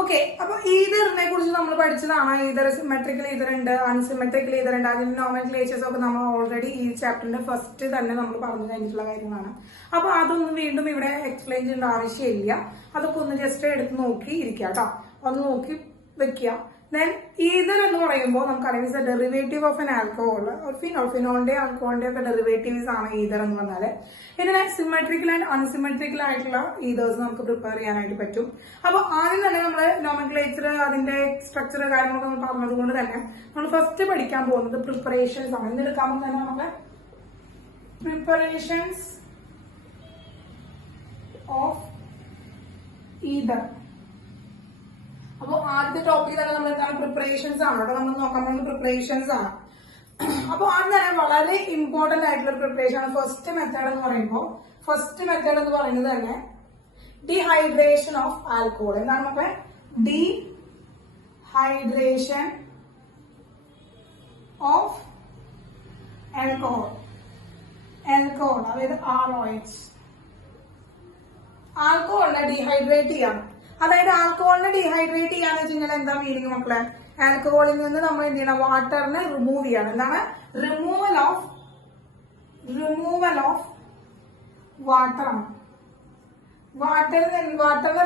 Okay, അപ്പൊ ഈതറിനെ കുറിച്ച് നമ്മൾ പഠിച്ചതാണ്. ഈതർ സിമെട്രിക്കൽ ഈതർ ഉണ്ട്, അൺസിമെട്രിക്കൽ ഈതർ ഉണ്ട്. അതിന്റെ നോമെൻക്ലേച്ചേഴ്സ് ഒക്കെ നമ്മൾ ഓൾറെഡി ഈ ചാപ്റ്ററിന്റെ ഫസ്റ്റ് തന്നെ നമ്മൾ പറഞ്ഞു കഴിഞ്ഞിട്ടുള്ള കാര്യങ്ങളാണ്. അപ്പൊ അതൊന്നും വീണ്ടും ഇവിടെ എക്സ്പ്ലെയിൻ ചെയ്യേണ്ട ആവശ്യമില്ല. അതൊക്കെ ഒന്ന് ജസ്റ്റ് എടുത്ത് നോക്കി ഇരിക്കുക കേട്ടോ, ഒന്ന് നോക്കി വെക്കുക. ദെൻ ഈതർ എന്ന് പറയുമ്പോൾ നമുക്കറിയാം ഡെറിവേറ്റീവ് ഓഫ് എൻ ആൽക്കഹോൾ, ഫിനോളിന്റെ ആൽക്കഹോളിന്റെ ഒക്കെ ഡെറിവേറ്റീവ്സ് ആണ് ഈതർ എന്ന് പറഞ്ഞാല്. ഇതിനെ സിമെട്രിക്കൽ ആൻഡ് അൺസിമെട്രിക്കൽ ആയിട്ടുള്ള ഈതേഴ്സ് നമുക്ക് പ്രിപ്പയർ ചെയ്യാനായിട്ട് പറ്റും. അപ്പൊ ആദ്യം തന്നെ നമ്മൾ നോമൻക്ലേച്ചർ, അതിന്റെ സ്ട്രക്ചർ കാര്യങ്ങളൊക്കെ നമ്മൾ പറഞ്ഞതുകൊണ്ട് തന്നെ നമ്മൾ ഫസ്റ്റ് പഠിക്കാൻ പോകുന്നത് പ്രിപ്പറേഷൻസ് ആണ്. ഇന്നെടുക്കാൻ തന്നെ നമ്മളെ പ്രിപ്പറേഷൻസ് ഓഫ് ഈതർ. അപ്പൊ ആദ്യത്തെ ടോപ്പിക് തന്നെ നമ്മൾ എന്താണ് പ്രിപ്പറേഷൻസ് ആണ് കേട്ടോ. നമ്മൾ നോക്കാൻ പോകുന്നത് പ്രിപ്പറേഷൻസ് ആണ്. അപ്പൊ അത് തന്നെ വളരെ ഇമ്പോർട്ടന്റ് ആയിട്ടുള്ള പ്രിപ്പറേഷൻ ആണ്. ഫസ്റ്റ് മെത്തേഡ് എന്ന് പറയുന്നത് തന്നെ ഡീഹൈഡ്രേഷൻ ഓഫ് ആൽക്കഹോൾ. എന്താണ് നമുക്ക് ഡീഹൈഡ്രേഷൻ ഓഫ് ആൽക്കഹോൾ, അതായത് ROH. ആൽക്കഹോളിനെ ഡീഹൈഡ്രേറ്റ് ചെയ്യാം. അതായത് ആൽക്കഹോളിനെ ഡീഹൈഡ്രേറ്റ് ചെയ്യാന്ന് വെച്ച് കഴിഞ്ഞാൽ എന്താ മീനിങ് മക്കളെ? ആൽക്കഹോളിൽ നിന്ന് നമ്മൾ എന്ത് ചെയ്യണം? വാട്ടറിനെ റിമൂവ് ചെയ്യണം. എന്താണ്? റിമൂവൽ ഓഫ് വാട്ടർ ആണ്. വാട്ടറിനെ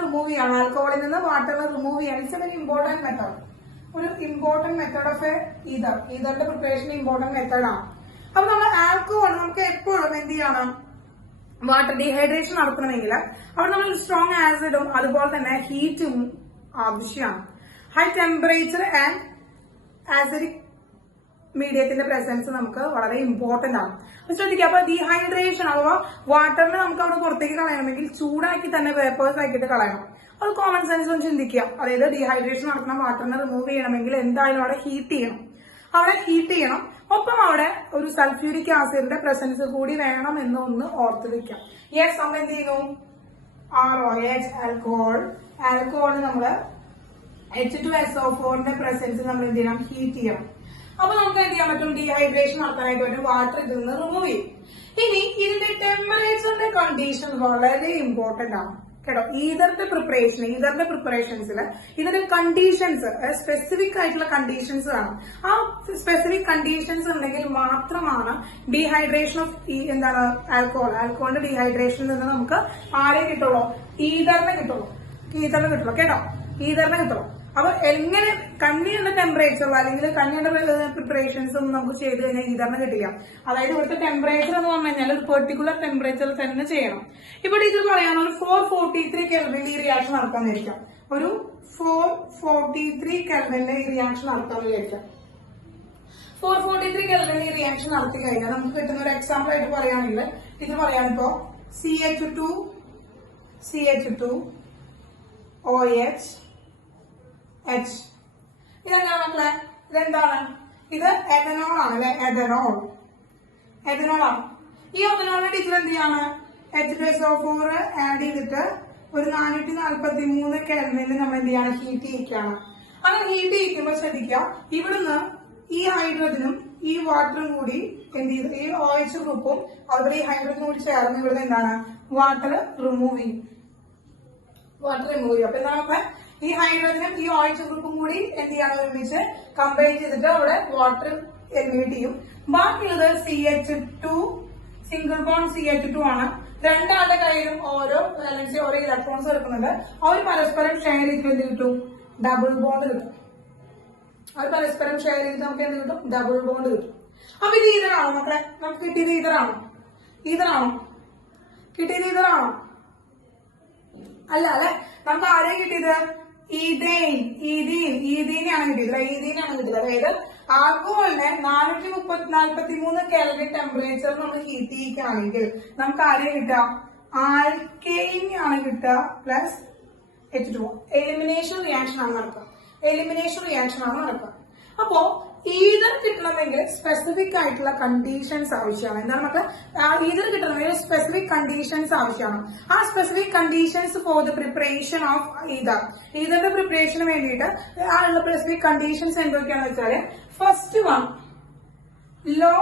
റിമൂവ് ചെയ്യണം. ആൽക്കഹോളിൽ നിന്ന് വാട്ടറിനെ റിമൂവ് ചെയ്യണം. ഇറ്റ്സ് ഒരു ഇമ്പോർട്ടന്റ് മെത്തേഡ് ഓഫ് ഈതറിന്റെ പ്രിപ്പറേഷൻ ഇമ്പോർട്ടന്റ് മെത്തേഡാണ്. അപ്പൊ നമ്മൾ ആൽക്കഹോൾ നമുക്ക് എപ്പോഴും എന്ത് ചെയ്യണം? വാട്ടർ ഡീഹൈഡ്രേഷൻ നടത്തണമെങ്കിൽ അവിടെ നമ്മൾ സ്ട്രോങ് ആസിഡും അതുപോലെ തന്നെ ഹീറ്റും ആവശ്യമാണ്. ഹൈ ടെമ്പറേച്ചർ ആൻഡ് ആസിഡിക് മീഡിയത്തിന്റെ പ്രസൻസ് നമുക്ക് വളരെ ഇമ്പോർട്ടന്റ് ആണ്. ശ്രദ്ധിക്കുക. അപ്പൊ ഡീഹൈഡ്രേഷൻ അഥവാ വാട്ടറിനെ നമുക്ക് അവിടെ പുറത്തേക്ക് കളയണമെങ്കിൽ ചൂടാക്കി തന്നെ വേപ്പേഴ്സ് ആക്കിയിട്ട് കളയണം. അത് കോമൺ സെൻസ് ഒന്ന് ചിന്തിക്കുക. അതായത് ഡീഹൈഡ്രേഷൻ നടക്കുന്ന വാട്ടറിനെ റിമൂവ് ചെയ്യണമെങ്കിൽ എന്തായാലും അവിടെ ഹീറ്റ് ചെയ്യണം. ഒപ്പം അവിടെ ഒരു സൾഫ്യൂരിക് ആസിഡിന്റെ പ്രസൻസ് കൂടി വേണം എന്ന് ഒന്ന് ഓർത്ത് വെക്കാം. യെസ്, നമ്മൾ എന്ത് ചെയ്യുന്നു? ROH ആൽക്കഹോൾ നമ്മള് H2SO4 പ്രസൻസ് നമ്മൾ എന്ത് ചെയ്യണം? ഹീറ്റ് ചെയ്യണം. അപ്പൊ നമുക്ക് എന്ത് ചെയ്യാൻ പറ്റും? ഡീഹൈഡ്രേഷൻ നടത്താനായിട്ട് പറ്റും. വാട്ടർ ഇതിൽ നിന്ന് റിമൂവ് ചെയ്യും. ഇനി ഇതിന്റെ ടെമ്പറേച്ചറിന്റെ കണ്ടീഷൻ വളരെ ഇമ്പോർട്ടന്റ് ആണ് കേട്ടോ. ഈതറിന്റെ പ്രിപ്പറേഷൻസിൽ ഇതിന്റെ കണ്ടീഷൻസ്, സ്പെസിഫിക് ആയിട്ടുള്ള കണ്ടീഷൻസ് കാണും. ആ സ്പെസിഫിക് കണ്ടീഷൻസ് ഉണ്ടെങ്കിൽ മാത്രമാണ് ഡീഹൈഡ്രേഷൻ ഓഫ് ആൽക്കഹോളിന്റെ ഡീഹൈഡ്രേഷനിൽ നിന്ന് നമുക്ക് ആരെ കിട്ടുള്ളൂ? ഈതറിനെ കിട്ടുള്ളൂ കേട്ടോ. ഈതറിനെ കിട്ടുള്ളൂ. അപ്പൊ എങ്ങനെ കണ്ണിയുടെ ടെമ്പറേച്ചർ അല്ലെങ്കിൽ കണ്ണിയുടെ പ്രിപ്പറേഷൻസ് ഒന്നും നമുക്ക് ചെയ്ത് കഴിഞ്ഞാൽ ഈതറിന് കിട്ടില്ല. അതായത് ഇവിടുത്തെ ടെമ്പറേച്ചർ എന്ന് പറഞ്ഞു കഴിഞ്ഞാൽ ഒരു പെർട്ടിക്കുലർ ടെമ്പറേച്ചർ തന്നെ ചെയ്യണം. ഇവിടെ ഇത് പറയാൻ ഒരു 443 കെൽവിനിൽ ഈ റിയാക്ഷൻ നടത്താൻ വിചാരിക്കാം. ഒരു 443 കെൽവിനിൽ ഈ റിയാക്ഷൻ നടത്താൻ വിചാരിക്കാം. 443 കെൽവിനിൽ ഈ റിയാക്ഷൻ നടത്തി കഴിഞ്ഞാൽ നമുക്ക് കിട്ടുന്ന ഒരു എക്സാമ്പിൾ ആയിട്ട് പറയുകയാണെങ്കിൽ ഇത് പറയാനിപ്പോ CH2 OH H. ഇതെന്താണ് മക്കളെ? ഇത് എഥനോൾ ആണ് അല്ലെ? എഥനോൾ ആണ്. ഈ എഥനോളിന്റെ ടീച്ചർ എന്ത് ചെയ്യാണ്? H2SO4 ആഡ് ചെയ്തിട്ട് ഒരു 443 കെൽവിനിൽ നമ്മൾ എന്ത് ചെയ്യാണ്? ഹീറ്റ് ചെയ്യിക്കുകയാണ്. അങ്ങനെ ഹീറ്റ് ചെയ്യിക്കുമ്പോൾ ശ്രദ്ധിക്കുക, ഇവിടുന്ന് ഈ ഹൈഡ്രജനും ഈ വാട്ടറും കൂടി എന്ത് ചെയ്തു? ഈ OH ഗ്രൂപ്പും അതുപോലെ ഈ ഹൈഡ്രജനും കൂടി ചേർന്ന് ഇവിടുന്ന് എന്താണ്? വാട്ടർ റിമൂവ് ചെയ്യും. അപ്പൊ എന്താണ് ഈ ഹൈഡ്രജനും ഈ OH ഗ്രൂപ്പും കൂടി എന്ത് ചെയ്യണം? ഒരുമിച്ച് കമ്പൈൻ ചെയ്തിട്ട് അവിടെ വാട്ടർ എലിമിനേറ്റ് ചെയ്യും. ബാക്കിയുള്ളത് CH2 സിംഗിൾ ബോണ്ട് CH2 ആണ്. രണ്ടാളുടെ കയ്യിലും ഓരോ ഇലക്ട്രോൺസ് എടുക്കുന്നുണ്ട്. അവർ പരസ്പരം ഷെയർ ചെയ്തിട്ട് എന്ത് കിട്ടും? ഡബിൾ ബോണ്ട് കിട്ടും. അവർ പരസ്പരം ഷെയർ ചെയ്തിട്ട് നമുക്ക് എന്ത് കിട്ടും? ഡബിൾ ബോണ്ട് കിട്ടും. അപ്പൊ ഇത് ഈതറാണോ മക്കളെ? നമുക്ക് കിട്ടിയത് ഈതറാണോ? അല്ല അല്ലെ. നമുക്ക് ആരെയും കിട്ടിയത്? ഈഥീനെയാണ് കിട്ടിയത്. അതായത് ആൽക്കഹോളിനെ 443 കെൽവിൻ ടെമ്പറേച്ചർ നമ്മൾ ഹീറ്റ് ചെയ്യിക്കുകയാണെങ്കിൽ നമുക്ക് ആരെയും കിട്ടാം? ആൽക്കെയിൻ ആണ് കിട്ടുക പ്ലസ് H2O. എലിമിനേഷൻ റിയാക്ഷൻ ആണ് നടക്കുക. അപ്പോ ഈതർ കിട്ടണമെങ്കിൽ സ്പെസിഫിക് ആയിട്ടുള്ള കണ്ടീഷൻസ് ആവശ്യമാണ്. എന്താണ് നമുക്ക് ഈതർ കിട്ടണമെങ്കിൽ സ്പെസിഫിക് കണ്ടീഷൻസ് ആവശ്യമാണ്. ആ specific conditions for the preparation of ഈതറിന്റെ പ്രിപ്പറേഷന് വേണ്ടിയിട്ട് ആ ഉള്ള സ്പെസിഫിക് കണ്ടീഷൻസ് എന്തൊക്കെയാണെന്ന് വെച്ചാല്, ഫസ്റ്റ് വൺ ലോ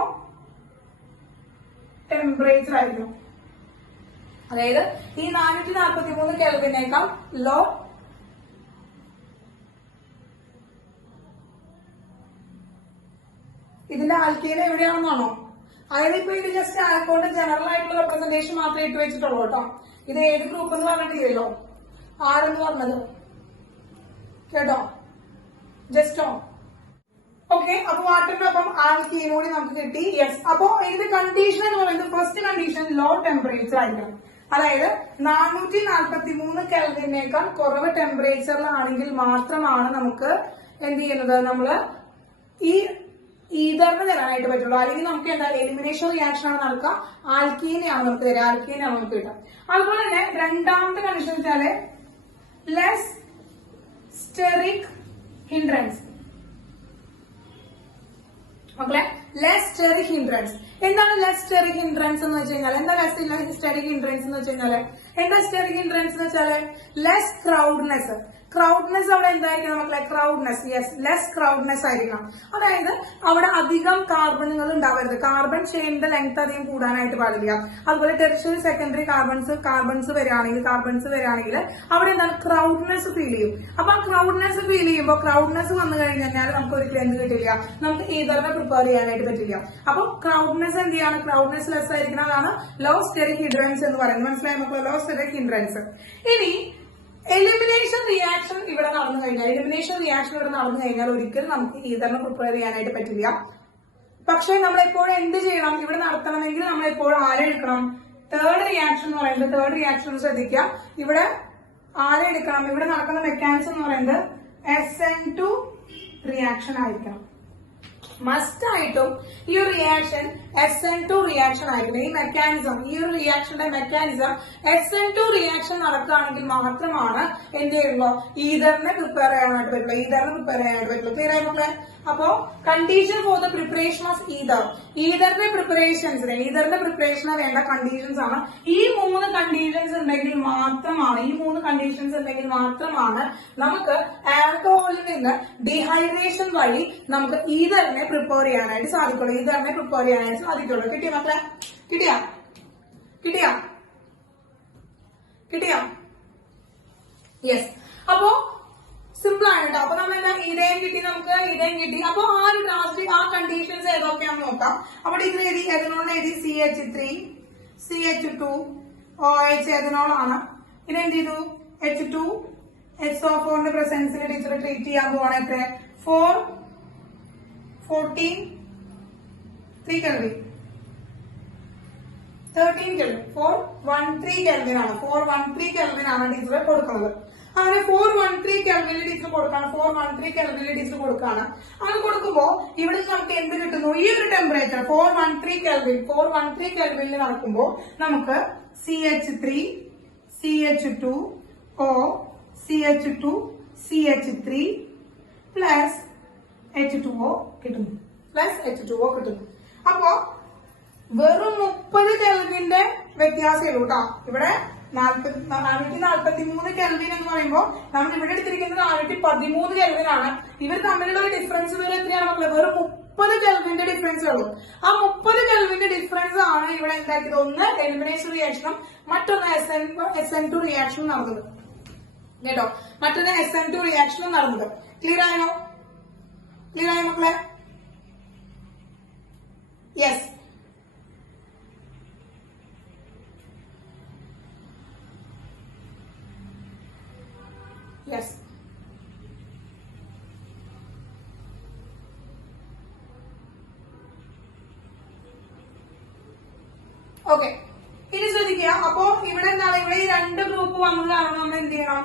ടെമ്പറേച്ചർ ആയിരുന്നു. അതായത് ഈ 443 കെൽവിനേക്കാൾ ലോ ഇതിന്റെ ആൽക്കീൻ എവിടെയാണെന്നാണോ? അതായത് ഇപ്പൊ ഇത് ജസ്റ്റ് ആൽക്കോണിന്റെ ജനറൽ ആയിട്ടുള്ള റെപ്രസെന്റേഷൻ മാത്രമേ ഇട്ട് വെച്ചിട്ടുള്ളൂ കേട്ടോ. ഇത് ഏത് ഗ്രൂപ്പ് എന്ന് പറഞ്ഞിട്ടില്ലല്ലോ, ആരെന്ന് പറഞ്ഞത് കേട്ടോ, ജസ്റ്റോ. ഓക്കെ, അപ്പൊ വാട്ടറിന്റെ ഒപ്പം ആൽക്കീൻ കൂടി നമുക്ക് കിട്ടി. യെസ്, അപ്പൊ ഇതിന്റെ കണ്ടീഷൻ എന്ന് പറയുന്നത് ഫസ്റ്റ് കണ്ടീഷൻ ലോ ടെമ്പറേച്ചർ ആയിരിക്കണം. അതായത് 443 കെൽവിനേക്കാൾ കുറവ് ടെമ്പറേച്ചറിലാണെങ്കിൽ മാത്രമാണ് നമുക്ക് എന്ത് ചെയ്യുന്നത്, നമ്മള് ഈ ഈതറിന് തരാനായിട്ട് പറ്റുള്ളൂ. അല്ലെങ്കിൽ നമുക്ക് എന്താ എലിമിനേഷൻ റിയാക്ഷൻ ആണ് നടക്കുക, ആൽക്കീനെയാണ് നമുക്ക് തരാം, ആൽക്കീനെയാണ് നമുക്ക് കിട്ടുക. അതുപോലെ തന്നെ രണ്ടാമത്തെ കണ്ടീഷൻ വെച്ചാല് ലെസ് സ്റ്റെറിക് ഹിൻഡ്രൻസ്. മക്കളെ, ലെസ് സ്റ്റെറിക് ഹിൻഡ്രൻസ് എന്താണ്? ലെസ് സ്റ്റെറിക് ഹിൻഡ്രൻസ് എന്ന് വെച്ച് കഴിഞ്ഞാൽ എന്താ? ലെസ് സ്റ്റെറിക് ഹിൻഡ്രൻസ് എന്ന് വെച്ച് കഴിഞ്ഞാല് എന്താ? സ്റ്റെറിക് ഹിൻഡ്രൻസ് എന്ന് വെച്ചാല് ലെസ് ക്രൗഡ്നെസ്. ക്രൗഡ്നെസ് അവിടെ എന്തായിരിക്കണം മക്കളെ? ക്രൗഡ്നെസ്. യെസ്, ലെസ് ക്രൗഡ്നെസ് ആയിരിക്കണം. അതായത് അവിടെ അധികം കാർബണുകൾ ഉണ്ടാവരുത്. കാർബൺ ചെയിനിന്റെ ലെങ്ത് അധികം കൂടാനായിട്ട് പാടില്ല. അതുപോലെ ടെറിഷ്യറി സെക്കൻഡറി കാർബൺസ് വരികയാണെങ്കിൽ അവിടെ എന്താണ്? ക്രൗഡ്നെസ് ഫീൽ ചെയ്യും. അപ്പൊ ആ ക്രൗഡ്നെസ് ഫീൽ ചെയ്യുമ്പോൾ ക്രൗഡ്നെസ് വന്നു കഴിഞ്ഞാൽ നമുക്ക് ഒരിക്കലും എന്ത് കിട്ടില്ല, നമുക്ക് ഈതറിനെ പ്രിപ്പയർ ചെയ്യാനായിട്ട് പറ്റില്ല. അപ്പൊ ക്രൗഡ്നെസ് എന്ത് ചെയ്യാണ്? ക്രൗഡ്നെസ് ലെസ് ആയിരിക്കണം. അതാണ് ലോ സ്റ്റെറിക് ഹിൻഡ്രൻസ് എന്ന് പറയുന്നത്. മനസ്സിലായി മക്കളെ? Low steric hindrance. ഇനി എലിമിനേഷൻ റിയാക്ഷൻ ഇവിടെ നടന്നു കഴിഞ്ഞാൽ ഒരിക്കലും നമുക്ക് ഈതറിനെ പ്രിപ്പയർ ചെയ്യാനായിട്ട് പറ്റില്ല. പക്ഷെ നമ്മളെപ്പോഴും എന്ത് ചെയ്യണം? ഇവിടെ നടത്തണമെങ്കിൽ നമ്മളെപ്പോഴും ആരെടുക്കണം? തേർഡ് റിയാക്ഷൻ എന്ന് പറയുന്നത്. തേർഡ് റിയാക്ഷൻ ശ്രദ്ധിക്കുക, ഇവിടെ ആരെടുക്കണം? ഇവിടെ നടക്കുന്ന മെക്കാനിസം എന്ന് പറയുന്നത് SN2 റിയാക്ഷൻ ആയിരിക്കണം. മസ്റ്റ് ആയിട്ടും ഈ ഒരു റിയാക്ഷൻ SN2 റിയാക്ഷൻ ആയിരിക്കും. ഈ ഒരു റിയാക്ഷന്റെ മെക്കാനിസം SN2 റിയാക്ഷൻ നടക്കുകയാണെങ്കിൽ മാത്രമാണ് എന്ത് ചെയ്യുള്ളൂ, ഈതറിനെ പ്രിപ്പയർ ചെയ്യാനായിട്ട് പറ്റുള്ളൂ. ക്ലിയർ ആയിട്ടുള്ള? അപ്പോ condition for the preparation of ഈതറിന്റെ പ്രിപ്പറേഷന് വേണ്ട കണ്ടീഷൻസ് ആണ് ഈ മൂന്ന് കണ്ടീഷൻസ് ഉണ്ടെങ്കിൽ മാത്രമാണ് നമുക്ക് ആൽക്കഹോളിൽ നിന്ന് ഡീഹൈഡ്രേഷൻ വഴി നമുക്ക് ഈതറിനെ പ്രിപ്പയർ ചെയ്യാനായിട്ട് സാധിക്കുള്ളൂ. കിട്ടിയ മക്കളെ? കിട്ടിയ? യെസ്. അപ്പോ സിമ്പിൾ ആണ് കേട്ടോ. അപ്പൊ നമ്മൾ എന്താ, ഇതേം കിട്ടി. അപ്പൊ ആ കണ്ടീഷൻസ് ഏതൊക്കെയാണെന്ന് നോക്കാം. അവിടെ ഇത് എഥനോൾ എഴുതി CH3 CH2 OH എഥനോൾ ആണ്. ഇതെന്ത് ചെയ്തു? H2 SO4 ന്റെ പ്രസൻസിൽ ടീച്ചർ ട്രീറ്റ് ചെയ്യാൻ പോവാണ്. എത്ര? 413 കെൽവിൻ ആണ് ടീച്ചർ കൊടുക്കുന്നത്. അങ്ങനെ 413 കെൽവിനിൽ ടീച്ചർ കൊടുക്കാണ്. അത് കൊടുക്കുമ്പോ ഇവിടെ നമുക്ക് എന്ത് കിട്ടുന്നു? ഈ ഒരു ടെമ്പറേച്ചർ 413 കെൽവിനിൽ നടക്കുമ്പോ നമുക്ക് CH3 CH2 O CH2 CH3 plus H2O കിട്ടുന്നു. അപ്പോ വെറും 30 കെൽവിന്റെ വ്യത്യാസമേ ഉള്ളൂ കേട്ടോ. ഇവിടെ 443 കെൽവിൻ എന്ന് പറയുമ്പോൾ നമ്മൾ ഇവിടെ എടുത്തിരിക്കുന്നത് 413 കെൽവിൻ ആണ്. ഇവർ തമ്മിലുള്ള ഒരു ഡിഫറൻസ് വരെ എത്രയാണ് മക്കളെ? വെറും 30 കെൽവിന്റെ ഡിഫറൻസ് ഉള്ളൂ. ആ 30 കെൽവിന്റെ ഡിഫറൻസ് ആണ് ഇവിടെ എന്താക്കിയത്? ഒന്ന് എലിമിനേഷൻ റിയാക്ഷനും മറ്റൊന്ന് SN2 റിയാക്ഷനും നടന്നത് കേട്ടോ. SN2 റിയാക്ഷനും നടന്നത്. ക്ലിയർ ആയോ മക്കളെ? യെസ്. ഓക്കെ, ഇനി ശ്രദ്ധിക്കുക. അപ്പോ ഇവിടെ എന്താണ്? ഇവിടെ ഈ രണ്ട് ഗ്രൂപ്പ് വന്നതാണ് നമ്മൾ എന്ത് ചെയ്യണം?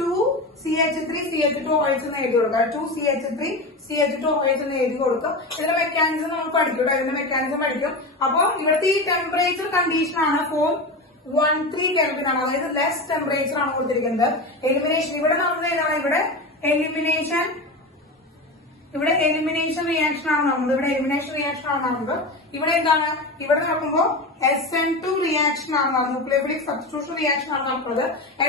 2CH3 CH2 OH എന്ന് എഴുതി കൊടുക്കുക. 2CH3 CH2 OH എന്ന് എഴുതി കൊടുക്കും. ഇതിന്റെ മെക്കാനിസം നമ്മൾ പഠിക്കും. അപ്പോ ഇവിടുത്തെ ഈ ടെമ്പറേച്ചർ കണ്ടീഷൻ ആണ് 413 കെൽവിൻ ആണ്. അതായത് ലെസ് ടെമ്പറേച്ചർ ആണ് കൊടുത്തിരിക്കുന്നത്. എലിമിനേഷൻ ഇവിടെ നടന്നത് ഏതാണ്? ഇവിടെ എലിമിനേഷൻ റിയാക്ഷൻ ആണ് നടന്നത്. ഇവിടെ എന്താണ്? ഇവിടെ നടക്കുമ്പോ SN2 റിയാക്ഷൻ ആണ് നടന്നത്. ന്യൂക്ലിയോഫിലിക് സബ്സ്റ്റിറ്റ്യൂഷൻ റിയാക്ഷൻ ആണ് നടക്കുന്നത്.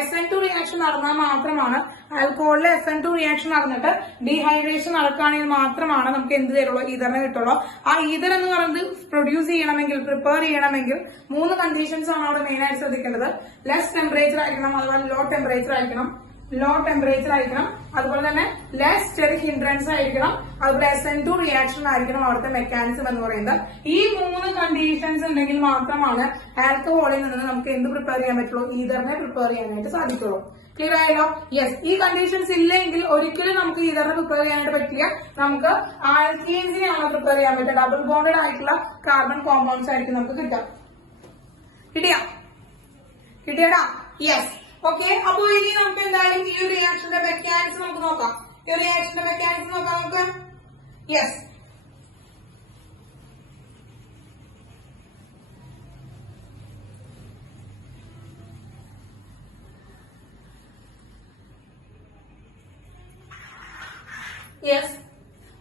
SN2 റിയാക്ഷൻ നടന്നാൽ മാത്രമാണ് ആൽക്കഹോളിൽ SN2 റിയാക്ഷൻ നടന്നിട്ട് ഡീഹൈഡ്രേഷൻ നടക്കുകയാണെങ്കിൽ മാത്രമാണ് നമുക്ക് എന്ത് തരുള്ളൂ? ഈതറിനെ കിട്ടുള്ളൂ. ആ ഈതർ എന്ന് പറയുന്നത് പ്രിപ്പയർ ചെയ്യണമെങ്കിൽ 3 കണ്ടീഷൻസ് ആണ് അവിടെ മെയിൻ ആയിട്ട് ശ്രദ്ധിക്കേണ്ടത്. ലെസ് ടെമ്പറേച്ചർ ആയിരിക്കണം, അതുപോലെ ലോ ടെമ്പറേച്ചർ ആയിരിക്കണം, ലോ ടെമ്പറേച്ചർ ആയിരിക്കണം, അതുപോലെ തന്നെ ലെസ് സ്റ്റെറിക് ഹിൻഡ്രൻസ് ആയിരിക്കണം, അതുപോലെ SN2 റിയാക്ഷൻ ആയിരിക്കണം അവിടുത്തെ മെക്കാനിസം എന്ന് പറയുന്നത്. ഈ 3 കണ്ടീഷൻസ് ഉണ്ടെങ്കിൽ മാത്രമാണ് ആൽക്കഹോളിൽ നിന്ന് നമുക്ക് എന്ത് പ്രിപ്പയർ ചെയ്യാൻ പറ്റുള്ളൂ, ഈതറിനെ പ്രിപ്പയർ ചെയ്യാനായിട്ട് സാധിക്കുള്ളൂ. ക്ലിയർ ആയല്ലോ? യെസ്. ഈ കണ്ടീഷൻസ് ഇല്ലെങ്കിൽ ഒരിക്കലും നമുക്ക് ഈതറിനെ പ്രിപ്പയർ ചെയ്യാനായിട്ട് പറ്റില്ല. നമുക്ക് ആൽക്കീൻസിനെയാണ് പ്രിപ്പയർ ചെയ്യാൻ പറ്റുക. ഡബിൾ ബോണ്ടഡ് ആയിട്ടുള്ള കാർബൺ കോമ്പൗണ്ട്സ് ആയിരിക്കും നമുക്ക് കിട്ടുക. കിട്ടിയടാ? യെസ്. ഓക്കെ. അപ്പൊ ഇനി നമുക്ക് എന്തായാലും ഈ ഒരു റിയാക്ഷന്റെ മെക്കാനിസം നമുക്ക് നോക്കാം. ഈ റിയാക്ഷന്റെ മെക്കാനിസം നോക്കാം നമുക്ക്. യെസ്. യെസ്.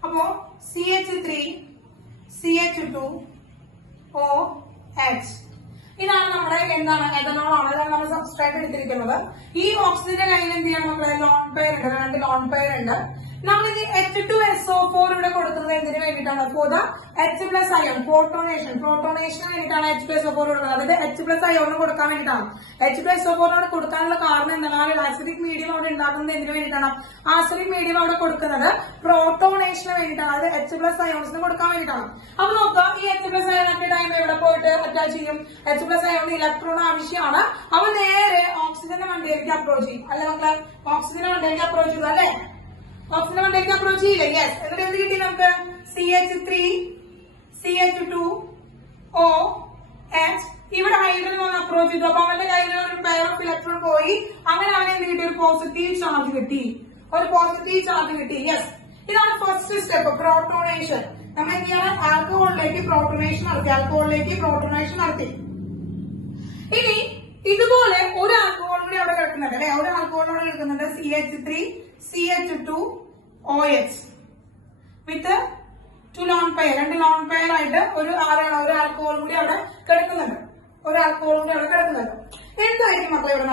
അപ്പോ CH3 CH2 OH ഇതാണ് നമ്മുടെ എന്താണ് എഥനോൾ ആണ്. അതാണ് നമ്മൾ സബ്സ്ട്രാക്ട് എടുത്തിരിക്കുന്നത്. ഈ ഓക്സിജന്റെ കയ്യിൽ എന്ത് ചെയ്യണം മക്കളെ, ലോൺ പെയർ ഉണ്ട്, 2 ലോൺ പെയർ ഉണ്ട്. നമ്മൾ ഇനി H2SO4 ഇവിടെ കൊടുക്കുന്നത് എന്തിനു വേണ്ടിയിട്ടാണ്, ഫോർ ദ H+ അയോൺ പ്രോട്ടോണേഷന് വേണ്ടിയിട്ടാണ് H+SO4 കൊടുക്കുന്നത്. അതായത് H+ അയോണിന് കൊടുക്കാൻ വേണ്ടിയിട്ടാണ്. H+SO4 കൊടുക്കാനുള്ള കാരണം എന്താണ്, ആസിഡിക് മീഡിയം അവിടെ ഉണ്ടാക്കുന്നത് എന്തിനു വേണ്ടിയിട്ടാണ്, ആസിഡിക് മീഡിയം അവിടെ കൊടുക്കുന്നത് പ്രോട്ടോണേഷന് വേണ്ടിയിട്ടാണ്, അതായത് H+ അയോൺസിന് കൊടുക്കാൻ വേണ്ടിയിട്ടാണ്. അപ്പൊ നോക്കാം, ഈ H+ അയോൺ അറ്റ് ടൈം എവിടെ പോയിട്ട് അറ്റാച്ച് ചെയ്യും, H+ അയോണിന് ഇലക്ട്രോൺ ആവശ്യമാണ്. അപ്പൊ നേരെ ഓക്സിജന്റെ മണ്ടയിലേക്ക് അപ്രോച്ച് ചെയ്യും. അല്ലെ മക്കളെ, ഓക്സിജന്റെ മണ്ടയിലേക്ക് അപ്രോച്ച് ചെയ്തു അല്ലെ, ഓക്സിജൻ മണ്ടയിലേക്ക് അപ്രോച്ച് ചെയ്യില്ലേ? യെസ്. എന്നിട്ട് എന്ത് കിട്ടി നമുക്ക്, CH3 CH2 OH. ഇവിടെ ഹൈഡ്രജൻ വന്ന് അപ്രോച്ച് ചെയ്തു. അപ്പൊ അവന്റെ കയ്യിൽ ഒരു പെയർ ഓഫ് ഇലക്ട്രോൺ പോയി. അങ്ങനെ അവനെ എന്ത് കിട്ടി, ഒരു പോസിറ്റീവ് ചാർജ് കിട്ടി. യെസ്. ഇതാണ് ഫസ്റ്റ് സ്റ്റെപ്പ്, പ്രോട്ടോണേഷൻ. നമ്മൾ എന്ത് ചെയ്യണം, ആൽക്കഹോളിലേക്ക് പ്രോട്ടോണേഷൻ നടത്തി. ഇനി ഇതുപോലെ ഒരു ആൽക്കഹോൾ കൂടി അവിടെ കിടക്കുന്നുണ്ട് അല്ലെ, ഒരു ആൽക്കഹോൾ അവിടെ കിടക്കുന്നുണ്ട്, CH3 CH2 OH വിത്ത് 2 ലോൺ പെയർ, 2 ലോൺ പെയർ ആയിട്ട് ഒരു ആൽക്കഹോൾ കൂടി അവിടെ കിടക്കുന്നുണ്ട്. എന്തായിരിക്കും മക്കളെ ഇവിടെ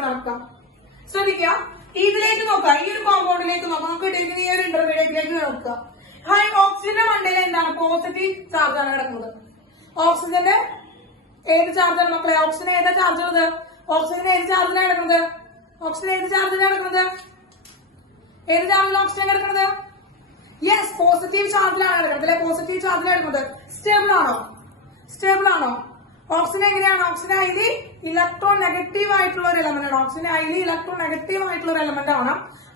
നടക്കുക? ശ്രദ്ധിക്കുക, ഇതിലേക്ക് നോക്കാം, ഈ ഒരു കോമ്പൗണ്ടിലേക്ക് നോക്കാം. നമുക്ക് ഇട്ടിരിക്കുന്ന ഈ ഒരു ഇന്റർമീഡിയറ്റിലേക്ക് നോക്കുക. ഓക്സിജന്റെ മണ്ടയിൽ എന്താണ്, പോസിറ്റീവ് ചാർജ് ആണ് കിടക്കുന്നത്. ഓക്സിജന്റെ ഏത് ചാർജാണ് മക്കളെ, ഓക്സിജൻ ഏതാ ചാർജ് ഉള്ളത്, ഓക്സിജൻ ഏത് ചാർജിലാണ് കിടക്കുന്നത്, ഏത് ചാർജിലാണ് ഓക്സിജൻ? യെസ്, പോസിറ്റീവ് ചാർജിലാണ് കിടക്കുന്നത്. പോസിറ്റീവ് ചാർജിലാണ് കിടക്കുന്നത്. സ്റ്റേബിൾ ആണോ? ഓക്സിജൻ എങ്ങനെയാണ്, ഓക്സിജൻ ഹൈലി ഇലക്ട്രോൺ നെഗറ്റീവ് ആയിട്ടുള്ള ഒരു എലമെന്റ് ആണ്.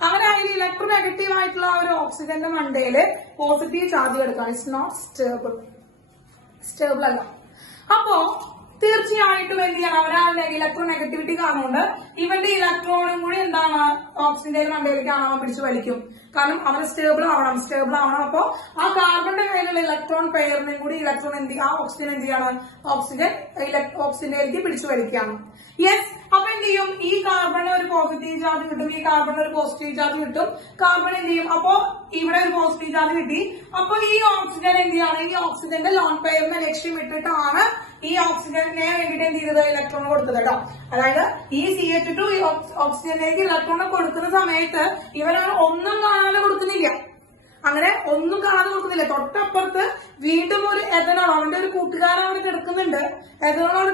അങ്ങനെ ഹൈലി ഇലക്ട്രോൺ നെഗറ്റീവ് ആയിട്ടുള്ള ഒരു ഓക്സിജന്റെ മണ്ടയില് പോസിറ്റീവ് ചാർജ് കിടക്കുകയാണ്. ഇറ്റ്സ് നോട്ട് സ്റ്റേബിൾ അല്ല. അപ്പോ തീർച്ചയായിട്ടും എന്ത് ചെയ്യണം, ഒരാളുടെ ഇലക്ട്രോ നെഗറ്റിവിറ്റി കാരണമുണ്ട് ഇവന്റെ ഇലക്ട്രോണും കൂടി എന്താണ് ഓക്സിജന്റെ മണ്ടയിലേക്ക് അവൻ പിടിച്ചു വലിക്കും. കാരണം അവന് സ്റ്റേബിൾ ആവണം. അപ്പോ ആ കാർബണിന്റെ കയ്യിലുള്ള ഇലക്ട്രോൺ പെയറിനെയും കൂടി ഇലക്ട്രോൺ ആ ഓക്സിജൻ എന്ത് ചെയ്യാണ്, ഓക്സിജനിലേക്ക് പിടിച്ചു വലിക്കുകയാണ്. യെസ്. അപ്പൊ എന്ത് ചെയ്യും, ഈ കാർബണിന് ഒരു പോസിറ്റീവ് ചാർജ് കിട്ടും, ഈ കാർബണിന് ഒരു പോസിറ്റീവ് ചാർജ് കിട്ടും. കാർബൺ എന്ത് ചെയ്യും, അപ്പോ ഇവിടെ ഒരു പോസിറ്റീവ് ചാർജ് കിട്ടി. അപ്പൊ ഈ ഓക്സിജൻ എന്ത് ചെയ്യാണ്, ഈ ഓക്സിജന്റെ ലോൺ പെയറിനെ ലക്ഷ്യമിട്ടിട്ടാണ് ഈ ഓക്സിജനെ വേണ്ടിയിട്ട് എന്ത് ചെയ്തത്, ഇലക്ട്രോൺ കൊടുത്തത് കേട്ടോ. അതായത് ഈ CH2 ഈ ഓക്സിജനിലേക്ക് ഇലക്ട്രോൺ കൊടുക്കുന്ന സമയത്ത് ഇവരാണ് ഒന്നും കാണാതെ കൊടുക്കുന്നില്ല. തൊട്ടപ്പുറത്ത് വീണ്ടും ഒരു എഥനോൾ, അവന്റെ ഒരു കൂട്ടുകാരൻ അവിടെ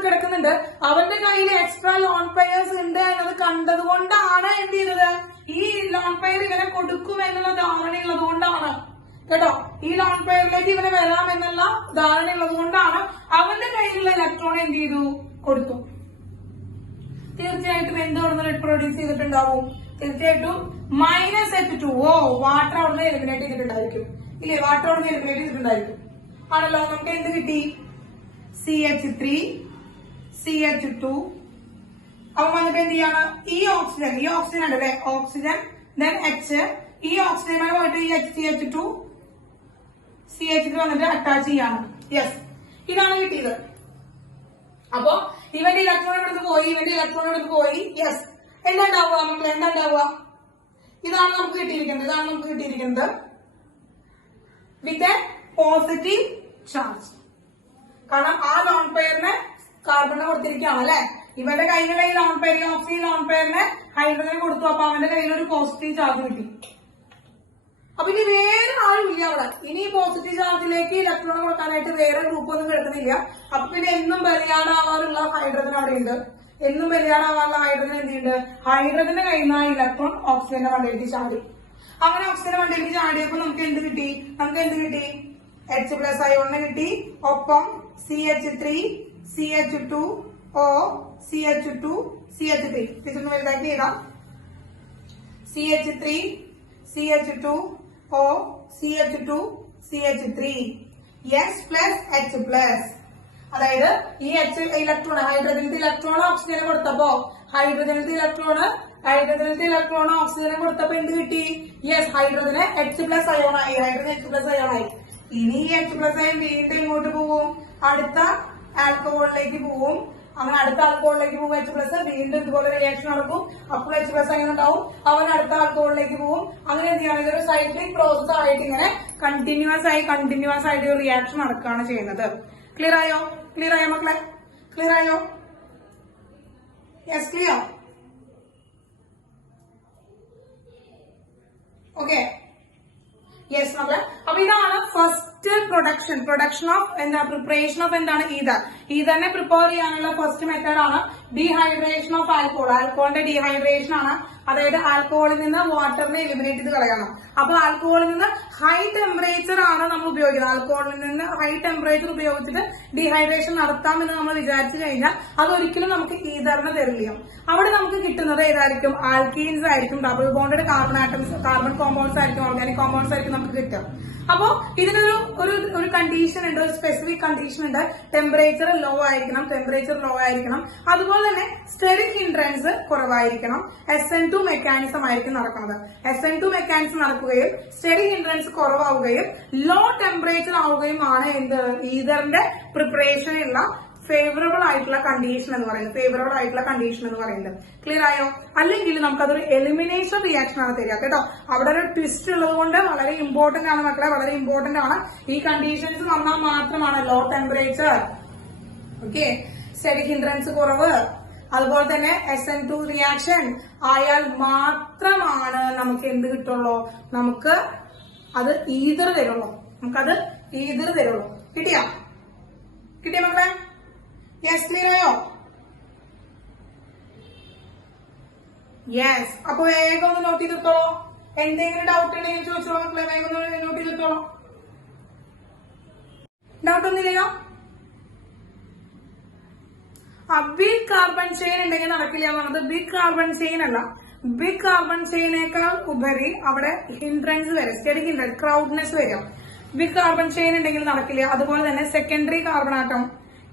കിടക്കുന്നുണ്ട്, അവന്റെ കയ്യിൽ എക്സ്ട്രാ ലോൺ പെയേഴ്സ് ഉണ്ട് എന്നത് കണ്ടതുകൊണ്ടാണ് എന്ത് ചെയ്തത്, ഈ ലോൺ പെയർ ഇവനെ കൊടുക്കും എന്നുള്ള ധാരണയുള്ളത് കൊണ്ടാണ് കേട്ടോ. ഈ ലോൺ പെയറിലേക്ക് ഇവനെ വരാം എന്നുള്ള ധാരണയുള്ളത് കൊണ്ടാണ് അവന്റെ കയ്യിലുള്ള ഇലക്ട്രോൺ എന്ത് ചെയ്തു, കൊടുത്തു. തീർച്ചയായിട്ടും എന്തോന്ന് പ്രൊഡ്യൂസ് ചെയ്തിട്ടുണ്ടാവും, തീർച്ചയായിട്ടും -H2. വാട്ടർ അവിടുന്ന് എലിമിനേറ്റ് ചെയ്തിട്ടുണ്ടായിരിക്കും ഇല്ലേ, ആണല്ലോ. നമുക്ക് എന്ത് കിട്ടി, CH3 CH2. അപ്പൊ വന്നിട്ട് എന്ത് ചെയ്യാണ്, ഈ ഓക്സിജൻ ഉണ്ട് അല്ലെ, ഓക്സിജൻ ദെൻ H, ഈ ഓക്സിജനുമായി പോയിട്ട് ഈ CH3 വന്നിട്ട് അറ്റാച്ച് ചെയ്യാണ്. യെസ്, ഇതാണ് കിട്ടിയത്. അപ്പൊ ഇവന്റെ ഇലക്ട്രോൺ എടുത്ത് പോയി. യെസ്, എന്താ ഉണ്ടാവുക, ഇതാണ് നമുക്ക് കിട്ടിയിരിക്കുന്നത് വിത്ത് എ പോസിറ്റീവ് ചാർജ്. കാരണം ആ ലോൺ പെയറിന് കാർബണിനെ കൊടുത്തിരിക്കുകയാണ് അല്ലെ. ഇവന്റെ കയ്യിലുള്ള ഈ ലോൺ പെയർ, ഓക്സിജൻ ലോൺ പെയറിന് ഹൈഡ്രജൻ കൊടുത്തു. അപ്പൊ അവന്റെ കയ്യിൽ ഒരു പോസിറ്റീവ് ചാർജ് കിട്ടി. അപ്പൊ ഇനി വേറെ ആരും ഇല്ല അവിടെ. ഇനി പോസിറ്റീവ് ചാർജിലേക്ക് ഇലക്ട്രോൺ കൊടുക്കാനായിട്ട് വേറെ ഗ്രൂപ്പ് ഒന്നും കിടക്കുന്നില്ല. അപ്പൊ പിന്നെ എന്നും ബലിയാടാവാറുള്ള ഹൈഡ്രജൻ അവിടെ ഉണ്ട്. എന്നും വലിയാളാവാനുള്ള ഹൈഡ്രജൻ എന്ത് ചെയ്യുന്നുണ്ട്? ഹൈഡ്രജന്റെ കയ്യിൽ നിന്ന് ഇലക്ട്രോൺ ഓക്സിജന്റെ വണ്ടിയിലേക്ക് ചാടി. അങ്ങനെ ഓക്സിജന്റെ വണ്ടിയിലേക്ക് ചാടിയപ്പോൾ നമുക്ക് എന്ത് കിട്ടി? H+ അയോണിനെ കിട്ടി. ഒപ്പം CH3 CH2 O CH2 CH3. ഇതൊന്ന് വലുതാക്കി എഴുതാം. CH3 CH2 O CH2 CH3 S+H+. അതായത് ഈ ഇലക്ട്രോൺ ഹൈഡ്രജനത്തെ ഇലക്ട്രോൺ ഓക്സിജന് കൊടുത്തപ്പോ ഹൈഡ്രജനത്തെ ഇലക്ട്രോൺ ഓക്സിജന് കൊടുത്തപ്പോ എന്ത് കിട്ടി? യെസ്, ഹൈഡ്രജന് H+ അയോണായി. ഇനി ഈ H+ അയോൺ വീണ്ടും ഇങ്ങോട്ട് പോവും, അടുത്ത ആൽക്കഹോളിലേക്ക് പോവും. അങ്ങനെ അടുത്ത ആൽക്കഹോളിലേക്ക് പോകും H+, വീണ്ടും ഇതുപോലെ റിയാക്ഷൻ നടക്കും. അപ്പോൾ H+ അയോൺ ഉണ്ടാവും, അവൻ അടുത്ത ആൽക്കഹോളിലേക്ക് പോകും. അങ്ങനെ എന്ത് ചെയ്യണം? ഇതൊരു സൈക്ലിക് പ്രോസസ് ആയിട്ട് ഇങ്ങനെ കണ്ടിന്യൂസ് ആയിട്ട് ഒരു റിയാക്ഷൻ നടക്കുകയാണ് ചെയ്യുന്നത്. ക്ലിയർ ആയോ മക്കളെ? ക്ലിയർ ആയോ? Yes, clear. ഓക്കെ, യെസ് മക്കളെ. അപ്പൊ ഇതാണ് first production of preparation of എന്താണ്? ഈതറിനെ പ്രിപ്പയർ ചെയ്യാനുള്ള ഫസ്റ്റ് മെത്തേഡ് ആണ് ഡീഹൈഡ്രേഷൻ ഓഫ് ആൽക്കഹോൾ. ആൽക്കഹോളിന്റെ ഡീഹൈഡ്രേഷൻ ആണ്. അതായത് ആൽക്കഹോളിൽ നിന്ന് വാട്ടറിനെ എലിമിനേറ്റ് ചെയ്ത് കളയണം. അപ്പൊ ആൽക്കഹോളിൽ നിന്ന് ഹൈ ടെമ്പറേച്ചർ ആണ് നമ്മൾ ഉപയോഗിക്കുന്നത്. ആൽക്കഹോളിൽ നിന്ന് ഹൈ ടെമ്പറേച്ചർ ഉപയോഗിച്ചിട്ട് ഡീഹൈഡ്രേഷൻ നടത്താമെന്ന് നമ്മൾ വിചാരിച്ചു കഴിഞ്ഞാൽ അതൊരിക്കലും നമുക്ക് ഈതറിന് തരില്ല. അവിടെ നമുക്ക് കിട്ടുന്നത് ഏതായിരിക്കും? ആൽക്കീൻസ് ആയിരിക്കും. ഡബിൾ ബോണ്ടഡ് കാർബൺ കോമ്പൗണ്ട്സ് ആയിരിക്കും, ഓർഗാനിക് കോമ്പൗണ്ട്സ് ആയിരിക്കും നമുക്ക് കിട്ടുക. അപ്പോ ഇതിനൊരു ഒരു കണ്ടീഷൻ ഉണ്ട്, ഒരു സ്പെസിഫിക് കണ്ടീഷൻ ഉണ്ട്. ടെമ്പറേച്ചർ ലോ ആയിരിക്കണം. അതുപോലെ തന്നെ സ്റ്റെറിക് ഹിൻഡ്രൻസ് കുറവായിരിക്കണം. SN2 മെക്കാനിസം ആയിരിക്കും നടക്കുന്നത്. SN2 മെക്കാനിസം നടക്കുകയും സ്റ്റെറിക് ഹിൻഡ്രൻസ് കുറവാവുകയും ലോ ടെമ്പറേച്ചർ ആവുകയുമാണ് എന്ത്? ഈതറിന്റെ പ്രിപ്പറേഷനുള്ള ഫേവറബിൾ ആയിട്ടുള്ള കണ്ടീഷൻ എന്ന് പറയുന്നത്. ക്ലിയർ ആയോ? അല്ലെങ്കിൽ നമുക്കതൊരു എലിമിനേഷൻ റിയാക്ഷൻ ആണ് തരിക കേട്ടോ. അവിടെ ഒരു ട്വിസ്റ്റ് ഉള്ളത് കൊണ്ട് വളരെ ഇമ്പോർട്ടന്റ് ആണ് മക്കളെ, വളരെ ഇമ്പോർട്ടന്റ് ആണ്. ഈ കണ്ടീഷൻസ് വന്നാൽ മാത്രമാണ് low temperature, okay, steric hindrance കുറവ്, അതുപോലെ തന്നെ SN2 റിയാക്ഷൻ ആയാൽ മാത്രമാണ് നമുക്ക് എന്ത് കിട്ടുള്ളൂ? നമുക്ക് അത് ഈതർ തരുള്ളൂ. കിട്ടിയ മക്കളെ? യെസ്, ക്ലിയർ ആയോ? യെസ്. അപ്പൊ വേഗം ഒന്ന് നോട്ട് ചെയ്തിട്ടോ. എന്തെങ്കിലും ഡൗട്ട് ഉണ്ടെങ്കിൽ ചോദിച്ചോ മക്കളെ, വേഗം ഒന്ന് നോട്ട് ചെയ്തിട്ടോ. ഡൗട്ട് ഒന്നുമില്ലല്ലോ? ബിഗ് കാർബൺ ചെയിൻ ഉണ്ടെങ്കിൽ നടക്കില്ല പറഞ്ഞത്. ബിഗ് കാർബൺ ചെയിൻ അല്ല, ബിഗ് കാർബൺ ചെയിനേക്കാൾ ഉപരി അവിടെ ഹിൻഡ്രൻസ് വരും, സ്റ്റെറിക് ഹിൻഡ്രൻസ്, ക്രൗഡ്നെസ് വരും. ബിഗ് കാർബൺ ചെയിൻ ഉണ്ടെങ്കിൽ നടക്കില്ല. അതുപോലെ തന്നെ secondary carbon atom,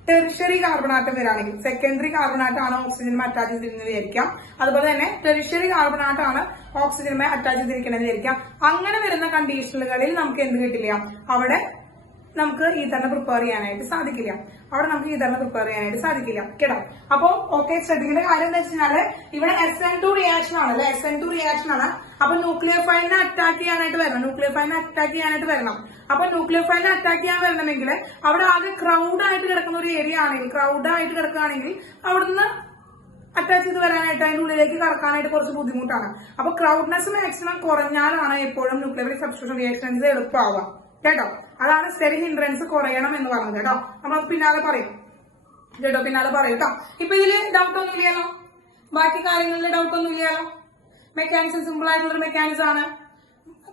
tertiary carbon atom വരാണെങ്കിൽ, സെക്കൻഡറി കാർബൺ ആറ്റം ആണ് ഓക്സിജനുമായി അറ്റാച്ച് ചെയ്തിരിക്കുന്നത് വിചാരിക്കാം. അതുപോലെ തന്നെ ടെറിഷറി കാർബൺ ആറ്റം ആണ് ഓക്സിജനുമായി അറ്റാച്ച് ചെയ്തിരിക്കുന്നത് വിചാരിക്കാം. അങ്ങനെ വരുന്ന കണ്ടീഷനുകളിൽ നമുക്ക് എന്ത് കിട്ടില്ല? അവിടെ നമുക്ക് ഈതറിനെ പ്രിപ്പയർ ചെയ്യാനായിട്ട് സാധിക്കില്ല. കേട്ടോ. അപ്പൊ ഓക്കെ, ശ്രദ്ധിക്കേണ്ട കാര്യം എന്താ വെച്ചാല് ഇവിടെ SN2 റിയാക്ഷൻ ആണല്ലേ, SN2 റിയാക്ഷൻ ആണ്. അപ്പൊ ന്യൂക്ലിയർ ഫൈലിനെ അറ്റാക്ക് ചെയ്യാനായിട്ട് വരണം. അപ്പൊ ന്യൂക്ലിയർ ഫൈലിനെ അറ്റാക്ക് ചെയ്യാൻ വരണമെങ്കിൽ അവിടെ ആകെ ക്രൗഡ് ആയിട്ട് കിടക്കുന്ന ഒരു ഏരിയ ആണെങ്കിൽ അവിടുന്ന് അറ്റാച്ച് ചെയ്ത് വരാനായിട്ട്, അതിന്റെ ഉള്ളിലേക്ക് കടക്കാനായിട്ട് കുറച്ച് ബുദ്ധിമുട്ടാണ്. അപ്പൊ ക്രൗഡ്നെസ് മാക്സിമം കുറഞ്ഞാലാണ് എപ്പോഴും ന്യൂക്ലിയർ സബ്സ്റ്റിറ്റ്യൂഷൻ റിയാക്ഷൻസ് എളുപ്പമാവുക കേട്ടോ. അതാണ് സ്റ്റെറിക് ഹിൻഡ്രൻസ് കുറയണം എന്ന് പറഞ്ഞത് കേട്ടോ. നമ്മൾ പിന്നാലെ പറയും കേട്ടോ. ഇപ്പൊ ഇതില് ഡൗട്ട് ഒന്നും ഇല്ലല്ലോ? ബാക്കി കാര്യങ്ങളിൽ ഡൗട്ട് ഒന്നും ഇല്ലല്ലോ? മെക്കാനിസം സിമ്പിൾ ആയിട്ടുള്ള ഒരു മെക്കാനിസം ആണ്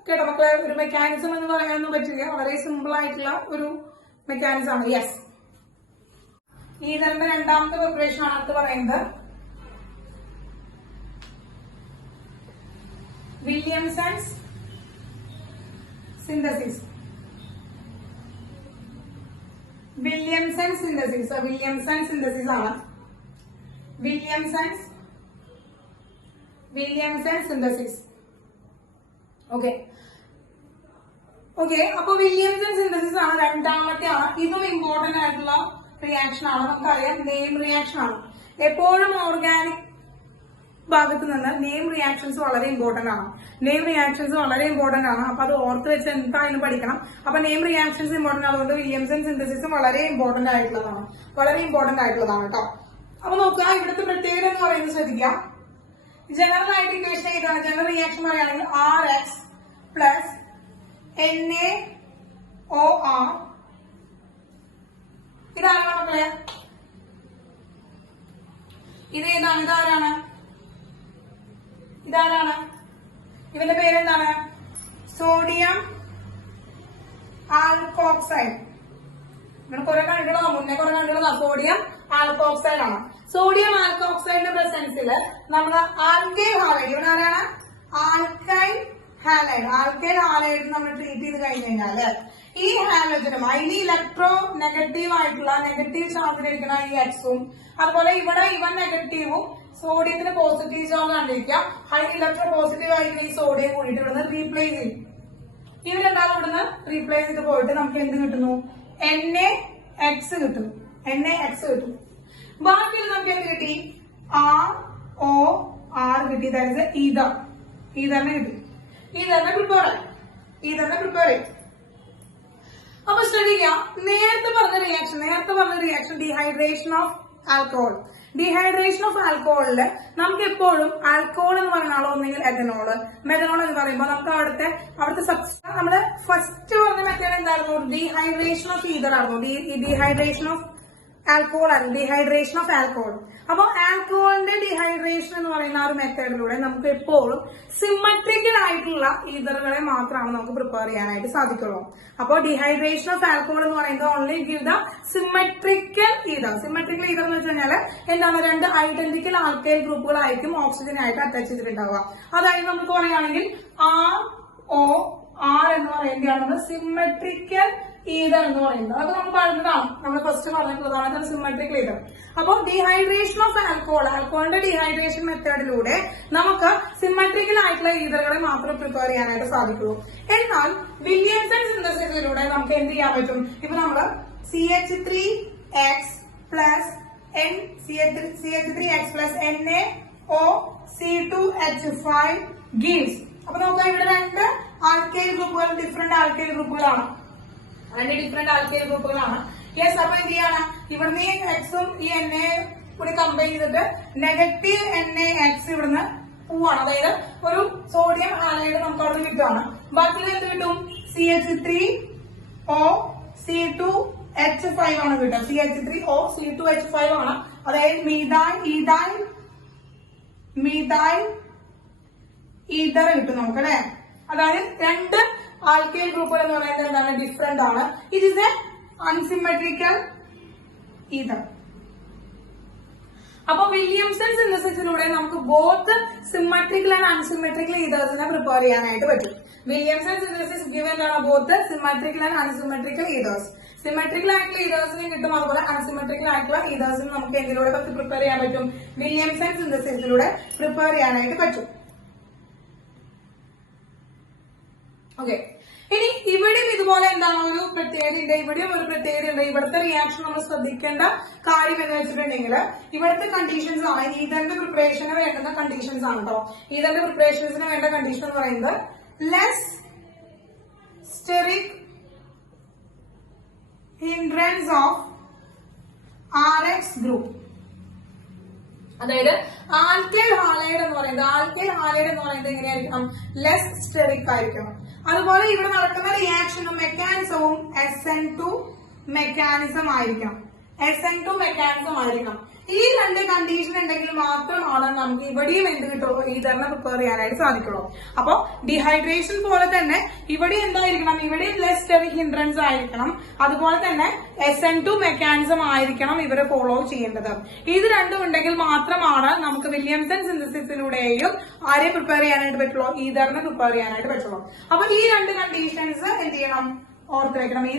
കേട്ടോ മക്കളെ. ഒരു മെക്കാനിസം എന്ന് പറയാനൊന്നും പറ്റില്ല, വളരെ സിമ്പിൾ ആയിട്ടുള്ള ഒരു മെക്കാനിസം ആണ്. യെസ്. ഈതറിന്റെ രണ്ടാമത്തെ പ്രിപ്പറേഷൻ ആണ് അടുത്ത് പറയുന്നത്. Williamson's synthesis. വില്യംസൺ സിന്തസിസ് ആണ്. Williamson synthesis. ഓക്കെ. അപ്പൊ വില്യംസൺ സിന്തസിസ് ആണ് രണ്ടാമത്തെ ആണ്. ഇതും ഇമ്പോർട്ടന്റ് ആയിട്ടുള്ള റിയാക്ഷൻ ആണ്. നമുക്കറിയാം നെയിം റിയാക്ഷൻ ആണ്. എപ്പോഴും ഓർഗാനിക് ഭാഗത്ത് നിന്ന് നെയിം റിയാക്ഷൻസ് വളരെ ഇമ്പോർട്ടന്റ് ആണ്. അപ്പൊ അത് ഓർത്ത് വെച്ച് എന്തായാലും പഠിക്കണം. അപ്പൊ നെയിം റിയാക്ഷൻസ് ഇമ്പോർട്ടന്റ് ആയതുകൊണ്ട് വില്യംസൺ സിന്തസിസും വളരെ ഇമ്പോർട്ടന്റ് ആയിട്ടുള്ളതാണ് കേട്ടോ. അപ്പൊ നോക്കുക, ഇവിടുത്തെ പ്രത്യേകത എന്ന് പറയുന്നത് ശ്രദ്ധിക്കാം. ജനറൽ ആയിട്ട് ഇക്വേഷൻ ഏതാണ്? ജനറൽ റിയാക്ഷൻ പറയുകയാണെങ്കിൽ RX പ്ലസ് NaOR. ഇതാണ് മക്കളെ ഇതേതാണ്? ഇതാരാണ്? ഇവന്റെ പേരെന്താണ്? Sodium alkoxide. നിങ്ങൾ കുറെ കണ്ടിട്ടുള്ളതാ, മുന്നേ കുറെ കണ്ടിട്ടുള്ളതാ. സോഡിയം ആൽക്കോക്സൈഡ് ആണ്. സോഡിയം ആൽക്കോക്സൈഡിന്റെ പ്രസൻസിൽ നമ്മൾ ആൽക്കൈൽ ഹാലൈഡ്, ഇവിടെ ആരാണ്? Alkyl halide. ആൽക്കൈൽ ഹാലൈഡ് നമ്മൾ ട്രീറ്റ് ചെയ്ത് കഴിഞ്ഞ് കഴിഞ്ഞാല് ഈ ഹാലജനും അതിന് ഇലക്ട്രോ നെഗറ്റീവ് ആയിട്ടുള്ള നെഗറ്റീവ് ചാർജിലിരിക്കുന്ന ഈ എക്സും, അതുപോലെ ഇവിടെ ഇവൻ നെഗറ്റീവും സോഡിയത്തിന് പോസിറ്റീവ് ചാർജ് കണ്ടിരിക്കുക, അതിന് ഇലക്ട്രോ പോസിറ്റീവ് ആയിട്ടുള്ള ഈ സോഡിയം കൂടിയിട്ട് ഇവിടുന്ന് റീപ്ലേസ് ചെയ്യും. ഇവരെന്തായാലും ഇവിടുന്ന് റീപ്ലേസ് ചെയ്ത് പോയിട്ട് നമുക്ക് എന്ത് കിട്ടുന്നു? NaX കിട്ടും. NaX കിട്ടും. ബാക്കിയിൽ നമുക്ക് എന്ത് കിട്ടി? ROR കിട്ടി. That is ether. ഈതറിനെ കിട്ടി. ഈതറിനെ പ്രിപ്പയർ ചെയ്യും. അപ്പൊ ശ്രദ്ധിക്കുക, നേരത്തെ പറഞ്ഞ reaction dehydration of alcohol. Dehydration of ആൽക്കഹോളില് നമുക്ക് എപ്പോഴും ആൽക്കഹോൾ എന്ന് പറയുന്ന ആളോ ഒന്നെങ്കിൽ എഥനോള്, മെഥനോൾ എന്ന് പറയുമ്പോൾ നമുക്ക് അവിടുത്തെ നമ്മള് ഫസ്റ്റ് പറഞ്ഞ മെത്തേഡ് എന്തായിരുന്നു? ഡീഹൈഡ്രേഷൻ ഓഫ് ഈതർ ആയിരുന്നു. ഡീഹൈഡ്രേഷൻ ഓഫ് ആൽക്കഹോൾ ആണ്. Dehydration of alcohol. അപ്പൊ ആൽക്കഹോളിന്റെ ഡീഹൈഡ്രേഷൻ എന്ന് പറയുന്ന ആ ഒരു മെത്തേഡിലൂടെ നമുക്ക് എപ്പോഴും സിമ്മട്രിക്കൽ ആയിട്ടുള്ള ഈതറുകളെ മാത്രമാണ് നമുക്ക് പ്രിപ്പയർ ചെയ്യാനായിട്ട് സാധിക്കുള്ളൂ. അപ്പൊ ഡീഹൈഡ്രേഷൻ ഓഫ് ആൽക്കഹോൾ എന്ന് പറയുന്നത് only give the symmetrical ether. Symmetrical ether എന്ന് വെച്ച് കഴിഞ്ഞാൽ എന്താണ്? രണ്ട് ഐഡന്റിക്കൽ ആൽക്കൈൽ ഗ്രൂപ്പുകളായിരിക്കും ഓക്സിജനായിട്ട് അറ്റാച്ച് ചെയ്തിട്ടുണ്ടാവുക. അതായത് നമുക്ക് പറയുകയാണെങ്കിൽ ROR എന്ന് പറയുന്നതാണ് സിമ്മട്രിക്കൽ ഈതർ എന്ന് പറയുന്നത്. അത് നമ്മൾ പറഞ്ഞതാണ്, നമ്മൾ ഫസ്റ്റ് പറഞ്ഞിട്ടുള്ളതാണ് സിമ്മട്രിക്കൽ ഈതർ. അപ്പോൾ ഡീഹൈഡ്രേഷൻ ഓഫ് ആൽക്കഹോളിന്റെ ഡീഹൈഡ്രേഷൻ മെത്തേഡിലൂടെ നമുക്ക് സിമ്മട്രിക്കൽ ആയിട്ടുള്ള ഈതറുകളെ മാത്രം പ്രിപ്പയർ ചെയ്യാനായിട്ട് സാധിക്കുള്ളൂ. എന്നാൽ വില്യംസൺ സിന്തസിസിലൂടെ നമുക്ക് എന്ത് ചെയ്യാൻ പറ്റും? ഇപ്പൊ നമ്മള് CH3X പ്ലസ് NaOC2H5 gives. അപ്പൊ നമുക്ക് ഇവിടെ രണ്ട് ആൽക്കൈൽ ഗ്രൂപ്പുകൾ, ഡിഫറെന്റ് ആൽക്കൈൽ ഗ്രൂപ്പുകളാണ്. യെസ്. അപ്പൊ എന്ത് ചെയ്യാണ്? ഇവിടുന്ന് ഈ എക്സും ഈ Na കൂടി കമ്പൈൻ ചെയ്തിട്ട് നെഗറ്റീവ് NaX ഇവിടുന്ന് പോവാണ്. അതായത് ഒരു സോഡിയം ഹാലൈഡ് നമുക്ക് അവിടെ കിട്ടുകയാണ്. ബാക്കിയിൽ എന്ത് കിട്ടും? CH3OC2H5 ആണ് കിട്ടുക. CH3OC2H5 ആണ്. അതായത് മീഥൈൽ ഈതർ കിട്ടും നമുക്ക്, അല്ലെ? അതായത് രണ്ട് ആൽക്കൈൽ ഗ്രൂപ്പുകൾ എന്ന് പറയുന്നത് എന്താണ്? ഡിഫറെന്റ് ആണ്. It is a unsymmetrical ether. അപ്പൊ വില്യംസൺ സിന്തസിസിലൂടെ നമുക്ക് ബോത്ത് സിമെട്രിക്കൽ ആൻഡ് അൺസിമെട്രിക്കൽ ഈതേഴ്സിനെ പ്രിപ്പയർ ചെയ്യാനായിട്ട് പറ്റും. വില്യംസൺ സിന്തസിസ് ഗിവ് എന്താണ്? Both symmetrical and unsymmetrical ethers. Symmetrical ആയിട്ടുള്ള ഈതേഴ്സിനെ കിട്ടും, അതുപോലെ അൺസിമെട്രിക്കൽ ആയിട്ടുള്ള ഈതേഴ്സിന് നമുക്ക് എന്തിലൂടെ പ്രിപ്പയർ ചെയ്യാൻ പറ്റും? വില്യംസൺ സിന്തസിസിലൂടെ പ്രിപ്പയർ ചെയ്യാനായിട്ട് പറ്റും. ഓക്കെ. ഇനി ഇവിടെയും ഇതുപോലെ എന്താണ് ഒരു പ്രത്യേകതയുണ്ട്. ഇവിടെയും ഒരു പ്രത്യേകതയുണ്ട്. ഇവിടുത്തെ റിയാക്ഷൻ നമ്മൾ ശ്രദ്ധിക്കേണ്ട കാര്യം എന്ന് വെച്ചിട്ടുണ്ടെങ്കിൽ ഇവിടുത്തെ കണ്ടീഷൻസ് ആണ് ഈതറിന്റെ പ്രിപ്പറേഷന് വേണ്ടുന്ന കണ്ടീഷൻസ് ആണ് കേട്ടോ. ഈതറിന്റെ പ്രിപ്പറേഷൻസിന് വേണ്ട കണ്ടീഷൻ എന്ന് പറയുന്നത് less steric hindrance of RX group. അതായത് ആൽക്കൈൽ ഹാലൈഡ് എന്ന് പറയുന്നത് എങ്ങനെയായിരിക്കണം? ലെസ് സ്റ്റെറിക് ആയിരിക്കണം. അതുപോലെ ഇവിടെ നടക്കുന്ന റിയാക്ഷനും മെക്കാനിസവും SN2 മെക്കാനിസം ആയിരിക്കണം. ഈ രണ്ട് കണ്ടീഷൻ ഉണ്ടെങ്കിൽ മാത്രമാണ് നമുക്ക് ഇവിടെയും എന്ത് കിട്ടുള്ളൂ? ഈതറിനെ പ്രിപ്പയർ ചെയ്യാനായിട്ട് സാധിക്കുള്ളൂ. അപ്പൊ ഡീഹൈഡ്രേഷൻ പോലെ തന്നെ ഇവിടെ എന്തായിരിക്കണം? ഇവിടെയും ലെസ് സ്റ്റെറിക് ഹിൻഡ്രൻസ് ആയിരിക്കണം. അതുപോലെ തന്നെ SN2 മെക്കാനിസം ആയിരിക്കണം ഇവരെ ഫോളോ ചെയ്യേണ്ടത്. ഇത് രണ്ടും ഉണ്ടെങ്കിൽ മാത്രമാണ് നമുക്ക് വില്യംസൺ സിന്തസിസിലൂടെയും ആരെ പ്രിപ്പയർ ചെയ്യാനായിട്ട് പറ്റുള്ളൂ? ഈതറിനെ പ്രിപ്പയർ ചെയ്യാനായിട്ട് പറ്റുള്ളൂ. അപ്പൊ ഈ രണ്ട് കണ്ടീഷൻസ് എന്ത് ചെയ്യണം? ഓർത്ത് വെക്കണം. അപ്പൊ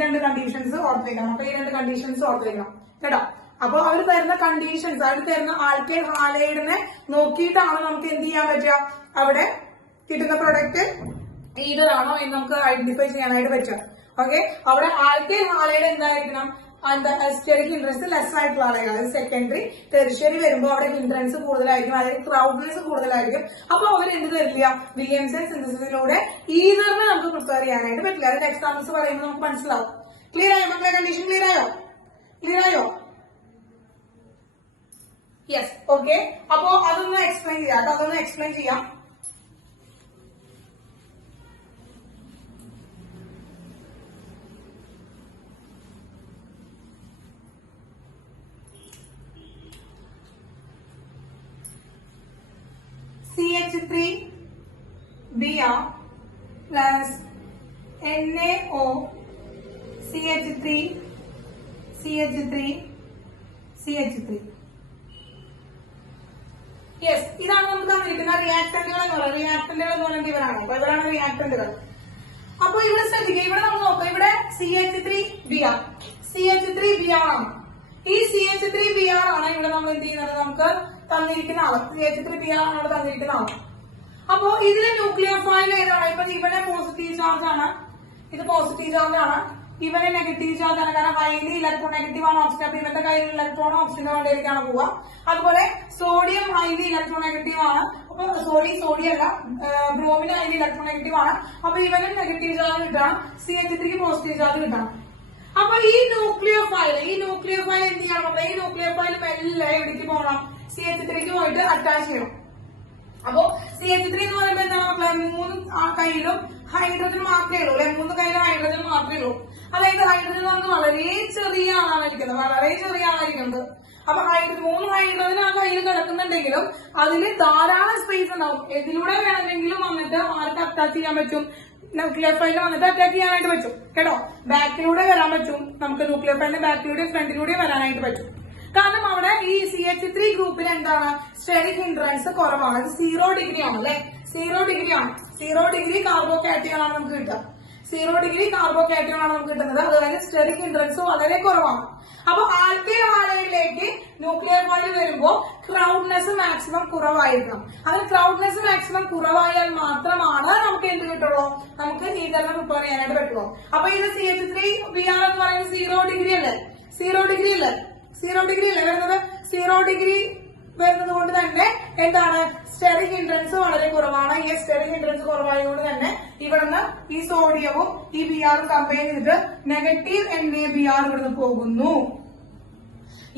ഈ രണ്ട് കണ്ടീഷൻസ് ഓർത്ത് വെക്കണം കേട്ടോ. അപ്പൊ അവർ തരുന്ന കണ്ടീഷൻസ്, അവർ തരുന്ന ആൽക്കൈൽ ഹാലൈഡിനെ നോക്കിയിട്ടാണ് നമുക്ക് എന്ത് ചെയ്യാൻ പറ്റുക? അവിടെ കിട്ടുന്ന പ്രൊഡക്റ്റ് ഈതർ ആണോ എന്ന് നമുക്ക് ഐഡന്റിഫൈ ചെയ്യാനായിട്ട് പറ്റുക. ഓക്കെ. അവിടെ ആൽക്കൈൽ ഹാലൈഡ് എന്തായിരിക്കണം? സ്റ്റെറിക് ഹിൻഡ്രൻസ് ലെസ് ആയിട്ടുള്ള ആളുകൾ, അതായത് സെക്കൻഡറി ടെറിഷ്യറി വരുമ്പോൾ അവിടെ ഹിൻഡ്രൻസ് കൂടുതലായിരിക്കും, അതായത് ക്രൗഡ്നെസ് കൂടുതലായിരിക്കും. അപ്പൊ അവർ എന്ത് തരില്ല? വില്യംസൺ സിന്തസിസിലൂടെ ഈതറിനെ നമുക്ക് പ്രിപ്പയർ ചെയ്യാനായിട്ട് പറ്റില്ല. അതിന്റെ എക്സാമ്പിൾസ് പറയുമ്പോൾ നമുക്ക് മനസ്സിലാവും. ക്ലിയർ ആയോ മക്കളെ? കണ്ടീഷൻ ക്ലിയർ ആയോ? യെസ്. ഓക്കെ. അപ്പോ അതൊന്ന് എക്സ്പ്ലെയിൻ ചെയ്യാം. CH3Br plus NaOCH3 യെസ്, ഇതാണ് നമുക്ക് തന്നിരിക്കുന്ന റിയാക്ടന്റുകൾ എന്ന് പറയുന്നത്. റിയാക്ടന്റുകൾ എന്ന് പറയുന്നത് ഇവരാണ്. അപ്പൊ ഇവരാണ് റിയാക്ടന്റുകൾ. അപ്പൊ ഇവിടെ ശ്രദ്ധിക്കുക, ഇവിടെ നമ്മൾ നോക്കാം, ഇവിടെ CH3Br ആണ്. ഈ CH3Br ആണ് ഇവിടെ നമ്മൾ എന്ത് ചെയ്യുന്നത്, നമുക്ക് തന്നിരിക്കുന്ന ആള്. CH3Br ആണ് ഇവിടെ തന്നിരിക്കുന്ന ആള്. അപ്പോ ഇതിലെ ന്യൂക്ലിയോഫൈൽ ഏതാണ്? ഇപ്പൊ ഇവനെ പോസിറ്റീവ് ചാർജ് ആണ്, ഇത് പോസിറ്റീവ് ചാർജ് ആണ്, ഇവനെ നെഗറ്റീവ് ചാർജ് ആണ്. കാരണം ഹൈലി ഇലക്ട്രോൺ നെഗറ്റീവ് ആണ് ഓപ്ഷൻ. അപ്പൊ ഇവന്റെ കയ്യിൽ ഇലക്ട്രോൺ ഓപ്ഷന്റെ വേണ്ടിയിരിക്കാണ് പോവുക. അതുപോലെ സോഡിയം ഹൈലി ഇലക്ട്രോൺ നെഗറ്റീവ് ആണ്. അപ്പൊ സോഡിയം അല്ല, ബ്രോമിന് ഹൈലി ഇലക്ട്രോൺ നെഗറ്റീവ് ആണ്. അപ്പൊ ഇവന് നെഗറ്റീവ് ചാർജ് കിട്ടണം, CH3 പോസിറ്റീവ് ചാർജ് കിട്ടണം. അപ്പൊ ഈ ന്യൂക്ലിയോഫൈൽ എന്ത് ചെയ്യണം? അപ്പൊ ഈ ന്യൂക്ലിയോഫൈൽ എല്ലാം എവിടേക്ക് പോകണം? CH3 പോയിട്ട് അറ്റാച്ച് ചെയ്യണം. അപ്പൊ CH3 എന്ന് പറയുമ്പോൾ എന്താണ് മക്കളെ? 3 കയ്യിലും ഹൈഡ്രജൻ മാത്രമേ ഉള്ളൂ അല്ലെ? 3 കയ്യിലും ഹൈഡ്രജൻ മാത്രമേ ഉള്ളൂ. അതായത് ഹൈഡ്രജൻ എന്ന് പറഞ്ഞാൽ വളരെ ചെറിയ ആളായിരിക്കുന്നത്. അപ്പൊ 3 ഹൈഡ്രജൻ ആ കയ്യിൽ കിടക്കുന്നുണ്ടെങ്കിലും അതിൽ ധാരാളം സ്പേസ് ഉണ്ടാവും. ഇതിലൂടെ വേണമെങ്കിലും വന്നിട്ട് ആർക്ക് അറ്റാച്ച് ചെയ്യാൻ പറ്റും? ന്യൂക്ലിയോഫൈലിൽ വന്നിട്ട് അറ്റാക്ക് ചെയ്യാനായിട്ട് പറ്റും കേട്ടോ. ബാക്കിലൂടെ വരാൻ പറ്റും നമുക്ക്. ന്യൂക്ലിയോഫൈലിന്റെ ബാക്കിലൂടെ ഫ്രണ്ടിലൂടെ വരാനായിട്ട് പറ്റും. കാരണം അവിടെ ഈ CH3 ഗ്രൂപ്പിൽ എന്താണ്, സ്റ്റെറിക് ഹിൻഡ്രൻസ് കുറവാണ്. അത് 0 ഡിഗ്രി ആണ് അല്ലെ? 0 ഡിഗ്രി ആണ്. 0 ഡിഗ്രി കാർബോകാറ്റയോൺ ആണ് നമുക്ക് കിട്ടുക. 0 ഡിഗ്രി കാർബോകാറ്റയോൺ ആണ് നമുക്ക് കിട്ടുന്നത്. അതുപോലെ സ്റ്റെറിക് ഹിൻഡ്രൻസ് വളരെ കുറവാണ്. അപ്പൊ ആൽക്കൈൽ ഹാലൈഡിലേക്ക് ന്യൂക്ലിയോഫൈൽ വരുമ്പോൾ ക്രൗഡ്നെസ് മാക്സിമം കുറവായിരിക്കണം. അതിൽ ക്രൗഡ്നെസ് മാക്സിമം കുറവായാൽ മാത്രമാണ് നമുക്ക് എന്ത് കിട്ടുള്ളൂ? നമുക്ക് ഈഥറിനെ പ്രിപ്പയർ ചെയ്യാനായിട്ട് പറ്റുള്ളൂ. അപ്പൊ ഇത് CH3Br എന്ന് പറയുന്നത് 0 ഡിഗ്രി അല്ലേ? 0 ഡിഗ്രി അല്ലേ വരുന്നത്? 0 ഡിഗ്രി വരുന്നത് കൊണ്ട് തന്നെ എന്താണ്, സ്റ്റെറിക് ഹിൻഡ്രൻസ് വളരെ കുറവാണ്. ഈ സ്റ്റെറിക് ഹിൻഡ്രൻസ് കുറവായതുകൊണ്ട് തന്നെ ഇവിടുന്ന് ഈ സോഡിയവും ഈ Br കമ്പൈൻ ചെയ്തിട്ട് നെഗറ്റീവ് NaBr ഇവിടുന്ന് പോകുന്നു.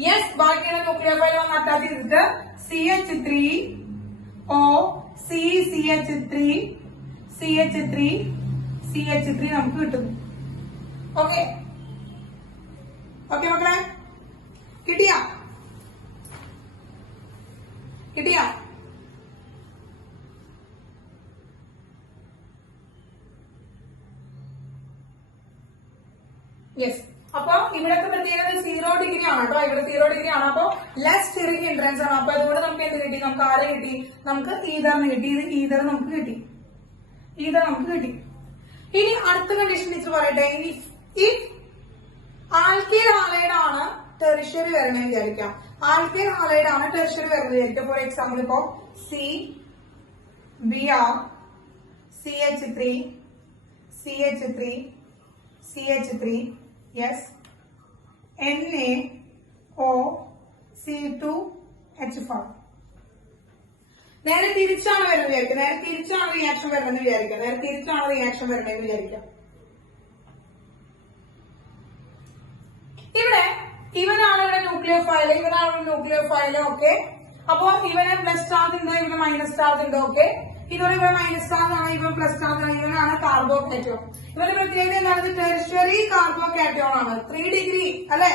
യെസ്, ബാക്കിയുള്ള ന്യൂക്ലിയോഫൈൽ വന്ന് അറ്റാച്ച് ചെയ്തിട്ട് CH3 നമുക്ക് കിട്ടുന്നു. ഓക്കെ മക്കളെ, കിട്ടിയ യെസ്. അപ്പൊ ഇവിടത്തെ പ്രത്യേകത 0 ഡിഗ്രി ആണ് കേട്ടോ. ഇവിടെ 0 ഡിഗ്രി ആണ്. അപ്പൊ ലെസ് സ്റ്റെറിക് ഹിൻഡ്രൻസ് ആണ്. അപ്പൊ അതുകൊണ്ട് നമുക്ക് എന്ത് കിട്ടി? നമുക്ക് ആരെ കിട്ടി? നമുക്ക് ഈഥറിന് കിട്ടി. ഈഥർ നമുക്ക് കിട്ടി. ഇനി അടുത്ത കണ്ടീഷൻ ടീച്ചർ പറയട്ടെ. ഈ ആൽക്കൈൽ ഹാലൈഡ് ആണ് ടെറിഷ്യറി വരണമെന്ന് വിചാരിക്കാം. ഫോർ എക്സാമ്പിൾ ഇപ്പോ CBr CH3 യെസ്, NaOC2H4. നേരെ തിരിച്ചാണ് വരുന്നത് വിചാരിക്കുക. നേരെ തിരിച്ചാണ് റിയാക്ഷൻ വരുന്നതെന്ന് വിചാരിക്കാം. ഇവിടെ ഇവനാണ് ന്യൂക്ലിയോഫൈൽ. ഓക്കെ, അപ്പൊ ഇവന് പ്ലസ് ചാർജ് ഉണ്ടോ? ഇവന് മൈനസ് ചാർജ് ഉണ്ടോ? ഓക്കെ, ഇവൻ മൈനസ് ചാർജ് ആണ്, ഇവൻ പ്ലസ് ചാർജ് ആണ്. ഇവനാണ് കാർബോകാറ്റയോൺ. ഇവന്റെ പ്രത്യേകത എന്താണ്? ടെറിഷ്യറി കാർബോകാറ്റയോൺ ആണ്. 3 ഡിഗ്രി അല്ലെ?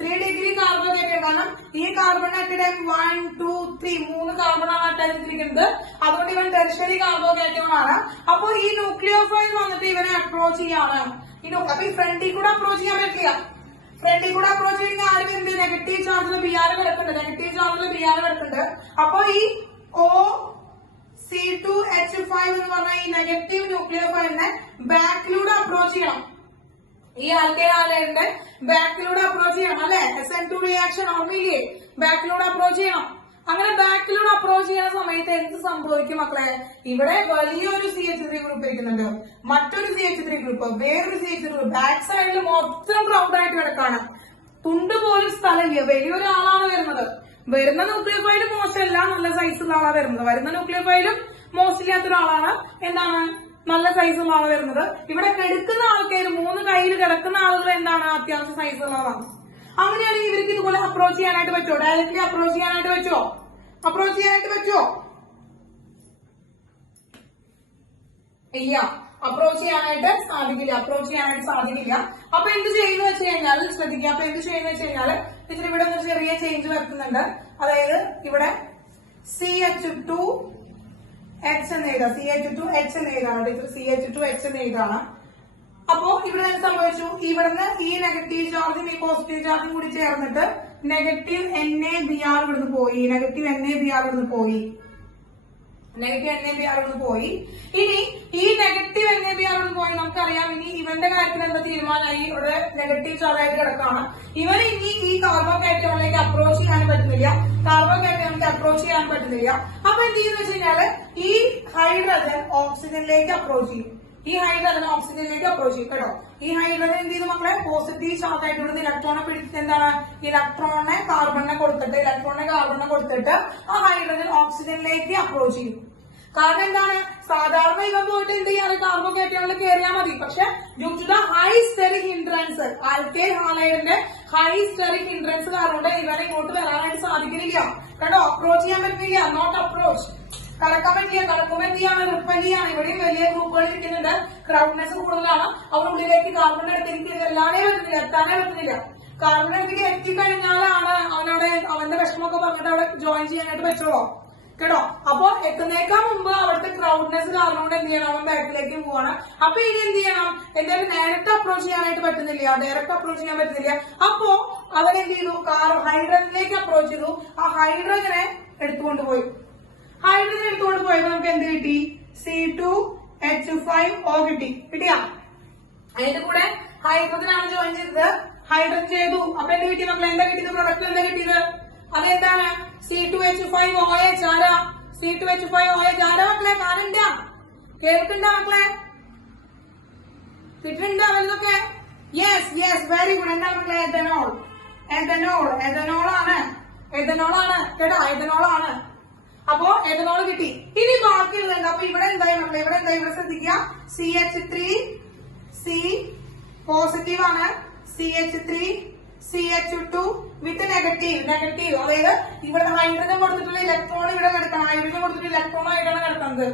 3 ഡിഗ്രി കാർബോകാറ്റയോൺ. കാരണം ഈ കാർബൺ അറ്റ് ടൈം 1, 2, 3 3 കാർബൺ ആണ് അറ്റാച്ച് ചെയ്തിരിക്കുന്നത്. അതുകൊണ്ട് ഇവൻ ടെറിഷ്യറി കാർബോകാറ്റയോൺ ആണ്. അപ്പൊ ഈ ന്യൂക്ലിയോഫൈൽ വന്നിട്ട് ഇവനെ അപ്രോച്ച് ചെയ്യാണ്. അപ്പൊ ഈ ഫ്രണ്ടിൽ കൂടെ അപ്രോച്ച് ചെയ്യാൻ പറ്റില്ല. ചെയ്യുന്ന ആര് വരുന്നത്? നെഗറ്റീവ് ചാർജിൽ Br കിടക്കുന്നുണ്ട്. അപ്പൊ ഈ OC2H5 എന്ന് പറഞ്ഞ ഈ നെഗറ്റീവ് ന്യൂക്ലിയോഫൈലിനെ ബാക്കിലൂടെ അപ്രോച്ച് ചെയ്യണം. ഈ ആൽക്കൈൽ ഹാലൈഡിന്റെ ബാക്കിലൂടെ അപ്രോച്ച് ചെയ്യണം അല്ലെ? SN2 റിയാക്ഷൻ ഓർമ്മയില്ലേ? ബാക്കിലൂടെ അപ്രോച്ച് ചെയ്യണം. അങ്ങനെ ബാക്കിലൂടെ അപ്രോച്ച് ചെയ്യുന്ന സമയത്ത് എന്ത് സംഭവിക്കും മക്കളെ? ഇവിടെ വലിയൊരു CH3 ഗ്രൂപ്പ് ഇരിക്കുന്നുണ്ട്, മറ്റൊരു CH3 ഗ്രൂപ്പ്, വേറൊരു CH3 ഗ്രൂപ്പ്. ബാക്ക് സൈഡിൽ മൊത്തം ക്രൗഡ് ആയിട്ട് കിടക്കാണ്. തുണ്ട് പോലും സ്ഥലമില്ല. വലിയൊരാളാണ് വരുന്നത്. വരുന്ന ന്യൂക്ലിയോഫൈലും മോശമല്ല, നല്ല സൈസുള്ള ആളാണ് വരുന്നത്. വരുന്ന ന്യൂക്ലിയോഫൈലും മോശമില്ലാത്ത ഒരാളാണ്. എന്താണ്? നല്ല സൈസുള്ള ആള് വരുന്നത്. ഇവിടെ കിടക്കുന്ന ആൾക്കാർ 3 കയ്യിൽ കിടക്കുന്ന ആളുകൾ എന്താണ്? അത്യാവശ്യം സൈസുള്ളതാണ്. അങ്ങനെയാണെങ്കിൽ ഇവർക്ക് ഇതുപോലെ അപ്രോച്ച് ചെയ്യാനായിട്ട് പറ്റുമോ? ഡയറക്റ്റ്ലി അപ്രോച്ച് ചെയ്യാനായിട്ട് പറ്റുമോ? ഇല്ല, അപ്രോച്ച് ചെയ്യാനായിട്ട് സാധിക്കില്ല. അപ്പൊ എന്ത് ചെയ്യുന്ന വെച്ച് കഴിഞ്ഞാൽ ശ്രദ്ധിക്കുക. അപ്പൊ എന്ത് ചെയ്യുന്ന വെച്ച് കഴിഞ്ഞാൽ ഇതിൽ ഇവിടെ ഒരു ചെറിയ ചേഞ്ച് വരുത്തുന്നുണ്ട്. അതായത് ഇവിടെ CH2 എച്ച് എന്ന് എഴുതാം. CH2H എന്ന് എഴുതാണ് ടീച്ചർ. CH2H എന്ന് എഴുതാണ്. അപ്പോ ഇവിടെ എന്ത് സംഭവിച്ചു? ഇവിടുന്ന് ഈ നെഗറ്റീവ് ചാർജും ഈ പോസിറ്റീവ് ചാർജും കൂടി ചേർന്നിട്ട് നെഗറ്റീവ് NaBr ഇവിടുന്ന് പോയി. നെഗറ്റീവ് NaBr ഇവിടുന്ന് പോയി. ഇനി ഈ നെഗറ്റീവ് NaBr ഇവിടുന്ന് പോയി നമുക്കറിയാം. ഇനി ഇവന്റെ കാര്യത്തിൽ എന്താ തീരുമാനമായി? ഇവിടെ നെഗറ്റീവ് ചാർജ് ആയിട്ട് കിടക്കാണ്. ഇവൻ ഇനി ഈ കാർബോകാറ്റയോണിലേക്ക് അപ്രോച്ച് ചെയ്യാൻ പറ്റുന്നില്ല. അപ്പൊ എന്ത് ചെയ്യുന്ന വെച്ച് കഴിഞ്ഞാല് ഈ ഹൈഡ്രജൻ ഓക്സിജനിലേക്ക് അപ്രോച്ച് ചെയ്യും. കേട്ടോ. ഈ ഹൈഡ്രജൻ എന്ത് ചെയ്തു മക്കളെ? പോസിറ്റീവ് ചാർജ് ആയിട്ട് ഇവിടുന്ന് ഇലക്ട്രോണെ പിടിച്ചിട്ട് എന്താണ്? ഇലക്ട്രോണിനെ കാർബണിനെ കൊടുത്തിട്ട് ആ ഹൈഡ്രജൻ ഓക്സിജനിലേക്ക് അപ്രോച്ച് ചെയ്യും. കാരണം എന്താണ്? സാധാരണ ഇവ പോയിട്ട് എന്ത് ചെയ്യാറ്? കാർബോകാറ്റയോണിൽ കയറിയാൽ മതി. പക്ഷെ due to the high steric hindrance, alkyl ഹാലൈഡിന്റെ ഹൈ സ്റ്റെറിക് ഹിൻഡ്രൻസ് കാരണം ഇവരെ ഇങ്ങോട്ട് വരാനായിട്ട് സാധിക്കുന്നില്ല. കേട്ടോ. അപ്രോച്ച് ചെയ്യാൻ പറ്റുന്നില്ല. Not approach. കടക്കാൻ പറ്റില്ല. കടക്കുമ്പോൾ എന്ത് ചെയ്യാണ്? റിപ്പല്ലിയാണ്. ഇവിടെയും വലിയ ഗ്രൂപ്പുകൾ ഇരിക്കുന്നുണ്ട്. ക്രൗഡ്നെസ് കൂടുതലാണ്. അവിടെ ഉള്ളിലേക്ക് കാർബണിന്റെ അടുത്തേക്ക് എത്താനേ പറ്റുന്നില്ല. കാർബണിന്റെ അടുത്തേക്ക് എത്തിക്കഴിഞ്ഞാലാണ് അവന്റെ വിഷമമൊക്കെ പറഞ്ഞിട്ട് അവിടെ ജോയിൻ ചെയ്യാനായിട്ട് പറ്റുള്ളൂ. കേട്ടോ. അപ്പൊ എത്തുന്നേക്കാൾ മുമ്പ് അവിടുത്തെ ക്രൗഡ്നെസ് കാരണം കൊണ്ട് എന്ത് ചെയ്യണം? അവൻ ബാക്കിലേക്ക് പോവാണ്. അപ്പൊ ഇനി എന്ത് ചെയ്യണം? എന്തായാലും ഡയറക്റ്റ് അപ്രോച്ച് ചെയ്യാനായിട്ട് പറ്റുന്നില്ല. അപ്പോ അവൻ എന്ത് ചെയ്തു? ഹൈഡ്രജനിലേക്ക് അപ്രോച്ച് ചെയ്തു. ആ ഹൈഡ്രജനെ എടുത്തുകൊണ്ട് പോയപ്പോ നമുക്ക് എന്ത് കിട്ടി? C2H5O കിട്ടിയാ? അതിന്റെ കൂടെ ഹൈഡ്രജൻ ആണ് ജോയിൻ ചെയ്തത്. ഹൈഡ്രജൻ ചെയ്തു. അപ്പൊ എന്ത് കിട്ടി മക്കളെ? എന്താ കിട്ടിയത്? പ്രൊഡക്റ്റ് എന്താ കിട്ടിയത്? അതെന്താണ്? C2H5OH. ആരാ? C2H5OH ആരാ മക്കളെ? കാണണ്ട? കേൾക്കണ്ട മക്കളെ? കിട്ടുന്നുണ്ടോ വലുതൊക്കെ? Yes very good. എന്താ മക്കളെ? എഥനോൾ ആണ് കേട്ടോ. എഥനോളാണ്. അപ്പോ എഥനോൾ കിട്ടി. ഇനി ബാക്കിയുള്ളത് അപ്പൊ ഇവിടെ എന്തായി മക്കളെ? ഇവിടെ ശ്രദ്ധിക്കുക. CH3C പോസിറ്റീവ് ആണ്. CH2 വിത്ത് നെഗറ്റീവ്. അതായത് ഇവിടെ ഹൈഡ്രജൻ കൊടുത്തിട്ടുള്ള ഇലക്ട്രോൺ ഇവിടെ കിടക്കണം. ഹൈഡ്രജൻ കൊടുത്തിട്ട് ഇലക്ട്രോൺ ആയിട്ടാണ് കിടക്കുന്നത്.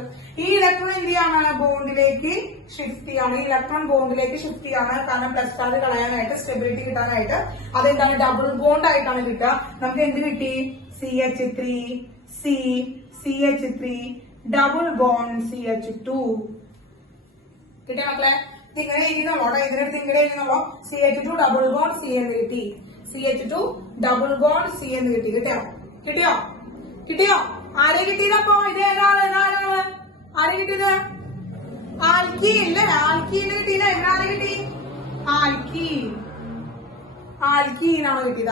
ഈ ഇലക്ട്രോൺ എന്ത് ചെയ്യാണ്? ബോണ്ടിലേക്ക് ഷിഫ്റ്റ് ചെയ്യാണ്. കാരണം പ്ലസ് ചാർജ് കളയാനായിട്ട്, സ്റ്റെബിലിറ്റി കിട്ടാനായിട്ട്. അതെന്താണ്? ഡബിൾ ബോണ്ട് ആയിട്ടാണ് കിട്ടുക. നമുക്ക് എന്ത് കിട്ടി? CH3 ഡബിൾ ബോണ്ട് CH2 കിട്ടിയ മക്കളെ? ഇങ്ങനെ എഴുതുന്നോളോ? ഇതിനടുത്ത് ഇങ്ങനെ എഴുതുന്നോളോ? CH2 ഡബിൾ ബോണ്ട് C എന്ന് കിട്ടി. കിട്ടിയോ? ആരെ കിട്ടിയതപ്പോ? ഇത് ഏതാണ്? ആരെ കിട്ടിയത്? ആൽക്കീൻ കിട്ടിയില്ല. ഇവിടെ ആരെ കിട്ടി?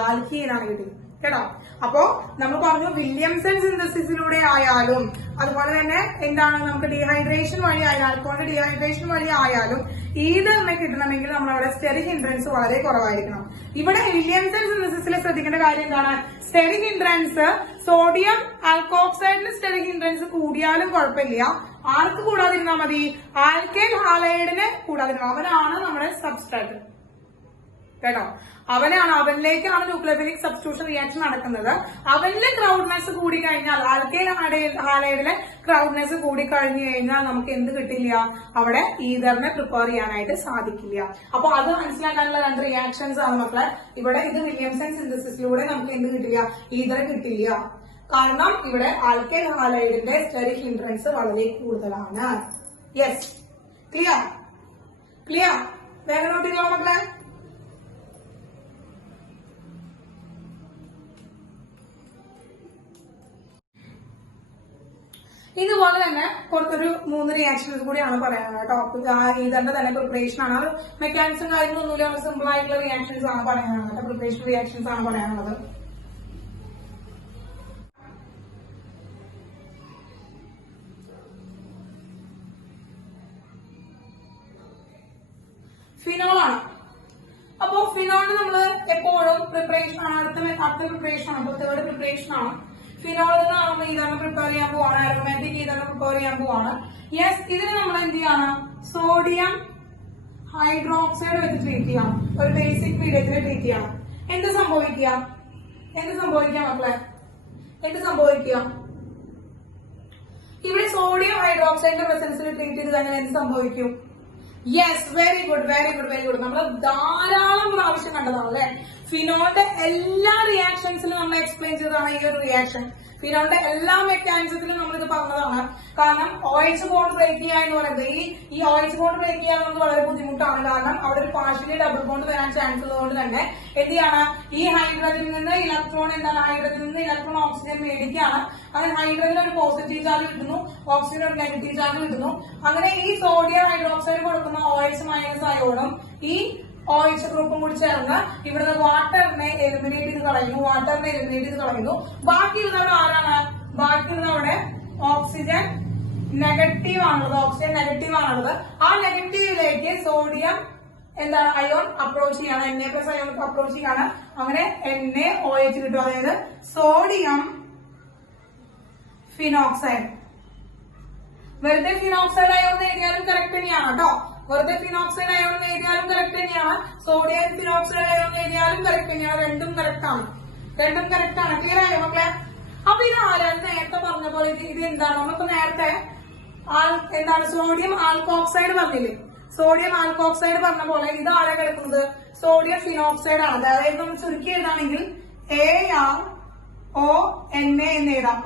ആൽക്കീനാണ് കിട്ടിയത്. കേട്ടോ. അപ്പോ നമ്മൾ പറഞ്ഞു വില്യംസൺ സിന്തസിസിലൂടെ ആയാലും അതുപോലെ തന്നെ എന്താണ് നമുക്ക് ഡീഹൈഡ്രേഷൻ വഴി ആയാലും ആൽക്കഹോളിന്റെ ഡീഹൈഡ്രേഷൻ വഴി ആയാലും ഈതറിനെ കിട്ടണമെങ്കിൽ നമ്മളവിടെ സ്റ്റെറിക് ഹിൻഡ്രൻസ് വളരെ കുറവായിരിക്കണം. ഇവിടെ വില്യംസൺ സിന്തസിസിൽ ശ്രദ്ധിക്കേണ്ട കാര്യം എന്താണ്? സ്റ്റെറിക് ഹിൻഡ്രൻസ് സോഡിയം ആൽക്കോക്സൈഡിന് സ്റ്റെറിക് ഹിൻഡ്രൻസ് കൂടിയാലും കുഴപ്പമില്ല. ആർക്ക് കൂടാതിരുന്നാൽ മതി? ആൽക്കൈൽ ഹാലൈഡിന് കൂടാതിരുന്നാൽ. അവനാണ് നമ്മുടെ സബ്സ്ട്രാറ്റ്. കേട്ടോ. അവനിലേക്കാണ് ന്യൂക്ലിയോഫിലിക് സബ്സ്റ്റിറ്റ്യൂഷൻ റിയാക്ഷൻ നടക്കുന്നത്. അവനിലെ ക്രൗഡ്നെസ് കൂടി കഴിഞ്ഞാൽ, ആൽക്കൈൽ ഹാലൈഡിലെ ക്രൗഡ്നെസ് കൂടി കഴിഞ്ഞു കഴിഞ്ഞാൽ നമുക്ക് എന്ത് കിട്ടില്ല? അവിടെ ഈതറിനെ പ്രിപ്പയർ ചെയ്യാനായിട്ട് സാധിക്കില്ല. അപ്പൊ അത് മനസ്സിലാക്കാനുള്ള രണ്ട് റിയാക്ഷൻസ് ആണ് മക്കളെ. ഇവിടെ ഇത് വില്യംസൺ സിന്തസിസിലൂടെ നമുക്ക് എന്ത് കിട്ടില്ല? ഈതർ കിട്ടില്ല. കാരണം ഇവിടെ ആൽക്കൈൽ ഹാലൈഡിന്റെ സ്റ്റെറിക് ഹിൻഡ്രൻസ് വളരെ കൂടുതലാണ്. Yes, clear? വേഗം നോട്ട് ചെയ്തോ മക്കളെ. ഇതുപോലെ തന്നെ പുറത്തൊരു 3 റിയാക്ഷൻസ് കൂടിയാണ് പറയാനുള്ളത് കേട്ടോ. ഇതിന്റെ തന്നെ പ്രിപ്പറേഷൻ ആണ്. മെക്കാനിക്സും കാര്യങ്ങളൊന്നുമില്ല. സിമ്പിൾ ആയിട്ടുള്ള റിയാക്ഷൻസ് ആണ് പറയാനുള്ളത്. പ്രിപ്പറേഷൻ റിയാക്ഷൻസ് ആണ് പറയാനുള്ളത്. ഫിനോൾ ആണ്. അപ്പോ ഫിനോളിന് നമ്മൾ എപ്പോഴും പ്രിപ്പറേഷൻ ആണ്. അടുത്ത പ്രിപ്പറേഷൻ ആണ്. തേർഡ് പ്രിപ്പറേഷൻ ആണ്. ഫിനോളിൽ നിന്നാണ് നമ്മൾ ഈതറിനെ പ്രിപ്പയർ ചെയ്യാൻ പോവാണ്. അരോമാറ്റിക് ഈതറിനെ പ്രിപ്പയർ ചെയ്യാൻ പോവാണ്. യെസ്, ഇതിന് നമ്മൾ എന്ത് ചെയ്യാണ്? സോഡിയം ഹൈഡ്രോക്സൈഡ് വെച്ച് ട്രീറ്റ് ചെയ്യാം. ഒരു ബേസിക് മീഡിയത്തിൽ ട്രീറ്റ് ചെയ്യണം. എന്ത് സംഭവിക്കുക മക്കളെ? ഇവിടെ സോഡിയം ഹൈഡ്രോക്സൈഡിന്റെ പ്രസൻസിൽ ട്രീറ്റ് ചെയ്ത് അങ്ങനെ എന്ത് സംഭവിക്കും? Yes, very good. നമ്മൾ ധാരാളം പ്രാവശ്യം കണ്ടതാണ് അല്ലെ? ഫിനോളിന്റെ എല്ലാ റിയാക്ഷൻസിലും നമ്മൾ എക്സ്പ്ലെയിൻ ചെയ്തതാണ് ഈ ഒരു റിയാക്ഷൻ. ഫിനോളിന്റെ എല്ലാ മെക്കാനിസത്തിലും നമ്മളിത് പറഞ്ഞതാണ്. കാരണം OH ബോണ്ട് ബ്രേക്ക് ചെയ്യുക എന്ന് പറയുന്നത് ഈ OH ബോണ്ട് ബ്രേക്ക് ചെയ്യാൻ നമുക്ക് വളരെ ബുദ്ധിമുട്ടാണ്. കാരണം അവിടെ ഒരു പാർഷ്യലി ഡബിൾ ബോണ്ട് വരാൻ ചാൻസ് ഉള്ളതുകൊണ്ട് തന്നെ എന്ത് ചെയ്യാണ്, ഈ ഹൈഡ്രജനിൽ നിന്ന് ഇലക്ട്രോൺ ഓക്സിജൻ മേടിക്കുകയാണ്. അങ്ങനെ ഹൈഡ്രജൻ ഒരു പോസിറ്റീവ് ചാർജ് കിട്ടുന്നു, ഓക്സിജൻ ഒരു നെഗറ്റീവ് ചാർജ് കിട്ടുന്നു. അങ്ങനെ ഈ സോഡിയം ഹൈഡ്രോക്സൈഡ് കൊടുക്കുന്ന OH മൈനസ് അയോണും ഈ OH ഗ്രൂപ്പും കൂടി ചേർന്ന് ഇവിടുന്ന് വാട്ടറിനെ എലിമിനേറ്റ് ചെയ്ത് കളയുന്നു. ബാക്കിയുള്ളവിടെ ആരാണ്? ബാക്കിയുള്ളവിടെ ഓക്സിജൻ നെഗറ്റീവ് ആണുള്ളത്. ആ നെഗറ്റീവിലേക്ക് സോഡിയം എന്താണ് അയോൺ അപ്രോച്ച് ചെയ്യാണ്, Na+ അയോൺ അപ്രോച്ച് ചെയ്യാണ്. അങ്ങനെ NaOH കിട്ടും. അതായത് സോഡിയം ഫിനോക്സൈഡ്. വെറുതെ ഫിനോക്സൈഡ് അയോൺ എഴുതിയാലും കറക്റ്റ് തന്നെയാണ് കേട്ടോ. ഫിനോക്സൈഡ് അയോൺ എഴുതിയാലും കറക്റ്റ് തന്നെയാണ്. സോഡിയം ഫിനോക്സൈഡ് അയോൺ എഴുതിയാലും കറക്റ്റ് തന്നെയാണ്. രണ്ടും കറക്റ്റ് ആണ്. ക്ലിയർ ആയോ മക്കളെ? അപ്പൊ ഇത് ആരാണ് നേരത്തെ പറഞ്ഞ പോലെ ഇത് എന്താണ്? നമ്മളിപ്പോ നേരത്തെ എന്താണ് സോഡിയം ആൽക്കോക്സൈഡ് പറഞ്ഞില്ലേ? സോഡിയം ആൽക്കോക്സൈഡ് പറഞ്ഞ പോലെ ഇത് ആരാ കിടക്കുന്നത്? സോഡിയം ഫിനോക്സൈഡ് ആണ്. അതായത് നമ്മൾ ചുരുക്കി എഴുതാണെങ്കിൽ ARONA എന്ന് എഴുതാം.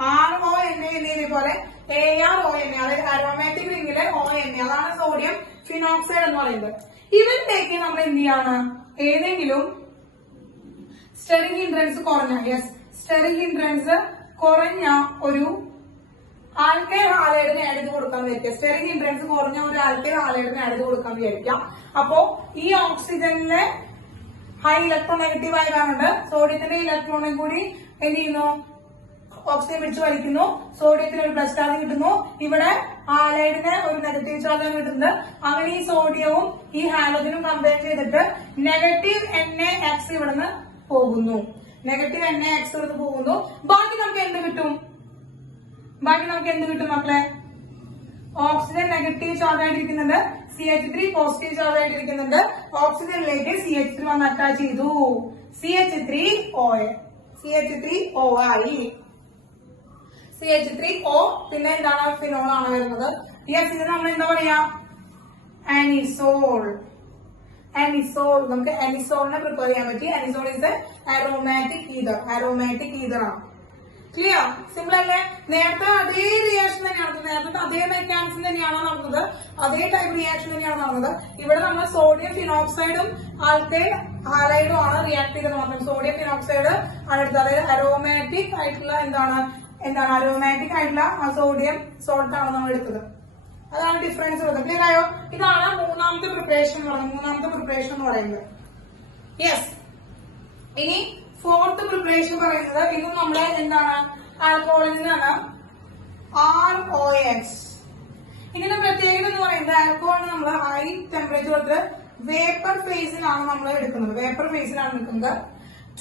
RONA എന്ന് എഴുതിയ പോലെ ARONA, അതായത് അരോമാറ്റിക് റിംഗിലെ ONA, അതാണ് സോഡിയം ഫിനോക്സൈഡ് എന്ന് പറയുന്നത്. ഇവരിലേക്ക് നമ്മൾ എന്ത് ചെയ്യാണ്? ഏതെങ്കിലും സ്റ്റെറിക് ഹിൻഡ്രൻസ് കുറഞ്ഞ ഒരു ആൽക്കൈൽ ഹാലൈഡിന് ആഡ് ചെയ്ത് കൊടുക്കാൻ വിചാരിക്കാം. സ്റ്റെറിക് ഹിൻഡ്രൻസ് കുറഞ്ഞ ഒരു ആൽക്കൈൽ ഹാലൈഡിന് ആഡ് ചെയ്ത് കൊടുക്കാൻ വിചാരിക്കാം. അപ്പോ ഈ ഓക്സിജനിലെ ഹൈ ഇലക്ട്രോൺ നെഗറ്റീവ് ആയി കാണുന്നുണ്ട്. സോഡിയത്തിന്റെ ഇലക്ട്രോണും കൂടി എന്ത് ചെയ്യുന്നു? ഓക്സിജൻ പിടിച്ചു വലിക്കുന്നു. സോഡിയത്തിന് ഒരു പ്ലസ് ചാർജ് കിട്ടുന്നു. ഇവിടെ ഹാലൈഡിന് ഒരു നെഗറ്റീവ് ചാർജാണ് കിട്ടുന്നത്. അങ്ങനെ ഈ സോഡിയവും ഈ ഹാലോജനും കമ്പയർ ചെയ്തിട്ട് നെഗറ്റീവ് NaX ഇവിടുന്ന് പോകുന്നു. ബാക്കി നമുക്ക് എന്ത് കിട്ടും മക്കളെ? ഓക്സിജൻ നെഗറ്റീവ് ചാർജ് ആയിട്ടിരിക്കുന്നുണ്ട്, CH3 പോസിറ്റീവ് ചാർജ് ആയിട്ടിരിക്കുന്നുണ്ട്. ഓക്സിജനിലേക്ക് CH3 വന്ന് അറ്റാച്ച് ചെയ്തു. CH3O ആയി. CH3O പിന്നെ എന്താണ്? ഫിനോൾ ആണ് വരുന്നത്. യെസ്, ഇത് നമ്മൾ എന്താ പറയാ? അനിസോൾ. നമുക്ക് അനിസോളിനെ പ്രിപ്പയർ ചെയ്യാൻ പറ്റി. അനിസോൾ ഇസ് അരോമാറ്റിക് ഈതർ ആണ്. ക്ലിയർ? സിമ്പിൾ അല്ലേ? നേരത്തെ അതേ റിയാക്ഷൻ തന്നെയാണ്, നേരത്തെ അതേ മെക്കാനിസം തന്നെയാണ് നടന്നത്, അതേ ടൈപ്പ് റിയാക്ഷൻ തന്നെയാണ് നടന്നത്. ഇവിടെ നമ്മൾ സോഡിയം ഫിനോക്സൈഡും ആൽക്കൈൽ ഹാലൈഡും ആണ് റിയാക്ട് ചെയ്തെന്ന് പറഞ്ഞു. സോഡിയം ഫിനോക്സൈഡ് ആണ് എടുത്തത്. അതായത് അരോമാറ്റിക് ആയിട്ടുള്ള അരോമാറ്റിക് ആയിട്ടുള്ള സോഡിയം സോൾട്ട് ആണ് നമ്മൾ എടുത്തത്. അതാണ് ഡിഫറൻസ് വരുന്നത്. ക്ലിയർ ആയോ? ഇതാണ് മൂന്നാമത്തെ പ്രിപ്പറേഷൻ എന്ന് പറയുന്നത്. യെസ്. ഇനി ഫോർത്ത് പ്രിപ്പറേഷൻ പറയുന്നത് ഇന്നും നമ്മളെ എന്താണ്? ആൽക്കഹോളിൽ നിന്നാണ് ROH. ഇതിന്റെ പ്രത്യേകത എന്ന് പറയുന്നത് ആൽക്കഹോൾ നമ്മൾ ഹൈ ടെമ്പറേച്ചർ വേപ്പർ ഫേസിലാണ് നമ്മൾ എടുക്കുന്നത്.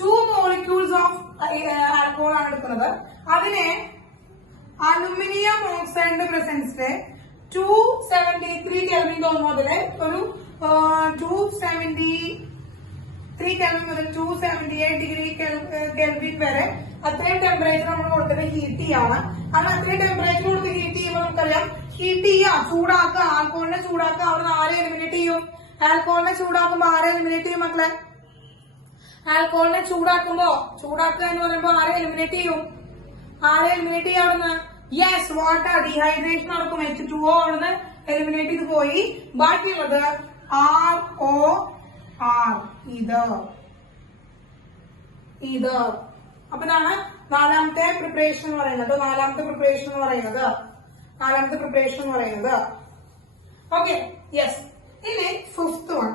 2 molecules ഓഫ് ആൽക്കഹോൾ ആണ് എടുക്കുന്നത്. അതിനെ അലുമിനിയം ഓക്സൈഡിന്റെ പ്രസൻസിലെ 273 കെൽവിൻ തോന്നുന്നതില് ഒരു 273 കെൽവിൻ മുതൽ 278 ഡിഗ്രി കെൽവിൻ വരെ അത്രയും ടെമ്പറേച്ചർ നമ്മൾ കൊടുത്തത് ഹീറ്റ് ചെയ്യാണ്. കാരണം അത്രയും ടെമ്പറേച്ചർ കൊടുത്ത് ഹീറ്റ് ചെയ്യുമ്പോൾ നമുക്കറിയാം, ഹീറ്റ് ചെയ്യുക, ചൂടാക്കുക, ആൽക്കഹോളിനെ ചൂടാക്കുക. അവിടെ ആരെ എലിമിനേറ്റ് ചെയ്യും? ആൽക്കഹോളിനെ ചൂടാക്കുമ്പോ ആരെ എലിമിനേറ്റ് ചെയ്യും മക്കളെ? ആൽക്കഹോളിനെ ചൂടാക്കുക എന്ന് പറയുമ്പോൾ ആരെ എലിമിനേറ്റ് ചെയ്യും? ചെയ്യാവുന്ന? Yes, water. ഡീഹൈഡ്രേഷൻ നടക്കും. H2O ആണെന്ന് എലിമിനേറ്റ് ചെയ്ത് പോയി. ബാക്കിയുള്ളത് ROR. ഇത് അപ്പൊ ഇതാണ് നാലാമത്തെ പ്രിപ്പറേഷൻ എന്ന് പറയുന്നത്. Okay, yes. ഇനി ഫിഫ്ത് വൺ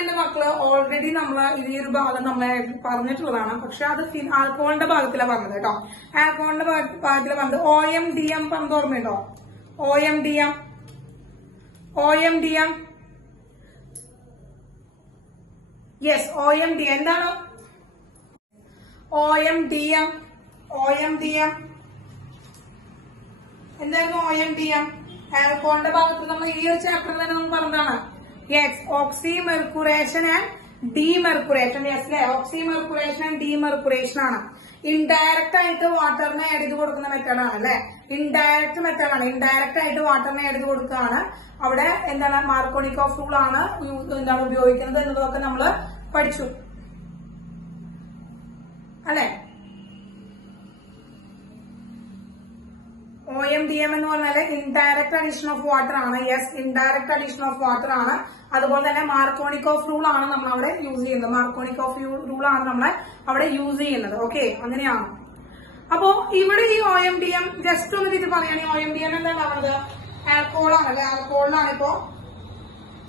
എന്റെ മക്കള് ഓൾറെഡി നമ്മൾ ഈ ഒരു ഭാഗം നമ്മളെ പറഞ്ഞിട്ടുള്ളതാണ്. പക്ഷെ അത് ആൽക്കഹോളിന്റെ ഭാഗത്തിലാണ് പറഞ്ഞത് കേട്ടോ. ആൽക്കഹോളിന്റെ ഭാഗത്തിലാണ് പറഞ്ഞത്. OMDM പറഞ്ഞത് ഓർമ്മയുണ്ടോ? OMDM. യെസ്, OMDM എന്താണ്? OMDM എന്തായിരുന്നു? OMDM ആൽക്കഹോളിന്റെ ഭാഗത്ത് നമ്മൾ ഈ ഒരു ചാപ്റ്ററിൽ തന്നെ നമ്മൾ പറഞ്ഞതാണ്. Yes, oxymercuration and demercuration. Yes അല്ലെ? ഓക്സിമെർക്കുറേഷൻ ആൻഡ് ഡീമെർക്കുറേഷൻ ആണ്. ഇൻഡയറക്റ്റ് ആയിട്ട് വാട്ടറിനെ ആഡ് ചെയ്ത് കൊടുക്കുന്ന മെത്തേഡാണ് അല്ലെ? ഇൻഡയറക്റ്റ് ആയിട്ട് വാട്ടറിനെ ആഡ് ചെയ്ത് കൊടുക്കുകയാണ്. അവിടെ എന്താണ്? മാർക്കോണിക്കോഫ് റൂൾ ആണ് ഉപയോഗിക്കുന്നത് എന്നതൊക്കെ നമ്മൾ പഠിച്ചു അല്ലെ? OMDM എന്ന് പറഞ്ഞാൽ ഇൻഡയറക്റ്റ് അഡീഷൻ ഓഫ് വാട്ടർ ആണ്. Yes, indirect addition of water ആണ്. അതുപോലെ തന്നെ മാർക്കോണിക്കോഫ് റൂൾ ആണ് നമ്മൾ അവിടെ യൂസ് ചെയ്യുന്നത്. മാർക്കോണിക്കോഫ് റൂൾ ആണ് നമ്മൾ അവിടെ യൂസ് ചെയ്യുന്നത്. ഓക്കെ, അങ്ങനെയാണ്. അപ്പോ ഇവിടെ ഈ OMDM ജസ്റ്റ് ഒന്ന് ഇത് പറയുകയാണെങ്കിൽ OMDM എന്താണ് പറയുന്നത്? ആൽക്കോൾ ആണല്ലേ. ആൽക്കോളിലാണ് ഇപ്പോ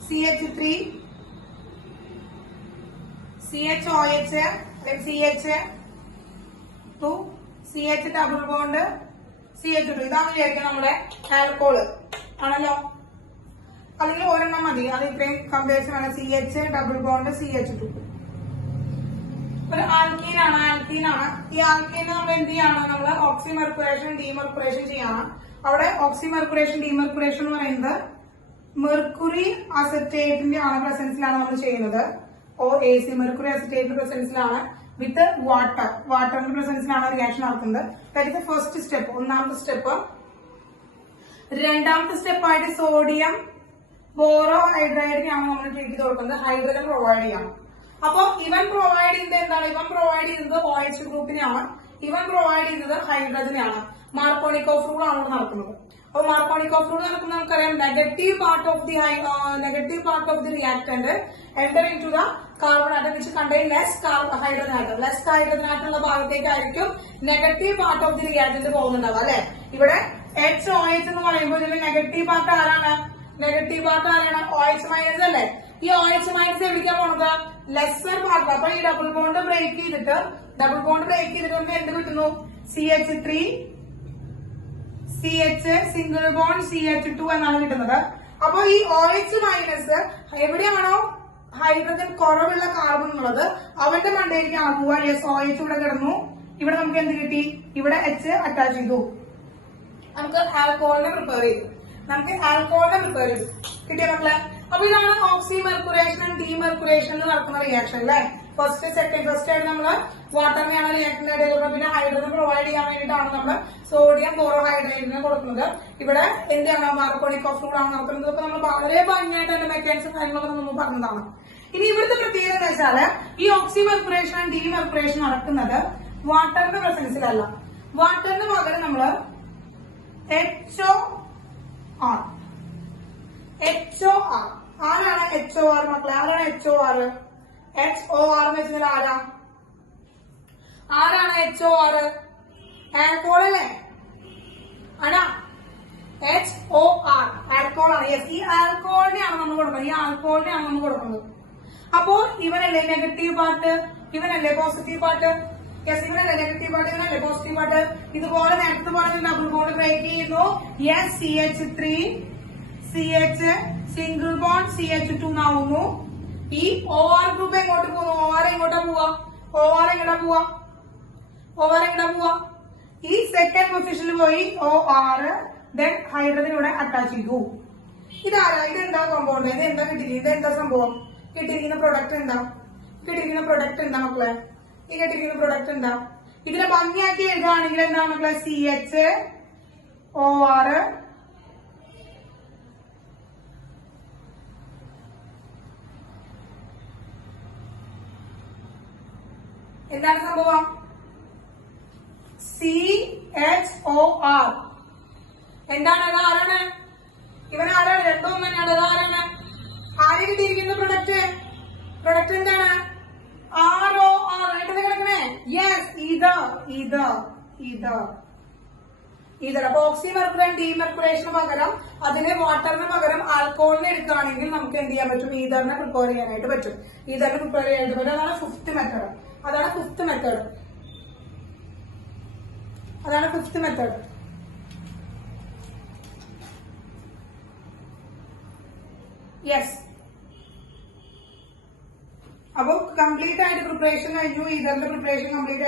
CH3 CHOH CH2 CH double bond CH2 ഇതാണ് വിചാരിക്കാം നമ്മുടെ ആൽക്കോള് ആണല്ലോ. അതിൽ ഒരെണ്ണം മതി, അത് ഇത്രയും കമ്പാരിസൺ ആണ്. CH ഡബിൾ ബോണ്ട് CH2 ഒരു ആൽക്കീൻ ആണ്. ഈ ആൽക്കീനെ നമ്മൾ എന്ത് ചെയ്യാണ്? നമ്മൾ ഓക്സിമെർക്കുറേഷൻ ഡീമെർക്കുറേഷൻ ചെയ്യാണ്. അവിടെ ഓക്സിമെർക്കുറേഷൻ ഡീമെർക്കുറേഷൻ എന്ന് പറയുന്നത് മെർക്കുറി അസറ്റേറ്റിന്റെ ആണ് പ്രസൻസിലാണ് നമ്മൾ ചെയ്യുന്നത്. OAC മെർക്കുറി അസറ്റേറ്റിന്റെ പ്രസൻസിലാണ് വിത്ത് വാട്ടറിന്റെ പ്രസൻസിലാണ് റിയാക്ഷൻ നടക്കുന്നത്. That is the first step, ഒന്നാമത്തെ സ്റ്റെപ്പ്. രണ്ടാമത്തെ സ്റ്റെപ്പായിട്ട് സോഡിയം ബോറോ ഹൈഡ്രൈഡിനെയാണ് നമ്മൾ ട്രീറ്റ് ചെയ്ത് കൊടുക്കുന്നത്. ഹൈഡ്രജൻ പ്രൊവൈഡ് ചെയ്യണം. അപ്പൊ ഇവൻ പ്രൊവൈഡ് ചെയ്യുന്നത് എന്താണ്? ഇവൻ പ്രൊവൈഡ് ചെയ്യുന്നത് OH ഗ്രൂപ്പിനെയാണ്. ഇവൻ പ്രൊവൈഡ് ചെയ്യുന്നത് ഹൈഡ്രജനെയാണ്. മാർക്കോണിക്കോഫ് റൂൾ ആണ് നടക്കുന്നത്. അപ്പൊ മാർക്കോണിക്കോഫ് റൂൾ നടക്കുന്നത് നമുക്കറിയാം. Negative part of the reactant enter in to the carbon atom which contain less hydrogen atom. Less hydrogen ആറ്റമുള്ള ഭാഗത്തേക്കായിരിക്കും negative part of the reactant പോകുന്നുണ്ടാവുക അല്ലെ. ഇവിടെ HOH എന്ന് പറയുമ്പോൾ ഇതിന്റെ നെഗറ്റീവ് പാർട്ട് ആരാണ്? OH മൈനസ് അല്ലേ. ഈ OH മൈനസ് എവിടേക്കാണ് പോണത്? Lesser part. അപ്പൊ ഈ ഡബിൾ ബോണ്ട് ബ്രേക്ക് ചെയ്തിട്ട് നമുക്ക് എന്ത് കിട്ടുന്നു? CH3 CH single bond CH2 എന്നാണ് കിട്ടുന്നത്. അപ്പൊ ഈ OH മൈനസ് എവിടെയാണോ ഹൈഡ്രജൻ കുറവുള്ള കാർബൺ ഉള്ളത് അവന്റെ മണ്ടയിലേക്കാണ് പോവാൻ. യെസ്, OH ഇവിടെ കിടന്നു. ഇവിടെ നമുക്ക് എന്ത് കിട്ടി? ഇവിടെ H അറ്റാച്ച് ചെയ്തു. നമുക്ക് ആൽക്കോളിനെ പ്രിപ്പയർ ചെയ്തു. കിട്ടിയ മക്കളെ. അപ്പൊ ഇതാണ് ഓക്സിമെർക്കുറേഷൻ ഡീമെർക്കുറേഷൻ നടക്കുന്ന റിയാക്ഷൻ അല്ലെ. ഫസ്റ്റ് ആയിട്ട് നമ്മള് വാട്ടറിനെയാണ് റിയാക്ടറിന്റെ ഇടയിൽ കൊടുക്കുന്നത്. പിന്നെ ഹൈഡ്രജൻ പ്രൊവൈഡ് ചെയ്യാൻ വേണ്ടിയിട്ടാണ് നമ്മൾ സോഡിയം ബോറോഹൈഡ്രേറ്റിനെ കൊടുക്കുന്നത്. ഇവിടെ എന്താണ്? മാർക്കോണിക്കോഫ് റൂൾ ആണ് നടത്തുന്നത്. അപ്പൊ നമ്മൾ വളരെ ഭംഗിയായിട്ട് അതിന്റെ മെക്കാനിസം കാര്യങ്ങളൊക്കെ നമ്മൾ പറഞ്ഞതാണ്. ഇനി ഇവിടുത്തെ പ്രത്യേകത എന്താ വെച്ചാല് ഈ ഓക്സിമെർക്കുറേഷൻ ഡീമെർക്കുറേഷൻ നടക്കുന്നത് വാട്ടറിന്റെ പ്രസൻസിലല്ല. വാട്ടറിന് പകരം നമ്മള് HOR ആരാണ് HOR മക്കളെ? ആരാണ് HOR? HOR എന്ന് വെച്ചാൽ ആരാണ് HOR? ആൽക്കോൾ അല്ലേ? ആണാ? HOR ആൽക്കോൾ ആണ്. യെസ്, ഈ ആൽക്കോളിനെയാണ് നമ്മൾ കൊടുക്കുന്നത്. അപ്പോ ഇവനല്ലേ നെഗറ്റീവ് പാർട്ട്, ഇവനല്ലേ പോസിറ്റീവ് പാർട്ട്? യെസ്, ഇവനല്ലേ നെഗറ്റീവ് പാർട്ട്, ഇവനല്ലേ പോസിറ്റീവ് പാർട്ട്? ഇതുപോലെ നേരത്തെ പറഞ്ഞ ഡബിൾ ബോണ്ട് ബ്രേക്ക് ചെയ്യുന്നു. Yes, CH3 CH single bond CH2 ആവുന്നു. ഈ OR ഗ്രൂപ്പ് എങ്ങോട്ട് പോകുന്നു? OR എങ്ങോട്ടാ പോവാ? ഈ സെക്കൻഡ് പൊസിഷനിൽ പോയി OR, ദെൻ ഹൈഡ്രജൻ ഇവിടെ അറ്റാച്ച് ചെയ്തു. ഇതെന്താ കോമ്പൗണ്ട്? ഇതെന്താ കിട്ടിയിരിക്കുന്നത്? ഇതെന്താ സംഭവം? കിട്ടിയിരിക്കുന്ന പ്രൊഡക്റ്റ് എന്താ മക്കളെ? ഈ കിട്ടിയിരിക്കുന്ന പ്രൊഡക്റ്റ് എന്താ? ഇതിനെ ഭംഗിയാക്കി എഴുതുകയാണെങ്കിൽ എന്താ മക്കളെ? CHOR എന്താണ് സംഭവം? CHOR എന്താണ്? അത് ആരാണ്? ഇവൻ ആരാണ്? രണ്ടും തന്നെയാണ്. അത് ആരാണ്? ആര് കിട്ടിയിരിക്കുന്ന പ്രൊഡക്റ്റ് എന്താണ്? ROR ആയിട്ടല്ലേ കിടക്കണേ? യെസ്, ഇത് അപ്പൊ ഓക്സിമെർക്കുറേഷൻ ഡീമെർക്കുറേഷന് പകരം അതിന് വാട്ടറിന് പകരം ആൽക്കോളിനെ എടുക്കുകയാണെങ്കിൽ നമുക്ക് എന്ത് ചെയ്യാൻ പറ്റും? ഈതറിനെ പ്രിപ്പയർ ചെയ്യാനായിട്ട് പറ്റും. അതാണ് ഫിഫ്ത്ത് മെത്തേഡ്. യെസ്, അപ്പൊ കംപ്ലീറ്റ് ആയിട്ട് പ്രിപ്പറേഷൻ കഴിഞ്ഞു. ഈതറിന്റെ പ്രിപ്പറേഷൻ കംപ്ലീറ്റ്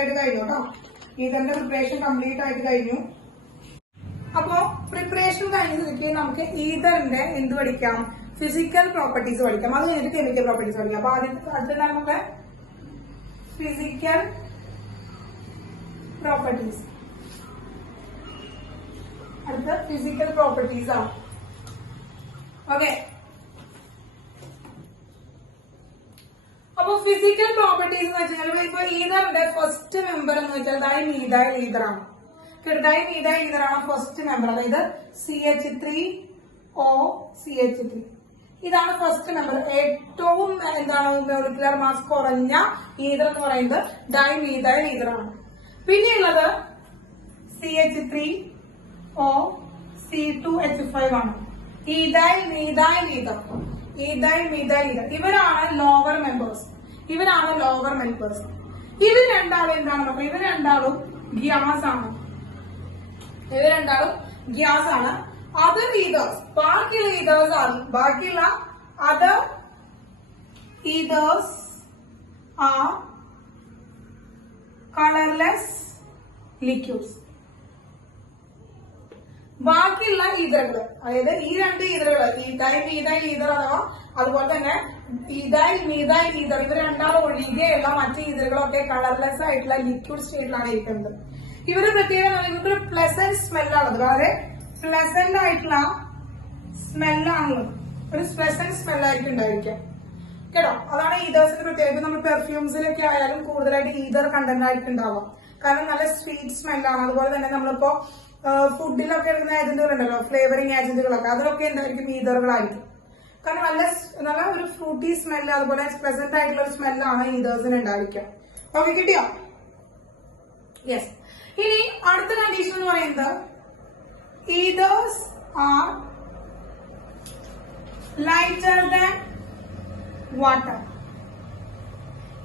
ആയിട്ട് കഴിഞ്ഞു. അപ്പോ പ്രിപ്പറേഷൻ കഴിഞ്ഞിട്ട് നമുക്ക് ഈതറിന്റെ എന്ത് പഠിക്കാം? ഫിസിക്കൽ പ്രോപ്പർട്ടീസ് പഠിക്കാം. അത് കഴിഞ്ഞിട്ട് കെമിക്കൽ പ്രോപ്പർട്ടീസ് പഠിക്കാം. അപ്പൊ അടുത്ത നമുക്ക് ഫിസിക്കൽ പ്രോപ്പർട്ടീസ്. അടുത്ത ഫിസിക്കൽ പ്രോപ്പർട്ടീസ് ആണ്. ഓക്കെ, അപ്പൊ ഫിസിക്കൽ പ്രോപ്പർട്ടീസ് എന്ന് വെച്ചാൽ ഇപ്പൊ ഈതറിന്റെ ഫസ്റ്റ് മെമ്പർ എന്ന് വെച്ചാൽ ഡൈമീഥൈൽ ഈതറാണ്. ഡൈമീഥൈൽ ഈതറാണ് ഫസ്റ്റ് മെമ്പർ, അതായത് CH3OCH3. ഇതാണ് ഫസ്റ്റ് മെമ്പർ. ഏറ്റവും എന്താണ് മോളിക്കുലർ മാസ് കുറഞ്ഞ ഈതർ എന്ന് പറയുന്നത് ഡൈമീഥൈൽ ഈതറാണ്. പിന്നെയുള്ളത് CH3OC2H5 ആണ്. Ethyl methyl ether, ethyl methyl ether. ഇവരാണ് ലോവർ മെമ്പേഴ്സ്. ഇവർ രണ്ടാളും എന്താണ് നോക്കുക, ഇവർ രണ്ടാളും ഗ്യാസ് ആണ്. അതർ ഈതേഴ്സ്, ബാക്കിയുള്ള other ethers are colourless liquids. ബാക്കിയുള്ള ഈതറുകൾ, അതായത് ഈ രണ്ട് ഈതറുകൾ, ഈഥൈൽ മീഥൈൽ ഈതർ അഥവാ അതുപോലെ തന്നെ ഈഥൈൽ മീഥൈൽ ഈതർ, ഇവർ രണ്ടാളും ഒഴികെയുള്ള മറ്റു ഈതറുകളൊക്കെ കളർലെസ് ആയിട്ടുള്ള ലിക്വിഡ് സ്റ്റേറ്റിലാണ് ഇരിക്കുന്നത്. ഇവര് പ്രത്യേകം ഇവർക്കൊരു പ്ലസന്റ് സ്മെല്ലാണത്, വളരെ പ്ലസന്റ് ആയിട്ടുള്ള സ്മെല്ലാണല്ലോ, ഒരു പ്ലസന്റ് സ്മെല്ലായിരിക്കും ഉണ്ടായിരിക്കാം കേട്ടോ. അതാണ് ഈതേഴ്സിന്റെ പ്രത്യേകത. നമ്മൾ പെർഫ്യൂംസിലൊക്കെ ആയാലും കൂടുതലായിട്ട് ഈതർ കണ്ടന്റ് ആയിരിക്കും ഉണ്ടാവുക, കാരണം നല്ല സ്വീറ്റ് സ്മെല്ലാണ്. അതുപോലെ തന്നെ നമ്മളിപ്പോ ഫുഡിലൊക്കെ എടുക്കുന്ന ഏജന്റുകൾ ഉണ്ടല്ലോ, ഫ്ലേവറിംഗ് ഏജന്റുകളൊക്കെ, അതിലൊക്കെ എന്തായിരിക്കും ഈതറുകളായിരിക്കും, കാരണം നല്ല ഒരു ഫ്രൂട്ടി സ്മെല്ല്, അതുപോലെ പ്ലസന്റ് ആയിട്ടുള്ള ഒരു സ്മെല്ലാണ് ഈതേഴ്സിന് ഉണ്ടായിരിക്കുക. ഓക്കെ, കിട്ടിയോ? യെസ്. ഇനി അടുത്ത കണ്ടീഷൻ എന്ന് പറയുന്നത് ethers R lighter than water.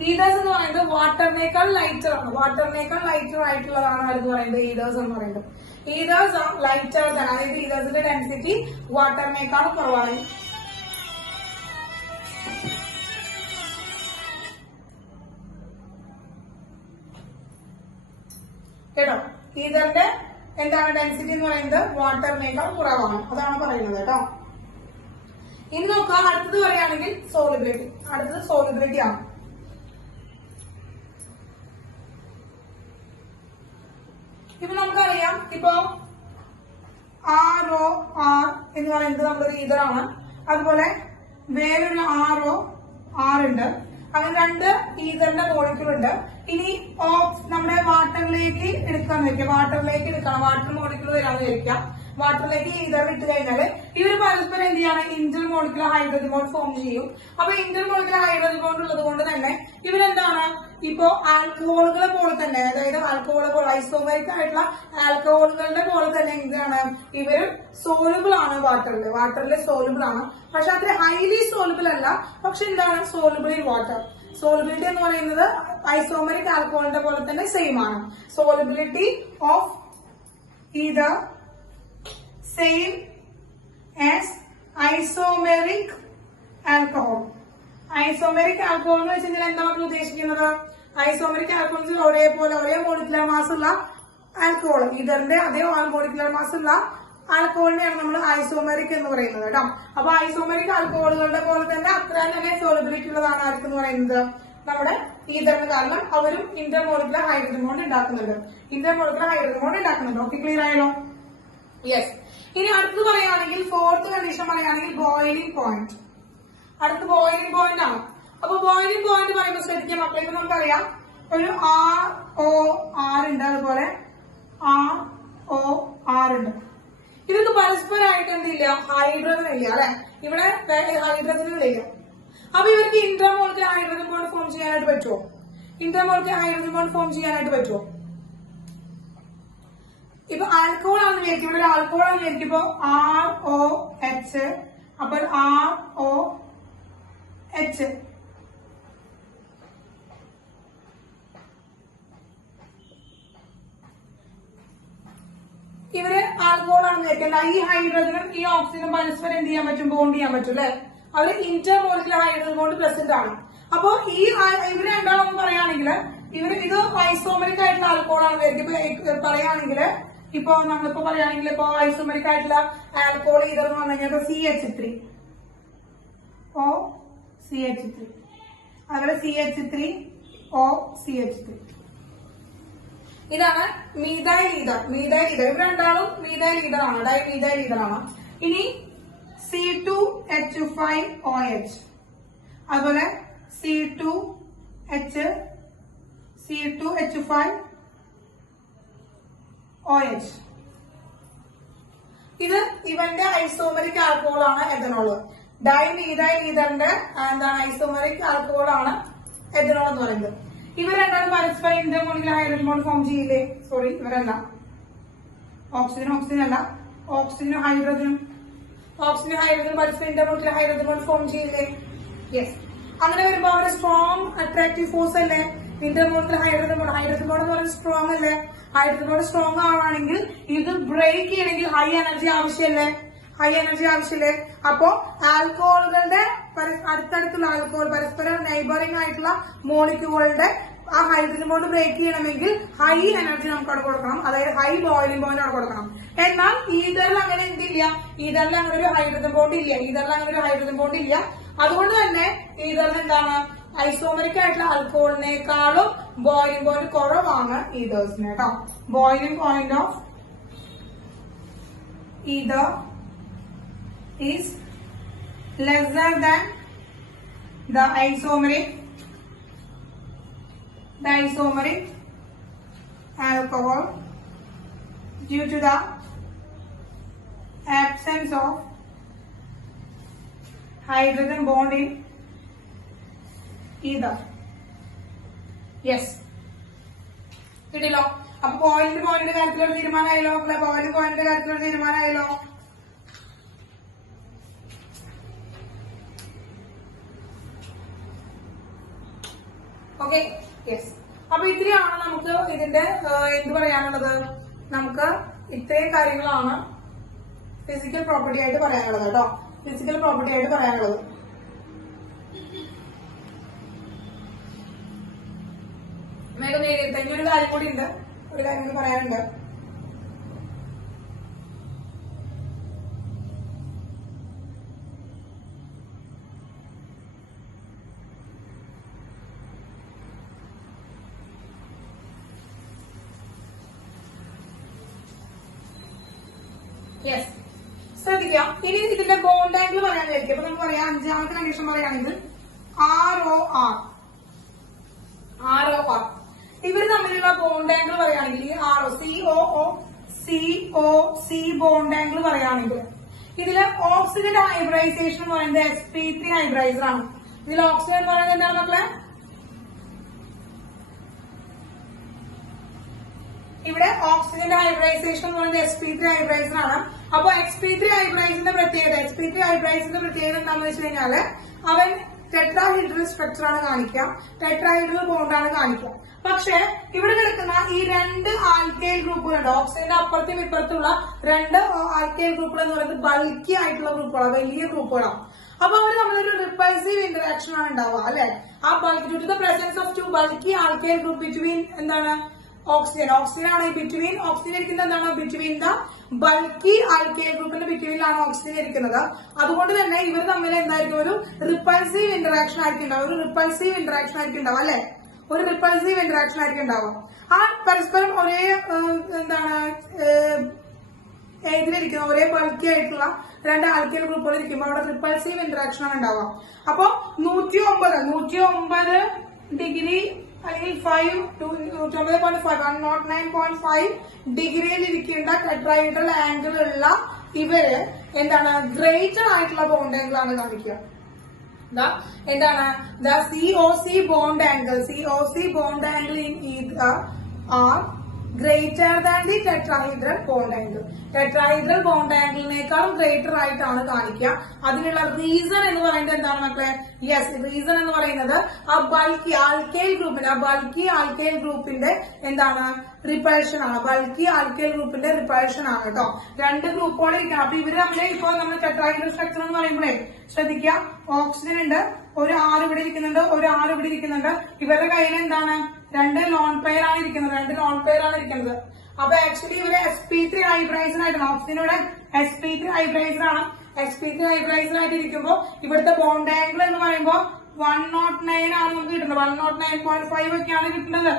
Ethers എന്ന് പറയുന്നത് വാട്ടറിനേക്കാൾ ലൈറ്റർ ആണ്, വാട്ടറിനേക്കാൾ ലൈറ്റർ ആയിട്ടുള്ളതാണ് എന്ന് പറയുന്നത് ഈതേഴ്സ് എന്ന് പറയുന്നത്. ഈതേഴ്സ് ആർ ലൈറ്റർ ദാൻ, അതായത് ഈതേഴ്സിന്റെ ഡെൻസിറ്റി വാട്ടറിനേക്കാൾ കുറവാണ്. കേട്ടോ, ഈതറിന്റെ എന്താണ് ഡെൻസിറ്റി എന്ന് പറയുന്നത് വാട്ടറിനേക്കാൾ കുറവാണ്, അതാണ് പറയുന്നത് കേട്ടോ. ഇനി നോക്കാം, അടുത്തത് പറയുകയാണെങ്കിൽ സോളിബിലിറ്റി. അടുത്തത് സോളിബിലിറ്റി ആണ്. ഇപ്പൊ നമുക്കറിയാം, ഇപ്പോ ROR എന്ന് പറയുന്നത് നമ്മളൊരു ഈതറാണ്, അതുപോലെ വേറൊരു ROR ഉണ്ട്. അങ്ങനെ രണ്ട് ഈതറിന്റെ മോളിക്യൂൾ ഉണ്ട്. ഇനി നമ്മുടെ വാട്ടറിലേക്ക് എടുക്കാന്ന് വെക്കാം, വാട്ടർ മോളിക്യൂൾ വരാന്ന് വിചാരിക്കാം. വാട്ടറിലേക്ക് ഈതർ ഇട്ട് കഴിഞ്ഞാല് ഇവര് പരസ്പരം എന്ത് ചെയ്യാണ്, Inter molecular hydrogen bond form ചെയ്യും. അപ്പൊ ഇന്റർ മോളിക്കുലർ ഹൈഡ്രജൻ ബോണ്ട് ഉള്ളത് കൊണ്ട് തന്നെ ഇവരെന്താണ്, ഇപ്പോ ആൽക്കഹോളുകളെ പോലെ തന്നെ, അതായത് ആൽക്കഹോളുകൾ ഐസോമറിക് ആയിട്ടുള്ള ആൽക്കഹോളുകളുടെ പോലെ തന്നെ എന്താണ്, ഇവരും സോലുബിൾ ആണ് വാട്ടറിൽ സോലുബിൾ ആണ്. പക്ഷെ അത്ര ഹൈലി സോലുബിൾ അല്ല, പക്ഷെ എന്താണ് സോലുബിൾ ഇൻ വാട്ടർ. സോളിബിലിറ്റി എന്ന് പറയുന്നത് ഐസോമറിക് ആൽക്കഹോളിന്റെ പോലെ തന്നെ സെയിം ആണ്. Solubility of ether same as isomeric alcohol. Isomeric alcohol എന്ന് വെച്ച് കഴിഞ്ഞാൽ എന്താ നമ്മൾ ഉദ്ദേശിക്കുന്നത്, ഐസോമെറിക് ആൽക്കഹോൾസിൽ ഒരേ മോളിക്കുലർ മാസ് ഉള്ള ആൽക്കഹോൾ, ഈതറിന്റെ അതേ മോളിക്കുലർ മാസ് ഉള്ള ആൽക്കഹോളിനെയാണ് നമ്മൾ ഐസോമെറിക് എന്ന് പറയുന്നത് കേട്ടോ. അപ്പൊ ഐസോമെറിക് ആൽക്കഹോളുകളുടെ പോലെ തന്നെ അത്രയും തന്നെ സോളിബിലിറ്റി ഉള്ളതാണ് ആർക്കെന്ന് പറയുന്നത്, നമ്മുടെ ഈതറിന്. കാരണം അവരും ഇന്റർമോളിക്കുലർ ഹൈഡ്രജൻ ബോണ്ട് ഉണ്ടാക്കുന്നുണ്ട്. ഓക്കെ, ക്ലിയർ ആയല്ലോ? യെസ്. ഇനി അടുത്തത് പറയുകയാണെങ്കിൽ ഫോർത്ത് കണ്ടീഷൻ പറയുകയാണെങ്കിൽ ബോയിലിംഗ് പോയിന്റ്. അടുത്ത് ബോയിലിംഗ് പോയിന്റ് ആണ്. അപ്പൊ ബോയിലിംഗ് പോയിന്റ് പറയുമ്പോൾ ശ്രദ്ധിക്കാൻ മക്കളേക്ക് നമുക്കറിയാം, ഒരു ROR ഉണ്ട്, അതുപോലെ ROR ഉണ്ട്. ഇതൊക്കെ പരസ്പരമായിട്ട് എന്തില്ല, ഹൈഡ്രജൻ ഇല്ല അല്ലെ, ഇവിടെ ഹൈഡ്രജനുകളില്ല. അപ്പൊ ഇവർക്ക് ഇന്റർമോളിക്കുലർ ഹൈഡ്രജൻ ബോണ്ട് ഫോം ചെയ്യാനായിട്ട് പറ്റുമോ? ഇപ്പൊ ആൽക്കഹോൾ ആണെന്ന് വിചാരിക്കും, ഇവിടെ ആൽക്കഹോൾ ആണെന്ന് വിചാരിക്കുമ്പോ ROH, അപ്പോൾ ROH. ഇവര് ആൽക്കഹോൾ ആണെന്ന് വിചാരിക്കണ്ട, ഈ ഹൈഡ്രജനും ഈ ഓക്സിജനും പരസ്പരം എന്ത് ചെയ്യാൻ പറ്റും, ബോണ്ട് ചെയ്യാൻ പറ്റും അല്ലെ. അവര് ഇന്റർമോളിക്കുലർ ഹൈഡ്രജൻ ബോണ്ട് പ്രസന്റ് ആണ്. അപ്പൊ ഇവര് രണ്ടാളെന്ന് പറയുകയാണെങ്കിൽ ഇത് ഐസോമറിക് ആയിട്ടുള്ള ആൽക്കഹോൾ ആണെന്ന് വിചാരിക്കും. പറയുകയാണെങ്കിൽ ഇപ്പൊ നമ്മളിപ്പോ പറയുകയാണെങ്കിൽ ഇപ്പൊ ഐസോമറിക് ആയിട്ടുള്ള ആൽക്കഹോൾ ഈതർ എന്ന് പറഞ്ഞു കഴിഞ്ഞാൽ CH3OCH3, അതുപോലെ CH3OCH3. ഇതാണ് മീഥൈൽ ഈതർ. ഇവർ രണ്ടാളും മീഥൈൽ ഈതർ ആണ്, ഡൈമീഥൈൽ ഈതർ ആണ്. ഇനി C2H5OH, അതുപോലെ C2H5 OH. ഇത് ഇവന്റെ ഐസോമറിക് ആൽക്കഹോൾ ആണ് എഥനോൾ. ഡൈമീഥൈൽ ഈഥറിന്റെ എന്താണ് ഐസോമറിക് ആൽക്കഹോൾ ആണ് എഥനോൾ എന്ന് പറയുന്നത്. ഇവർ രണ്ടാണ് പരസ്പരം ഇന്റർമോളിക്കുലർ ഹൈഡ്രജൻ ബോണ്ട് ഫോം ചെയ്യില്ലേ? സോറി, ഇവരല്ല. ഓക്സിജൻ അല്ല, ഓക്സിജനും ഹൈഡ്രജനും പരസ്പരം ഇന്റർമോളിക്കുലർ ഹൈഡ്രജൻ ബോണ്ട് ഫോം ചെയ്യില്ലേ? യെസ്. അങ്ങനെ വരുമ്പോ അവരുടെ സ്ട്രോങ് അട്രാക്റ്റീവ് ഫോഴ്സ് അല്ലേ intermolecular hydrogen bond. Hydrogen bond എന്ന് പറയുന്നത് സ്ട്രോങ് അല്ലേ? ഹൈഡ്രജൻ ബോണ്ട് സ്ട്രോങ് ആണെങ്കിൽ ഇത് ബ്രേക്ക് ചെയ്യണമെങ്കിൽ ഹൈ എനർജി ആവശ്യമില്ലേ? അപ്പോ ആൽക്കഹോളുകളുടെ അടുത്തടുത്തുള്ള ആൽക്കഹോൾ പരസ്പരം നെയ്ബറിംഗ് ആയിട്ടുള്ള മോളിക്യൂളുകളുടെ ആ ഹൈഡ്രജൻ ബോണ്ട് ബ്രേക്ക് ചെയ്യണമെങ്കിൽ ഹൈ എനർജി നമുക്ക് അവിടെ കൊടുക്കണം, അതായത് ഹൈ ബോയിലിംഗ് പോയിന്റ് അവിടെ കൊടുക്കണം. എന്നാൽ ഈഥറിൽ അങ്ങനെ എന്തില്ല? ഈഥറിൽ അങ്ങനെ ഒരു ഹൈഡ്രജൻ ബോണ്ട് ഇല്ല. അതുകൊണ്ട് തന്നെ ഈഥറിൽ എന്താണ് ഐസോമറിക് ആയിട്ടുള്ള ആൽക്കഹോളിനേക്കാളും ബോയിലിംഗ് പോയിന്റ് കുറവാണ് ഈഥേഴ്സിന് കേട്ടോ. Boiling point of ether is lesser than the isomeric alcohol due to the absence of hydrogen bond in either. Yes. കിട്ടിയല്ലോ. അപ്പൊ പോയിന്റിന്റെ കാര്യത്തിലൊരു തീരുമാനമായല്ലോ. Okay, yes. അപ്പൊ ഇത്രയാണ് നമുക്ക് ഇതിന്റെ എന്ത് പറയാനുള്ളത്. നമുക്ക് ഇത്രയും കാര്യങ്ങളാണ് ഫിസിക്കൽ പ്രോപ്പർട്ടി ആയിട്ട് പറയാനുള്ളത് കേട്ടോ. ഒരു കാര്യം കൂടി ഉണ്ട്, പറയാനുണ്ട്. യെസ്, ശ്രദ്ധിക്കാം. ഇനി ഇതിന്റെ ബോണ്ട് ആംഗിൾ പറയാനായിരിക്കും. അപ്പൊ നമുക്ക് പറയാം, അഞ്ചാമത്തെ കണ്ടീഷൻ പറയുകയാണെങ്കിൽ ROR. ഇവർ തമ്മിലുള്ള ബോണ്ട് ആംഗിൾ പറയുകയാണെങ്കിൽ COC ബോണ്ട് ആംഗിൾ പറയുകയാണെങ്കിൽ ഇതില് ഓക്സിജന്റെ ഹൈബ്രൈസേഷൻ എന്ന് പറയുന്നത് sp3 ഹൈബ്രൈസർ ആണ്. ഇതിൽ ഓക്സിജൻ എന്ന് പറയുന്നത് എന്താണ് മക്കളെ? ഇവിടെ ഓക്സിജന്റെ ഹൈബ്രൈസേഷൻ എന്ന് പറയുന്നത് sp3 ഹൈബ്രൈസർ ആണ്. അപ്പൊ sp3 ഹൈബ്രൈസിന്റെ പ്രത്യേകത എന്താണെന്ന് വെച്ച് കഴിഞ്ഞാല് അവൻ ടെട്രാഹീഡ്രൽ സ്ട്രക്ചർ ആണ് കാണിക്കുക, ടെട്രാഹീഡ്രൽ ബോണ്ടാണ് കാണിക്കുക. പക്ഷെ ഇവിടെ കിടക്കുന്ന ഈ രണ്ട് ആൽക്കൈൽ ഗ്രൂപ്പുകളുണ്ട്. ഓക്സിജന്റെ അപ്പുറത്തും ഇപ്പുറത്തുള്ള രണ്ട് ആൽക്കൈൽ ഗ്രൂപ്പുകൾ എന്ന് പറയുന്നത് ബൾക്കി ആയിട്ടുള്ള ഗ്രൂപ്പുകളാണ്, വലിയ ഗ്രൂപ്പുകളാണ്. അപ്പൊ അവർ തമ്മിലൊരു റിപ്പൾസീവ് ഇന്ററാക്ഷൻ ആണ് ഉണ്ടാവുക അല്ലെ. ആ due to the presence of two bulky alkyl group between എന്താണ് ഓക്സിജൻ ആണ് ബിറ്റ്വീൻ ഓക്സിജൻ ഇരിക്കുന്നത് എന്താണ് ബിറ്റ്വീൻ ദ ബൾക്കി ആൽക്കൈൽ ഗ്രൂപ്പിന്റെ ബിറ്റ്വീനിലാണ് ഓക്സിജൻ ഇരിക്കുന്നത്. അതുകൊണ്ട് തന്നെ ഇവർ തമ്മിൽ എന്തായിരിക്കും ഒരു റിപ്പൾസീവ് ഇന്ററാക്ഷൻ ആയിരിക്കും ഉണ്ടാവുക അല്ലെ. ഒരു റിപ്പൾസീവ് ഇന്ററാക്ഷൻ ആയിരിക്കും ഉണ്ടാവുക. ആ പരസ്പരം ഒരേ എന്താണ് ഇതിലിരിക്കുന്ന ഒരേ ബൾക്കി ആയിട്ടുള്ള രണ്ട് ആൽക്കൈൽ ഗ്രൂപ്പുകൾ ഇരിക്കുമ്പോൾ അവിടെ റിപ്പൾസീവ് ഇന്ററാക്ഷൻ ആണ് ഉണ്ടാവുക. അപ്പൊ 109 ഡിഗ്രി അല്ലെങ്കിൽ 109.5 ഡിഗ്രിയിൽ ഇരിക്കേണ്ട ടെട്രാഹീഡ്രൽ ആംഗിൾ ഉള്ള ഇവര് എന്താണ് ഗ്രേറ്റർ ആയിട്ടുള്ള ബോണ്ട് ആംഗിൾ ആണ് കാണിക്കുക. എന്താണ് COC bond angle in ether are greater than the tetrahedral bond angle. Tetrahedral bond ആംഗിളിനേക്കാളും ഗ്രേറ്റർ ആയിട്ടാണ് കാണിക്കുക. അതിനുള്ള റീസൺ എന്ന് പറയുന്നത് എന്താണ് മക്കളെ? യെസ്, റീസൺ എന്ന് പറയുന്നത് ആ ബൾക്കി ആൽക്കൈൽ ഗ്രൂപ്പിന്റെ എന്താണ് റിപ്പൾഷൻ ആണ്. കേട്ടോ. രണ്ട് ഗ്രൂപ്പുകൾ ഇരിക്കണം. അപ്പൊ ഇവര് തമ്മിൽ ഇപ്പൊ നമ്മൾ ടെട്രാഹീഡ്രൽ സ്ട്രക്ചർ എന്ന് പറയുമ്പോഴേ ശ്രദ്ധിക്കുക, ഓക്സിജൻ ഉണ്ട്, ഒരു R ഇവിടെ ഇരിക്കുന്നുണ്ട്, ഒരു R ഇവിടെ ഇരിക്കുന്നുണ്ട്. ഇവരുടെ കയ്യിൽ എന്താണ് രണ്ട് ലോൺ പെയർ ആണ് ഇരിക്കുന്നത്. അപ്പൊ ആക്ച്വലി ഇവര് sp3 ഹൈബ്രൈസർ ആയിട്ടാണ്. ഓക്സിജൻ ഇവിടെ sp3 ഹൈബ്രൈസർ ആണ്. sp3 ഹൈബ്രൈസർ ആയിട്ട് ഇരിക്കുമ്പോൾ ഇവിടുത്തെ ബോണ്ട് ആംഗിൾ എന്ന് പറയുമ്പോൾ 109 ആണ് നമുക്ക് കിട്ടുന്നത്. 109.5 ഒക്കെയാണ് കിട്ടുന്നത്.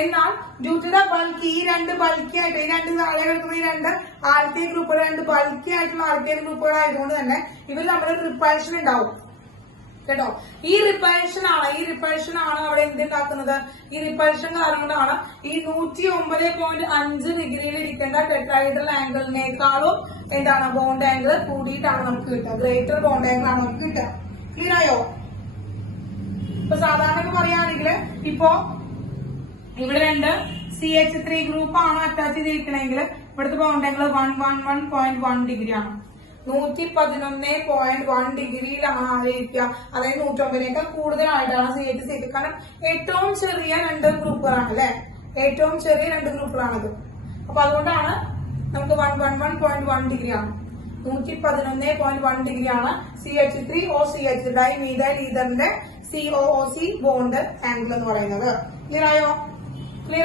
എന്നാൽ ഡ്യൂ ടു ദ ബൾക്കി ഈ രണ്ട് താഴെ കിടക്കുന്ന ഈ രണ്ട് ആൽക്കൈൽ ഗ്രൂപ്പുകൾ, രണ്ട് ബൾക്കി ആയിട്ടുള്ള ആൽക്കൈൽ ഗ്രൂപ്പുകൾ ആയതുകൊണ്ട് തന്നെ ഇവർ തമ്മിൽ റിപ്പൾഷൻ ഉണ്ടാവും. കേട്ടോ. ഈ റിപ്പൾഷൻ ആണ് അവിടെ എന്തുണ്ടാക്കുന്നത്, ഈ റിപ്പൾഷൻ കാരണം കൊണ്ടാണ് ഈ 109.5 ഡിഗ്രിയിൽ ഇരിക്കേണ്ട ടെട്രാഹൈഡ്രൽ ആംഗിളിനേക്കാളും എന്താണ് ബോണ്ട് ആംഗിൾ കൂടിയിട്ടാണ് നമുക്ക് കിട്ടുക, ഗ്രേറ്റർ ബോണ്ട് ആംഗിൾ ആണ് നമുക്ക് കിട്ടുക. ക്ലിയർ ആയോ? ഇപ്പൊ സാധാരണ പറയുകയാണെങ്കിൽ ഇപ്പോ ഇവിടെ 2 CH3 ഗ്രൂപ്പ് ആണ് അറ്റാച്ച് ചെയ്തിരിക്കണമെങ്കിൽ ഇവിടുത്തെ ബോണ്ട് ആംഗിൾ 111.1 ഡിഗ്രി ആണ്. 111.1 ഡിഗ്രിയിലാണ് ആയിരിക്കുക. അതായത് 109നേക്കാൾ കൂടുതലായിട്ടാണ് CH3. കാരണം ഏറ്റവും ചെറിയ 2 ഗ്രൂപ്പുകളാണ് അല്ലെ, ഏറ്റവും ചെറിയ 2 ഗ്രൂപ്പുകളാണത്. അപ്പൊ അതുകൊണ്ടാണ് നമുക്ക് 111.1 ഡിഗ്രിയാണ്, 111.1 ഡിഗ്രിയാണ് CH3OCH ഡൈമീഥൈൽ ഈഥറിന്റെ COOC ബോണ്ട് ആംഗിൾ എന്ന് പറയുന്നത്. ക്ലിയർ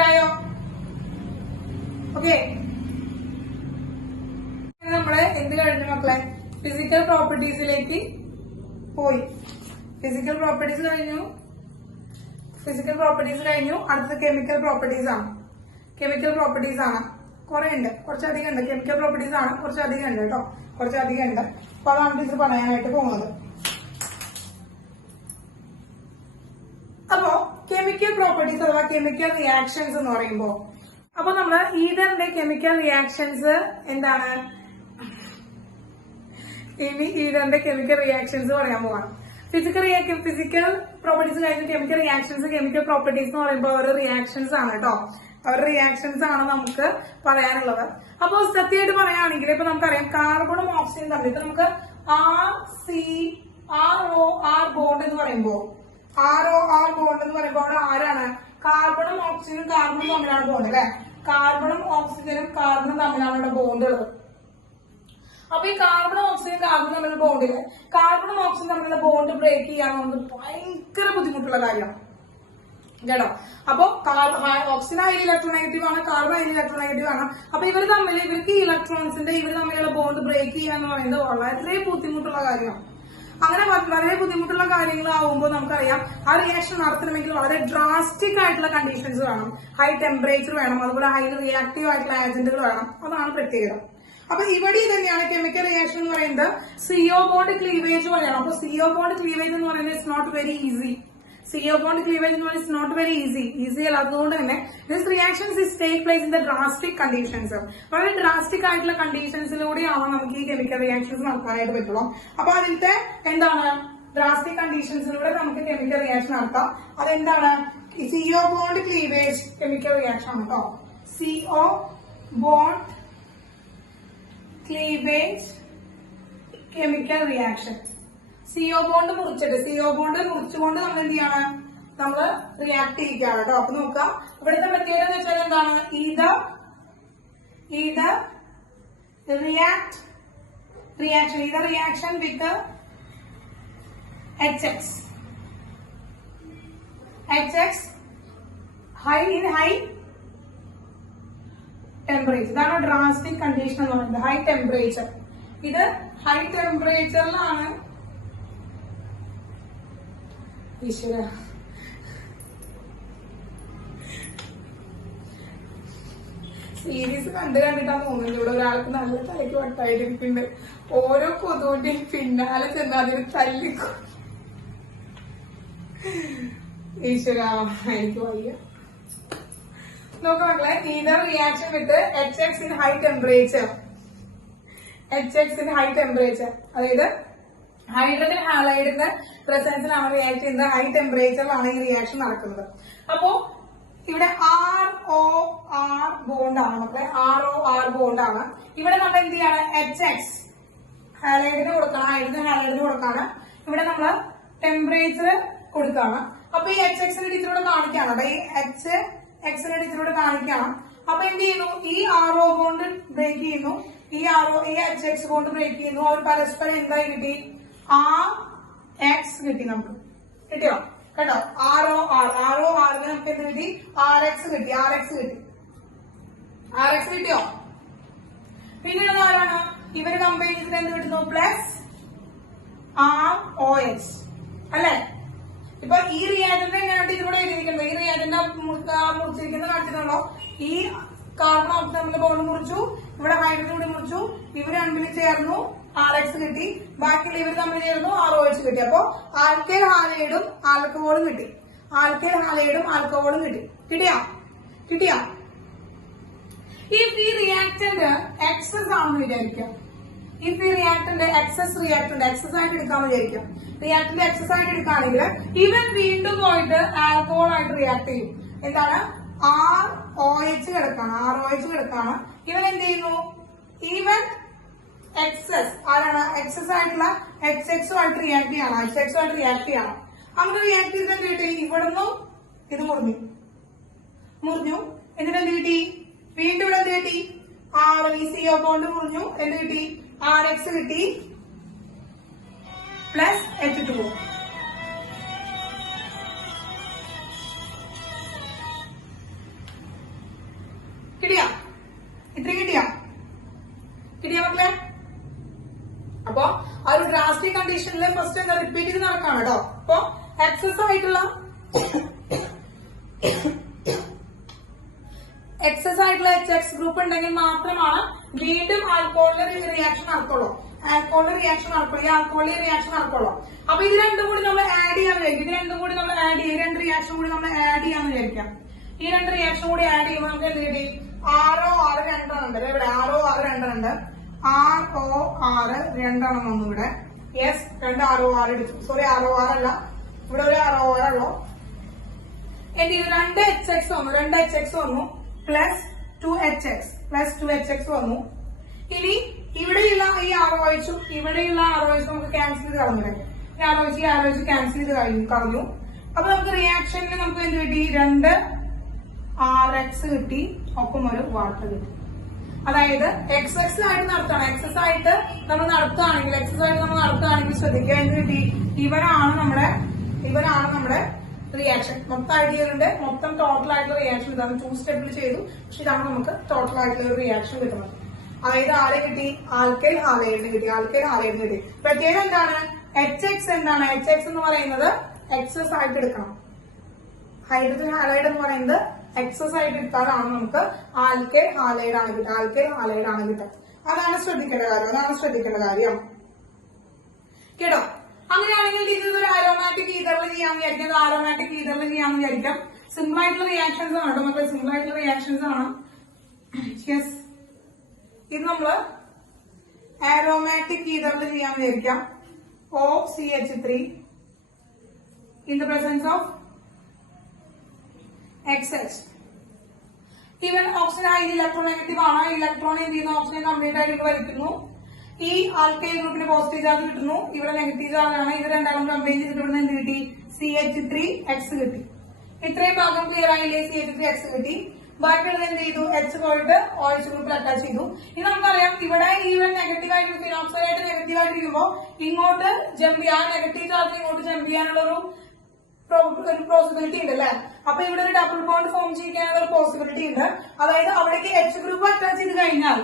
ആയോ? ഓക്കെ. നമ്മള് എന്ത് കഴിഞ്ഞു മക്കളെ? ഫിസിക്കൽ പ്രോപ്പർട്ടീസിലേക്ക് പോയി. ഫിസിക്കൽ പ്രോപ്പർട്ടീസ് കഴിഞ്ഞു. അടുത്തത് കെമിക്കൽ പ്രോപ്പർട്ടീസ് ആണ്. കുറെ ഉണ്ട്, കുറച്ചധികം ഉണ്ട്. കെമിക്കൽ പ്രോപ്പർട്ടീസ് ആണ്, കുറച്ചധികം ഉണ്ട് കേട്ടോ, കുറച്ചധികം ഉണ്ട്. അപ്പൊ അതാണ് ടീച്ചർ പറയാനായിട്ട് പോകുന്നത്. അപ്പോ കെമിക്കൽ പ്രോപ്പർട്ടീസ് അഥവാ കെമിക്കൽ റിയാക്ഷൻസ് എന്ന് പറയുമ്പോ അപ്പൊ നമ്മള് ഈഥറിന്റെ കെമിക്കൽ റിയാക്ഷൻസ് എന്താണ്, ഇനി ഈഥറിന്റെ കെമിക്കൽ റിയാക്ഷൻസ് പറയാൻ പോവാണ്. ഫിസിക്കൽ പ്രോപ്പർട്ടീസ് കഴിഞ്ഞ് കെമിക്കൽ റിയാക്ഷൻസ്, കെമിക്കൽ പ്രോപ്പർട്ടീസ് എന്ന് പറയുമ്പോൾ അവരുടെ റിയാക്ഷൻസ് ആണ് കേട്ടോ, അവരുടെ റിയാക്ഷൻസ് ആണ് നമുക്ക് പറയാനുള്ളത്. അപ്പൊ സത്യമായിട്ട് പറയുകയാണെങ്കിൽ ഇപ്പൊ നമുക്കറിയാം കാർബണും ഓക്സിജനും തമ്മിൽ ഇപ്പൊ നമുക്ക് ROR ബോണ്ട് എന്ന് പറയുമ്പോ അവിടെ ആരാണ്? കാർബണും ഓക്സിജനും തമ്മിലാണ് ബോണ്ട് അല്ലെ, കാർബണും ഓക്സിജനും തമ്മിലാണ് ഇവിടെ ബോണ്ട് ഉള്ളത്. അപ്പൊ ഈ കാർബണും ഓക്സിജനും തമ്മിലുള്ള ബോണ്ടില് കാർബണും ഓക്സിജനും തമ്മിലുള്ള ബോണ്ട് ബ്രേക്ക് ചെയ്യാൻ നമുക്ക് ഭയങ്കര ബുദ്ധിമുട്ടുള്ള കാര്യമാണ് കേട്ടോ. അപ്പൊ ഓക്സിജൻ ഹൈലി ഇലക്ട്രോനെഗറ്റീവ് ആണ്, കാർബൺ ഹൈലി ഇലക്ട്രോനെഗറ്റീവ് ആണ്. അപ്പൊ ഇവർ തമ്മിലുള്ള ബോണ്ട് ബ്രേക്ക് ചെയ്യുക എന്ന് പറയുന്നത് വളരെ ബുദ്ധിമുട്ടുള്ള കാര്യമാണ്. അങ്ങനെ വളരെ ബുദ്ധിമുട്ടുള്ള കാര്യങ്ങളാവുമ്പോൾ നമുക്കറിയാം ആ റിയാക്ഷൻ നടത്തണമെങ്കിൽ വളരെ ഡ്രാസ്റ്റിക് ആയിട്ടുള്ള കണ്ടീഷൻസ് വേണം, ഹൈ ടെമ്പറേച്ചർ വേണം, അതുപോലെ ഹൈലി റിയാക്റ്റീവ് ആയിട്ടുള്ള ഏജന്റുകൾ വേണം. അതാണ് പ്രത്യേകത. അപ്പൊ ഇവിടെ തന്നെയാണ് കെമിക്കൽ റിയാക്ഷൻ എന്ന് പറയുന്നത് CO ബോണ്ട് ക്ലീവേജ് പോലെയാണ്. അപ്പൊ CO ബോണ്ട് ക്ലീവേജ് എന്ന് പറയുന്നത് it's not very easy. CO bond cleavage is not very easy അല്ലാത്തതുകൊണ്ട് തന്നെ this reactions is take place in the drastic conditions. വളരെ ഡ്രാസ്റ്റിക് ആയിട്ടുള്ള കണ്ടീഷൻസിലൂടെയാണ് നമുക്ക് ഈ കെമിക്കൽ റിയാക്ഷൻസ് നടത്താനായിട്ട് പറ്റുള്ളൂ. അപ്പൊ അതിന്റെ എന്താണ് ഡ്രാസ്റ്റിക് കണ്ടീഷൻസിലൂടെ നമുക്ക് കെമിക്കൽ റിയാക്ഷൻ നടത്താം. അതെന്താണ്? CO bond cleavage chemical reaction ആണ് കേട്ടോ. CO bond cleavage chemical reaction. CO bond മുറിച്ചുകൊണ്ട് നമ്മൾ എന്ത് ചെയ്യാണ്? നമ്മള് റിയാക്ട് ചെയ്യിക്കാണ് കേട്ടോ. അപ്പൊ നോക്കാം ഇവിടുത്തെ പ്രത്യേകത എന്ന് വെച്ചാൽ എന്താണ്? either reaction with HX high temperature. ഇതാണ് ഡ്രാസ്റ്റിക് കണ്ടീഷൻ എന്ന് പറയുന്നത്, ഹൈ ടെമ്പറേച്ചർ. ഇത് ഹൈ ടെമ്പറേച്ചറിലാണ് ഈശ്വര സീരീസ് കണ്ടിട്ടാണ് തോന്നുന്നത്. ഇവിടെ ഒരാൾക്ക് നല്ല തലയ്ക്ക് വട്ടായിട്ടിരിക്കുന്നുണ്ട്. ഓരോ കൊതുവിന്റെ പിന്നാലെ ചെന്ന് അതിന് തല്ലിക്കും. ഈശ്വര എനിക്ക് വയ്യ. നോക്കാം മക്കളെ, either reaction with HX in high temperature. അതായത് ഹൈഡ്രജൻ ഹാലൈഡിന്റെ പ്രസൻസിലാണ് റിയാക്ട് ചെയ്യുന്നത്, ഹൈ ടെമ്പറേച്ചറിലാണ് ഈ റിയാക്ഷൻ നടക്കുന്നത്. അപ്പോ ഇവിടെ ROR ബോണ്ടാണ് മക്കളെ, ROR ബോണ്ടാണ്. ഇവിടെ നമ്മൾ എന്ത് ചെയ്യാണ്? HX ഹാലൈഡിന് കൊടുക്കണം, ഹൈഡ്രജൻ ഹാലൈഡിന് കൊടുക്കാണ്. ഇവിടെ നമ്മള് ടെമ്പറേച്ചർ കൊടുക്കാണ്. അപ്പൊ ഈ HXന്റെ ടീച്ചറോട് കാണിക്കാണ്, ഈ HXന്റെ ടീച്ചറോട് കാണിക്കണം. അപ്പൊ എന്ത് ചെയ്യുന്നു? ഈ RO ബോണ്ട് ബ്രേക്ക് ചെയ്യുന്നു, ഈ HX ബോണ്ട് ബ്രേക്ക് ചെയ്യുന്നു. അവർ പരസ്പരം എന്തായി കിട്ടി? RX കിട്ടി. നമുക്ക് കിട്ടിയോ കേട്ടോ? RORന് നമുക്ക് എന്ത് കിട്ടി? RX കിട്ടിയോ? പിന്നെ ആരാണ്? ഇവര് കമ്പൈൻ ചെയ്തിട്ട് എന്ത് കിട്ടുന്നു? പ്ലസ് ROH അല്ലെ? ഇപ്പൊ ഈ റിയാക്ടറിന്റെ എങ്ങനെയാണ് ഇതിലൂടെ എഴുതിയിരിക്കുന്നത്? ഈ റിയാക്ടറിന്റെ മുറിച്ചിരിക്കുന്ന കാണിച്ചിട്ടുണ്ടോ? ഈ കാർബൺ ഓക്സിജൻ ബോണ്ട് മുറിച്ചു, ഇവിടെ ഹൈഡ്രജൻ കൂടി മുറിച്ചു, ഇവർ രണ്ടിൽ ചേർന്നു, RX കിട്ടി. ബാക്കിയുള്ള ഇവർ തമ്മിൽ ചേർന്നു ROH കിട്ടി. അപ്പോ ആൽക്കൈൽ ഹാലൈഡും ആൽക്കഹോളും കിട്ടി. ആൽക്കൈൽ ഹാലൈഡും ആൽക്കഹോളും കിട്ടി. കിട്ടിയാ? If ഈ റിയാക്ടന്റ് എക്സസ് ആണെന്ന് വിചാരിക്കാം. If ഈ റിയാക്ടന്റ് എക്സസ് ആയിട്ട് എടുക്കാമെന്ന് വിചാരിക്കാം. റിയാക്ടന്റ് എക്സസ് ആയിട്ട് എടുക്കുകയാണെങ്കിൽ ഇവൻ വീണ്ടും പോയിട്ട് ആൽക്കഹോൾ ആയിട്ട് റിയാക്ട് ചെയ്യും. എന്താണ്? ROH കിടക്കാണ്. ഇവൻ എന്ത് ചെയ്യുന്നു? ഇവൻ എക്സസ് ആരാണ്? എക്സസ് ആയിട്ടുള്ള HX ആയിട്ട് റിയാക്ട് ചെയ്യണം. അങ്ങനെ റിയാക്ട് ചെയ്തിട്ട് കിട്ടി ഇവിടുന്ന് ഇത് മുറിഞ്ഞു. എന്നിട്ട് എന്ത് കിട്ടി? വീണ്ടും ഇവിടെ എന്ത് കിട്ടി? ReCO കൊണ്ട് മുറിഞ്ഞു. എന്ത് കിട്ടി? RX കിട്ടി പ്ലസ് H2O. കിട്ടിയാ മക്കളെ? അപ്പൊ ആ ഒരു ഡ്രാസ്റ്റിക് കണ്ടീഷനിൽ ഫസ്റ്റ് എന്താ റിപ്പീറ്റ് ചെയ്ത് നടക്കാണ് കേട്ടോ. അപ്പൊ എക്സസ് ആയിട്ടുള്ള HX ഗ്രൂപ്പ് ഉണ്ടെങ്കിൽ മാത്രമാണ് വീണ്ടും ആൽക്കഹോളിന്റെ റിയാക്ഷൻ നടക്കുള്ളൂ. ഈ ആൽക്കഹോളിന്റെ റിയാക്ഷൻ നടക്കുള്ളൂ. അപ്പൊ ഇത് രണ്ടും കൂടി നമ്മൾ ആഡ് ചെയ്യാന്ന് വിചാരിക്കും. ഈ രണ്ട് റിയാക്ഷൻ കൂടി നമ്മൾ ആഡ് ചെയ്യാന്ന് വിചാരിക്കാം. ഈ രണ്ട് റിയാക്ഷൻ കൂടി ആഡ് ചെയ്യുമ്പോൾ നമുക്ക് എന്ത് കിട്ടി? ROR രണ്ടെണ്ണം ഇവിടെ. ROR രണ്ടെണ്ണം വന്നു ഇവിടെ. യെസ്, രണ്ട് ROR എടുത്തു. സോറി, ROR അല്ല, ഇവിടെ ഒരു ROR ഉള്ളൂ. എന്ത് ചെയ്തു? രണ്ട് HX വന്നു പ്ലസ് 2HX വന്നു. ഇനി ഇവിടെയുള്ള ഈ ROH ഇവിടെയുള്ള ROH നമുക്ക് ക്യാൻസൽ ചെയ്ത് കളഞ്ഞു. ROH ക്യാൻസൽ ചെയ്ത് കളഞ്ഞു. അപ്പൊ നമുക്ക് റിയാക്ഷനിൽ നമുക്ക് എന്ത് കിട്ടി? 2 RX കിട്ടി, ഒപ്പം ഒരു വാട്ടർ കിട്ടി. അതായത് XX ആയിട്ട് നടത്തുകയാണ്. എക്സസ് ആയിട്ട് നമ്മൾ നടത്തുകയാണെങ്കിൽ ശ്രദ്ധിക്കുക, എന്ത് കിട്ടി? ഇവരാണ് നമ്മുടെ റിയാക്ഷൻ. മൊത്തം ഐഡിയകളുടെ മൊത്തം ടോട്ടൽ ആയിട്ടുള്ള റിയാക്ഷൻ ഇതാണ്. 2 സ്റ്റെപ്പിൽ ചെയ്തു, പക്ഷെ ഇതാണ് നമുക്ക് ടോട്ടൽ ആയിട്ടുള്ള ഒരു റിയാക്ഷൻ കിട്ടുന്നത്. അതായത് ആരെ കിട്ടി? ആൽക്കൈൽ ഹാലൈഡിന് കിട്ടി. പ്രത്യേകം എന്താണ്? HX എന്ന് പറയുന്നത് എക്സസ് ആയിട്ട് എടുക്കണം. ഹൈഡ്രജൻ ഹാലൈഡ് എന്ന് പറയുന്നത് എക്സസ് ആയിട്ട് എടുത്താലാണ് നമുക്ക് ആൽക്കൈൽ ഹാലൈഡ് ആണ് കിട്ടുക. അതാണ് ശ്രദ്ധിക്കേണ്ട കാര്യം കേട്ടോ. അങ്ങനെയാണെങ്കിൽ ഇത് ഒരു ആരോമാറ്റിക് ഈതറിൽ ചെയ്യാന്ന് വിചാരിക്കാം. സിമ്പിൾ ആയിട്ടുള്ള റിയാക്ഷൻസ് ആണ് കേട്ടോ മക്കളെ, സിമ്പിൾ ആയിട്ടുള്ള റിയാക്ഷൻസ് ആണ്. യെസ്, ഇത് നമ്മള് ആരോമാറ്റിക് ഈതറിൽ ചെയ്യാന്ന് വിചാരിക്കാം. OCH3 in the presence of XH. ഇവൻ ഓക്സിജൻ ഹൈലി ഇലക്ട്രോനെഗറ്റീവ് ആണ്. ഇലക്ട്രോൺ എന്ത് ചെയ്യുന്നു? ഓക്സിജൻ കംപ്ലീറ്റ് ആയിട്ട് വലിക്കുന്നു. ഈ ആൽക്കൈൽ ഗ്രൂപ്പിന് പോസിറ്റീവ് ചാർജ് കിട്ടുന്നു, ഇവിടെ നെഗറ്റീവ് ചാർജ് ആണ്. ഇത് രണ്ടാളും കമ്പൈൻ ചെയ്തിട്ട് ഇവിടുന്ന് എന്ത് കിട്ടി? CH3X കിട്ടി. ഇത്രയും ഭാഗം ക്ലിയർ ആയില്ലേ? CH3X കിട്ടി. ബാക്കിയുള്ളത് എന്ത് ചെയ്തു? H പോയിട്ട് OH ഗ്രൂപ്പിൽ അറ്റാച്ച് ചെയ്തു. ഇത് നമുക്കറിയാം, ഇവിടെ ഈവൻ നെഗറ്റീവ് ആയിട്ട് ഫിനോക്സൈഡ് ആയിട്ട് നെഗറ്റീവ് ആയിട്ടിരിക്കുമ്പോൾ ഇങ്ങോട്ട് ജമ്പ് ചെയ്യാൻ, നെഗറ്റീവ് ചാർജ് ഇങ്ങോട്ട് ജമ്പ് ചെയ്യാനുള്ള ഒരു പോസിബിലിറ്റി ഉണ്ട് അല്ലെ. അപ്പൊ ഇവിടെ ഒരു ഡബിൾ ബോണ്ട് ഫോം ചെയ്യാനുള്ള ഒരു പോസിബിലിറ്റി ഉണ്ട്. അതായത് അവിടേക്ക് H ഗ്രൂപ്പ് അറ്റാച്ച് ചെയ്ത് കഴിഞ്ഞാൽ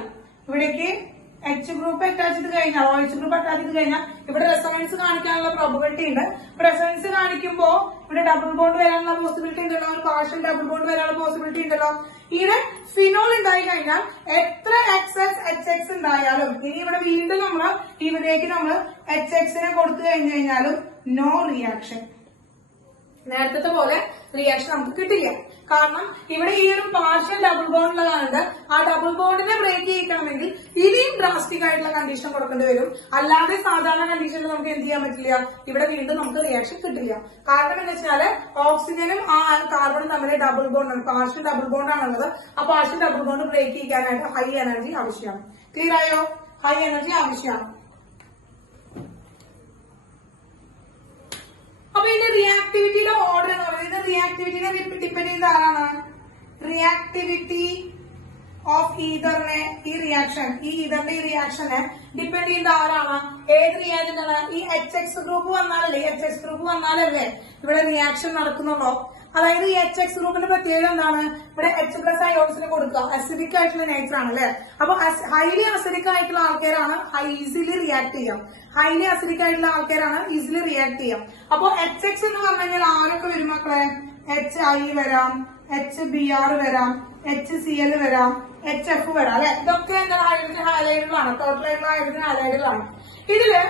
OH ഗ്രൂപ്പ് അറ്റാച്ച് ചെയ്ത് കഴിഞ്ഞാൽ ഇവിടെ റെസൊണൻസ് കാണിക്കാനുള്ള പ്രോബിലിറ്റി ഉണ്ട്. റെസൊണൻസ് കാണിക്കുമ്പോൾ ഇവിടെ ഡബിൾ ബോണ്ട് വരാനുള്ള പോസിബിലിറ്റി ഉണ്ടല്ലോ, ഒരു പാർഷ്യൽ ഡബിൾ ബോണ്ട് വരാനുള്ള പോസിബിലിറ്റി ഉണ്ടല്ലോ. ഇവിടെ ഫിനോൾ ഉണ്ടായി കഴിഞ്ഞാൽ എത്ര XX HX ഉണ്ടായാലും, ഇനി ഇവിടെ വീണ്ടും ഇവിടേക്ക് നമ്മൾ HX കൊടുത്തു കഴിഞ്ഞാലും നോ റിയാക്ഷൻ. നേരത്തെ പോലെ റിയാക്ഷൻ നമുക്ക് കിട്ടില്ല. കാരണം ഇവിടെ ഈ ഒരു പാർഷ്യൽ ഡബിൾ ബോണ്ട് ഉള്ളതാണ്. ആ ഡബിൾ ബോണ്ടിനെ ബ്രേക്ക് ചെയ്യിക്കണമെങ്കിൽ ഇനിയും ഡ്രാസ്റ്റിക് ആയിട്ടുള്ള കണ്ടീഷൻ കൊടുക്കേണ്ടി വരും. അല്ലാതെ സാധാരണ കണ്ടീഷനിൽ നമുക്ക് എന്ത് ചെയ്യാൻ പറ്റില്ല, ഇവിടെ വീണ്ടും നമുക്ക് റിയാക്ഷൻ കിട്ടില്ല. കാരണം എന്താ വെച്ചാല് ഓക്സിജനും ആ കാർബണും തമ്മിൽ ഡബിൾ ബോണ്ട് ആണ്, പാർഷ്യൽ ഡബിൾ ബോണ്ട് ആണുള്ളത്. ആ പാർഷ്യൽ ഡബിൾ ബോണ്ട് ബ്രേക്ക് ചെയ്യിക്കാനായിട്ട് ഹൈ എനർജി ആവശ്യമാണ്. ക്ലിയർ ആയോ? ഹൈ എനർജി ആവശ്യമാണ്. അപ്പൊ ഇതിന്റെ റിയാക്ടിവിറ്റിയുടെ ഓർഡർ എന്ന് പറയുന്നത്, റിയാക്ടിവിറ്റിനെ ഡിപ്പെൻഡ് ചെയ്യുന്ന ആരാണ്? റിയാക്ടിവിറ്റി ഓഫ് ഈതറിനെ, ഈ ഈതറിന്റെ ഈ റിയാക്ഷനെ ഡിപ്പെൻഡ് ചെയ്യുന്ന ആരാണ്? ഏത് റിയാക്ടന്റ് ആണ്? ഈ HX ഗ്രൂപ്പ് വന്നാലല്ലേ ഇവിടെ റിയാക്ഷൻ നടക്കുന്നുള്ളൂ. അതായത് ഈ HX ഗ്രൂപ്പിന്റെ പ്രത്യേകത എന്താണ്? ഇവിടെ H+ അയോൺസിന് കൊടുക്കുക. അസിഡിക് ആയിട്ടുള്ള നേച്ചർ ആണ് അല്ലെ. അപ്പൊ ഹൈലി അസിഡിക് ആയിട്ടുള്ള ആൾക്കാരാണ് ഈസിലി റിയാക്ട് ചെയ്യാം. അപ്പൊ HX എന്ന് പറഞ്ഞു കഴിഞ്ഞാൽ ആരൊക്കെ വരും മക്കളെ? HI വരാം, HBr വരാം, HCl വരാം, HF വരാം അല്ലെ. ഇതൊക്കെ എന്താണ്? ഹൈഡ്രജൻ ഹാലൈഡുകളാണ്. ആണ്, ടോട്ടൽ ആയിട്ടുള്ള ഹൈഡ്രജൻ അലൈഡുകളാണ്. ഇതില്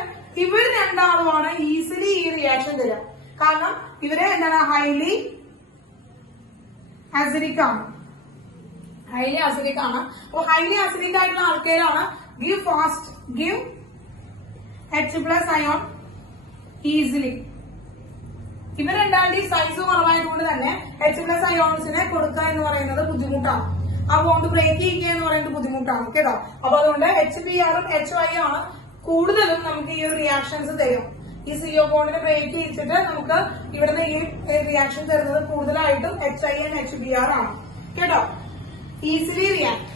ഇവർ രണ്ടാളുമാണ് ഈസിലി ഈ റിയാക്ഷൻ തരിക. കാരണം ഇവര് എന്താണ് ഹൈലി അസിഡിക് ആണ്. ഹൈലി അസിഡിക് ആണ്. അപ്പൊ ഹൈലി അസിഡിക് ആയിട്ടുള്ള ആൾക്കാരാണ് ഗിവ് H+ അയോൺ ഈസിലി. ഇവർ രണ്ടാളുടെ സൈസ് കുറവായതുകൊണ്ട് തന്നെ H+ അയോൺസിനെ കൊടുക്കുക എന്ന് പറയുന്നത് ബുദ്ധിമുട്ടാണ്. ആ ബോണ്ട് ബ്രേക്ക് ചെയ്യുക എന്ന് പറയുന്നത് ബുദ്ധിമുട്ടാണ് കേട്ടോ. അപ്പൊ അതുകൊണ്ട് HBr ഉം HY ആണ് കൂടുതലും നമുക്ക് ഈ ഒരു റിയാക്ഷൻസ് തരും. ഈ CO ബോണ്ടിനെ ബ്രേക്ക് ചെയ്തിട്ട് നമുക്ക് ഇവിടുന്ന് ഈ റിയാക്ഷൻ തരുന്നത് കൂടുതലായിട്ടും HI and HBr ആണ് കേട്ടോ. ഈസിലി റിയാക്ട്,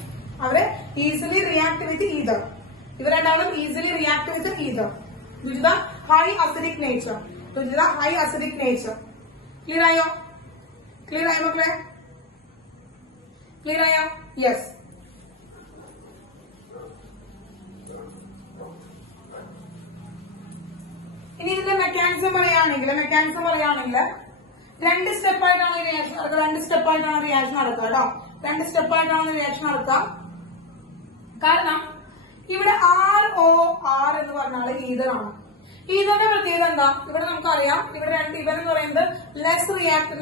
അവര് ഈസിലി റിയാക്ട് വിത്ത് ഈതർ. ഇവർ രണ്ടാളും easily react with ether due to the high acidic nature. Clear ആയോ? ക്ലിയർ ആയോ മക്കളെ? ക്ലിയർ ആയോ? യെസ്. ഇനി ഇതിന്റെ മെക്കാനിസം പറയുകയാണെങ്കിൽ 2 സ്റ്റെപ്പായിട്ടാണ് റിയാക്ഷൻ നടക്കുക. 2 സ്റ്റെപ്പായിട്ടാണ് റിയാക്ഷൻ നടക്കുക കേട്ടോ. 2 സ്റ്റെപ്പായിട്ടാണ് റിയാക്ഷൻ നടക്കുക. കാരണം ഇവിടെ ROR എന്ന് പറഞ്ഞാൽ ഈതറാണ്. ഈതറിന്റെ പ്രത്യേകത എന്താ? ഇവിടെ നമുക്കറിയാം, ഇവിടെ ഇവൻ എന്ന് പറയുന്നത്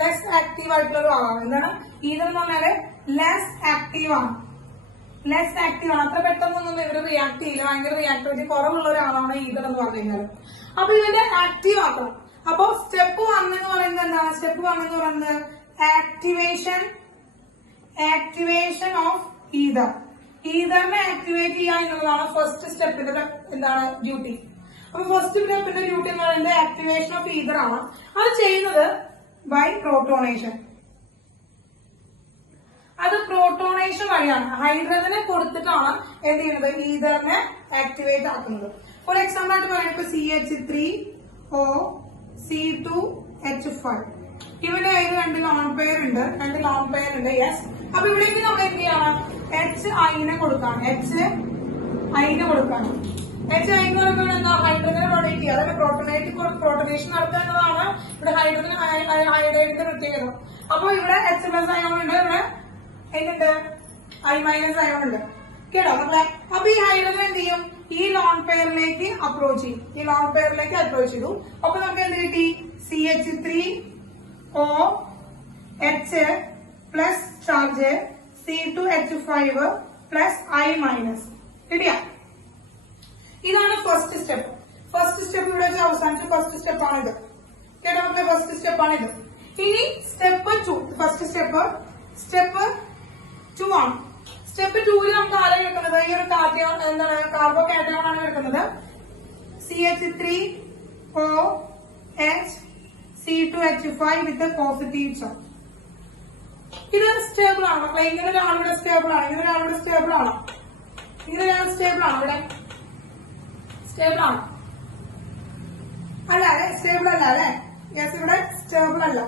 ലെസ് ആക്റ്റീവ് ആയിട്ടുള്ള ഒരു ആളാണ്. എന്താണ് ഈതർ എന്ന് പറഞ്ഞാല് ലെസ് ആക്റ്റീവ് ആണ്. അത്ര പെട്ടെന്നൊന്നും ഇവര് റിയാക്ട് ചെയ്യില്ല. ഭയങ്കര റിയാക്ടിവിറ്റി കുറവുള്ള ഒരാളാണ് ഈതർ എന്ന് പറഞ്ഞു കഴിഞ്ഞാൽ. അപ്പൊ ഇവന്റെ ആക്റ്റീവ് ആക്കണം. അപ്പൊ സ്റ്റെപ്പ് 1 എന്ന് പറയുന്നത് എന്താണ്? സ്റ്റെപ്പ് 1 എന്ന് പറയുന്നത് ആക്ടിവേഷൻ ഓഫ് ഈതർ. ഈതറിനെ ആക്ടിവേറ്റ് ചെയ്യുക എന്നുള്ളതാണ് ഫസ്റ്റ് സ്റ്റെപ്പിന്റെ എന്താണ് ഡ്യൂട്ടി. അപ്പൊ ഫസ്റ്റ് സ്റ്റെപ്പിന്റെ ഡ്യൂട്ടി എന്ന് പറയുന്നത് ആക്ടിവേഷൻ ഓഫ് ഈതർ ആണ്. അത് ചെയ്യുന്നത് ബൈ പ്രോട്ടോണേഷൻ. അത് പ്രോട്ടോണേഷൻ വഴിയാണ്. ഹൈഡ്രജനെ കൊടുത്തിട്ടാണ് എന്ത് ചെയ്യുന്നത്? ഈതറിനെ ആക്ടിവേറ്റ് ആക്കുന്നത്. ഫോർ എക്സാമ്പിൾ ആയിട്ട് പറയുന്നത് CH3O C2H5. ഇവിടെ 2 ലോൺ പെയർ ഉണ്ട്. യെസ്. അപ്പൊ ഇവിടേക്ക് നമ്മൾ എന്ത് ചെയ്യണം? HI കൊടുക്കാണ്. HI എന്ന് പറയുമ്പോൾ എന്താ? ഹൈഡ്രജനെ പ്രൊഡക്റ്റ് ചെയ്യുക. അതായത് പ്രോട്ടോണേഷൻ നടത്തുക എന്നതാണ് ഇവിടെ ഹൈഡ്രജൻ അയഡൈഡിന്റെ പ്രത്യേകത. അപ്പൊ ഇവിടെ H+ അയോൺ ഉണ്ട്, ഇവിടെ എന്നിട്ട് I- അയോൺ ഉണ്ട് കേട്ടോ മക്കളെ. അപ്പൊ ഈ ഹൈഡ്രജൻ എന്ത് ചെയ്യും? ഈ ലോൺ പെയറിലേക്ക് അപ്രോച്ച് ചെയ്തു. അപ്പൊ നമുക്ക് എന്ത് കിട്ടി? CH3O H plus charge C2H5 plus I- കിട്ടിയ? ഇതാണ് ഫസ്റ്റ് സ്റ്റെപ്പ്. ഇവിടെ അവസാനിച്ച ഫസ്റ്റ് സ്റ്റെപ്പാണിത് കേട്ടോ മക്കളെ. ഫസ്റ്റ് സ്റ്റെപ്പാണിത്. ഇനി സ്റ്റെപ്പ് 2. ഫസ്റ്റ് സ്റ്റെപ്പ് 2 ആണ്. സ്റ്റെപ്പ് 2 നമുക്ക് ആരാ കിട്ടുന്നത്? ഈ ഒരു കാർബോ കാറ്റയോൺ ആണ് കിട്ടുന്നത്. CH3O H C2H5 വിത്ത് പോസിറ്റീവ് ചാർജ്. ഇത് സ്റ്റേബിൾ ആണ് മക്കളെ. ഇങ്ങനെ ഒരാളിവിടെ സ്റ്റേബിൾ ആണ്. ഇവിടെ സ്റ്റേബിൾ ആണ്. സ്റ്റേബിൾ അല്ല അല്ലെ? യെസ്, ഇവിടെ സ്റ്റേബിൾ അല്ല.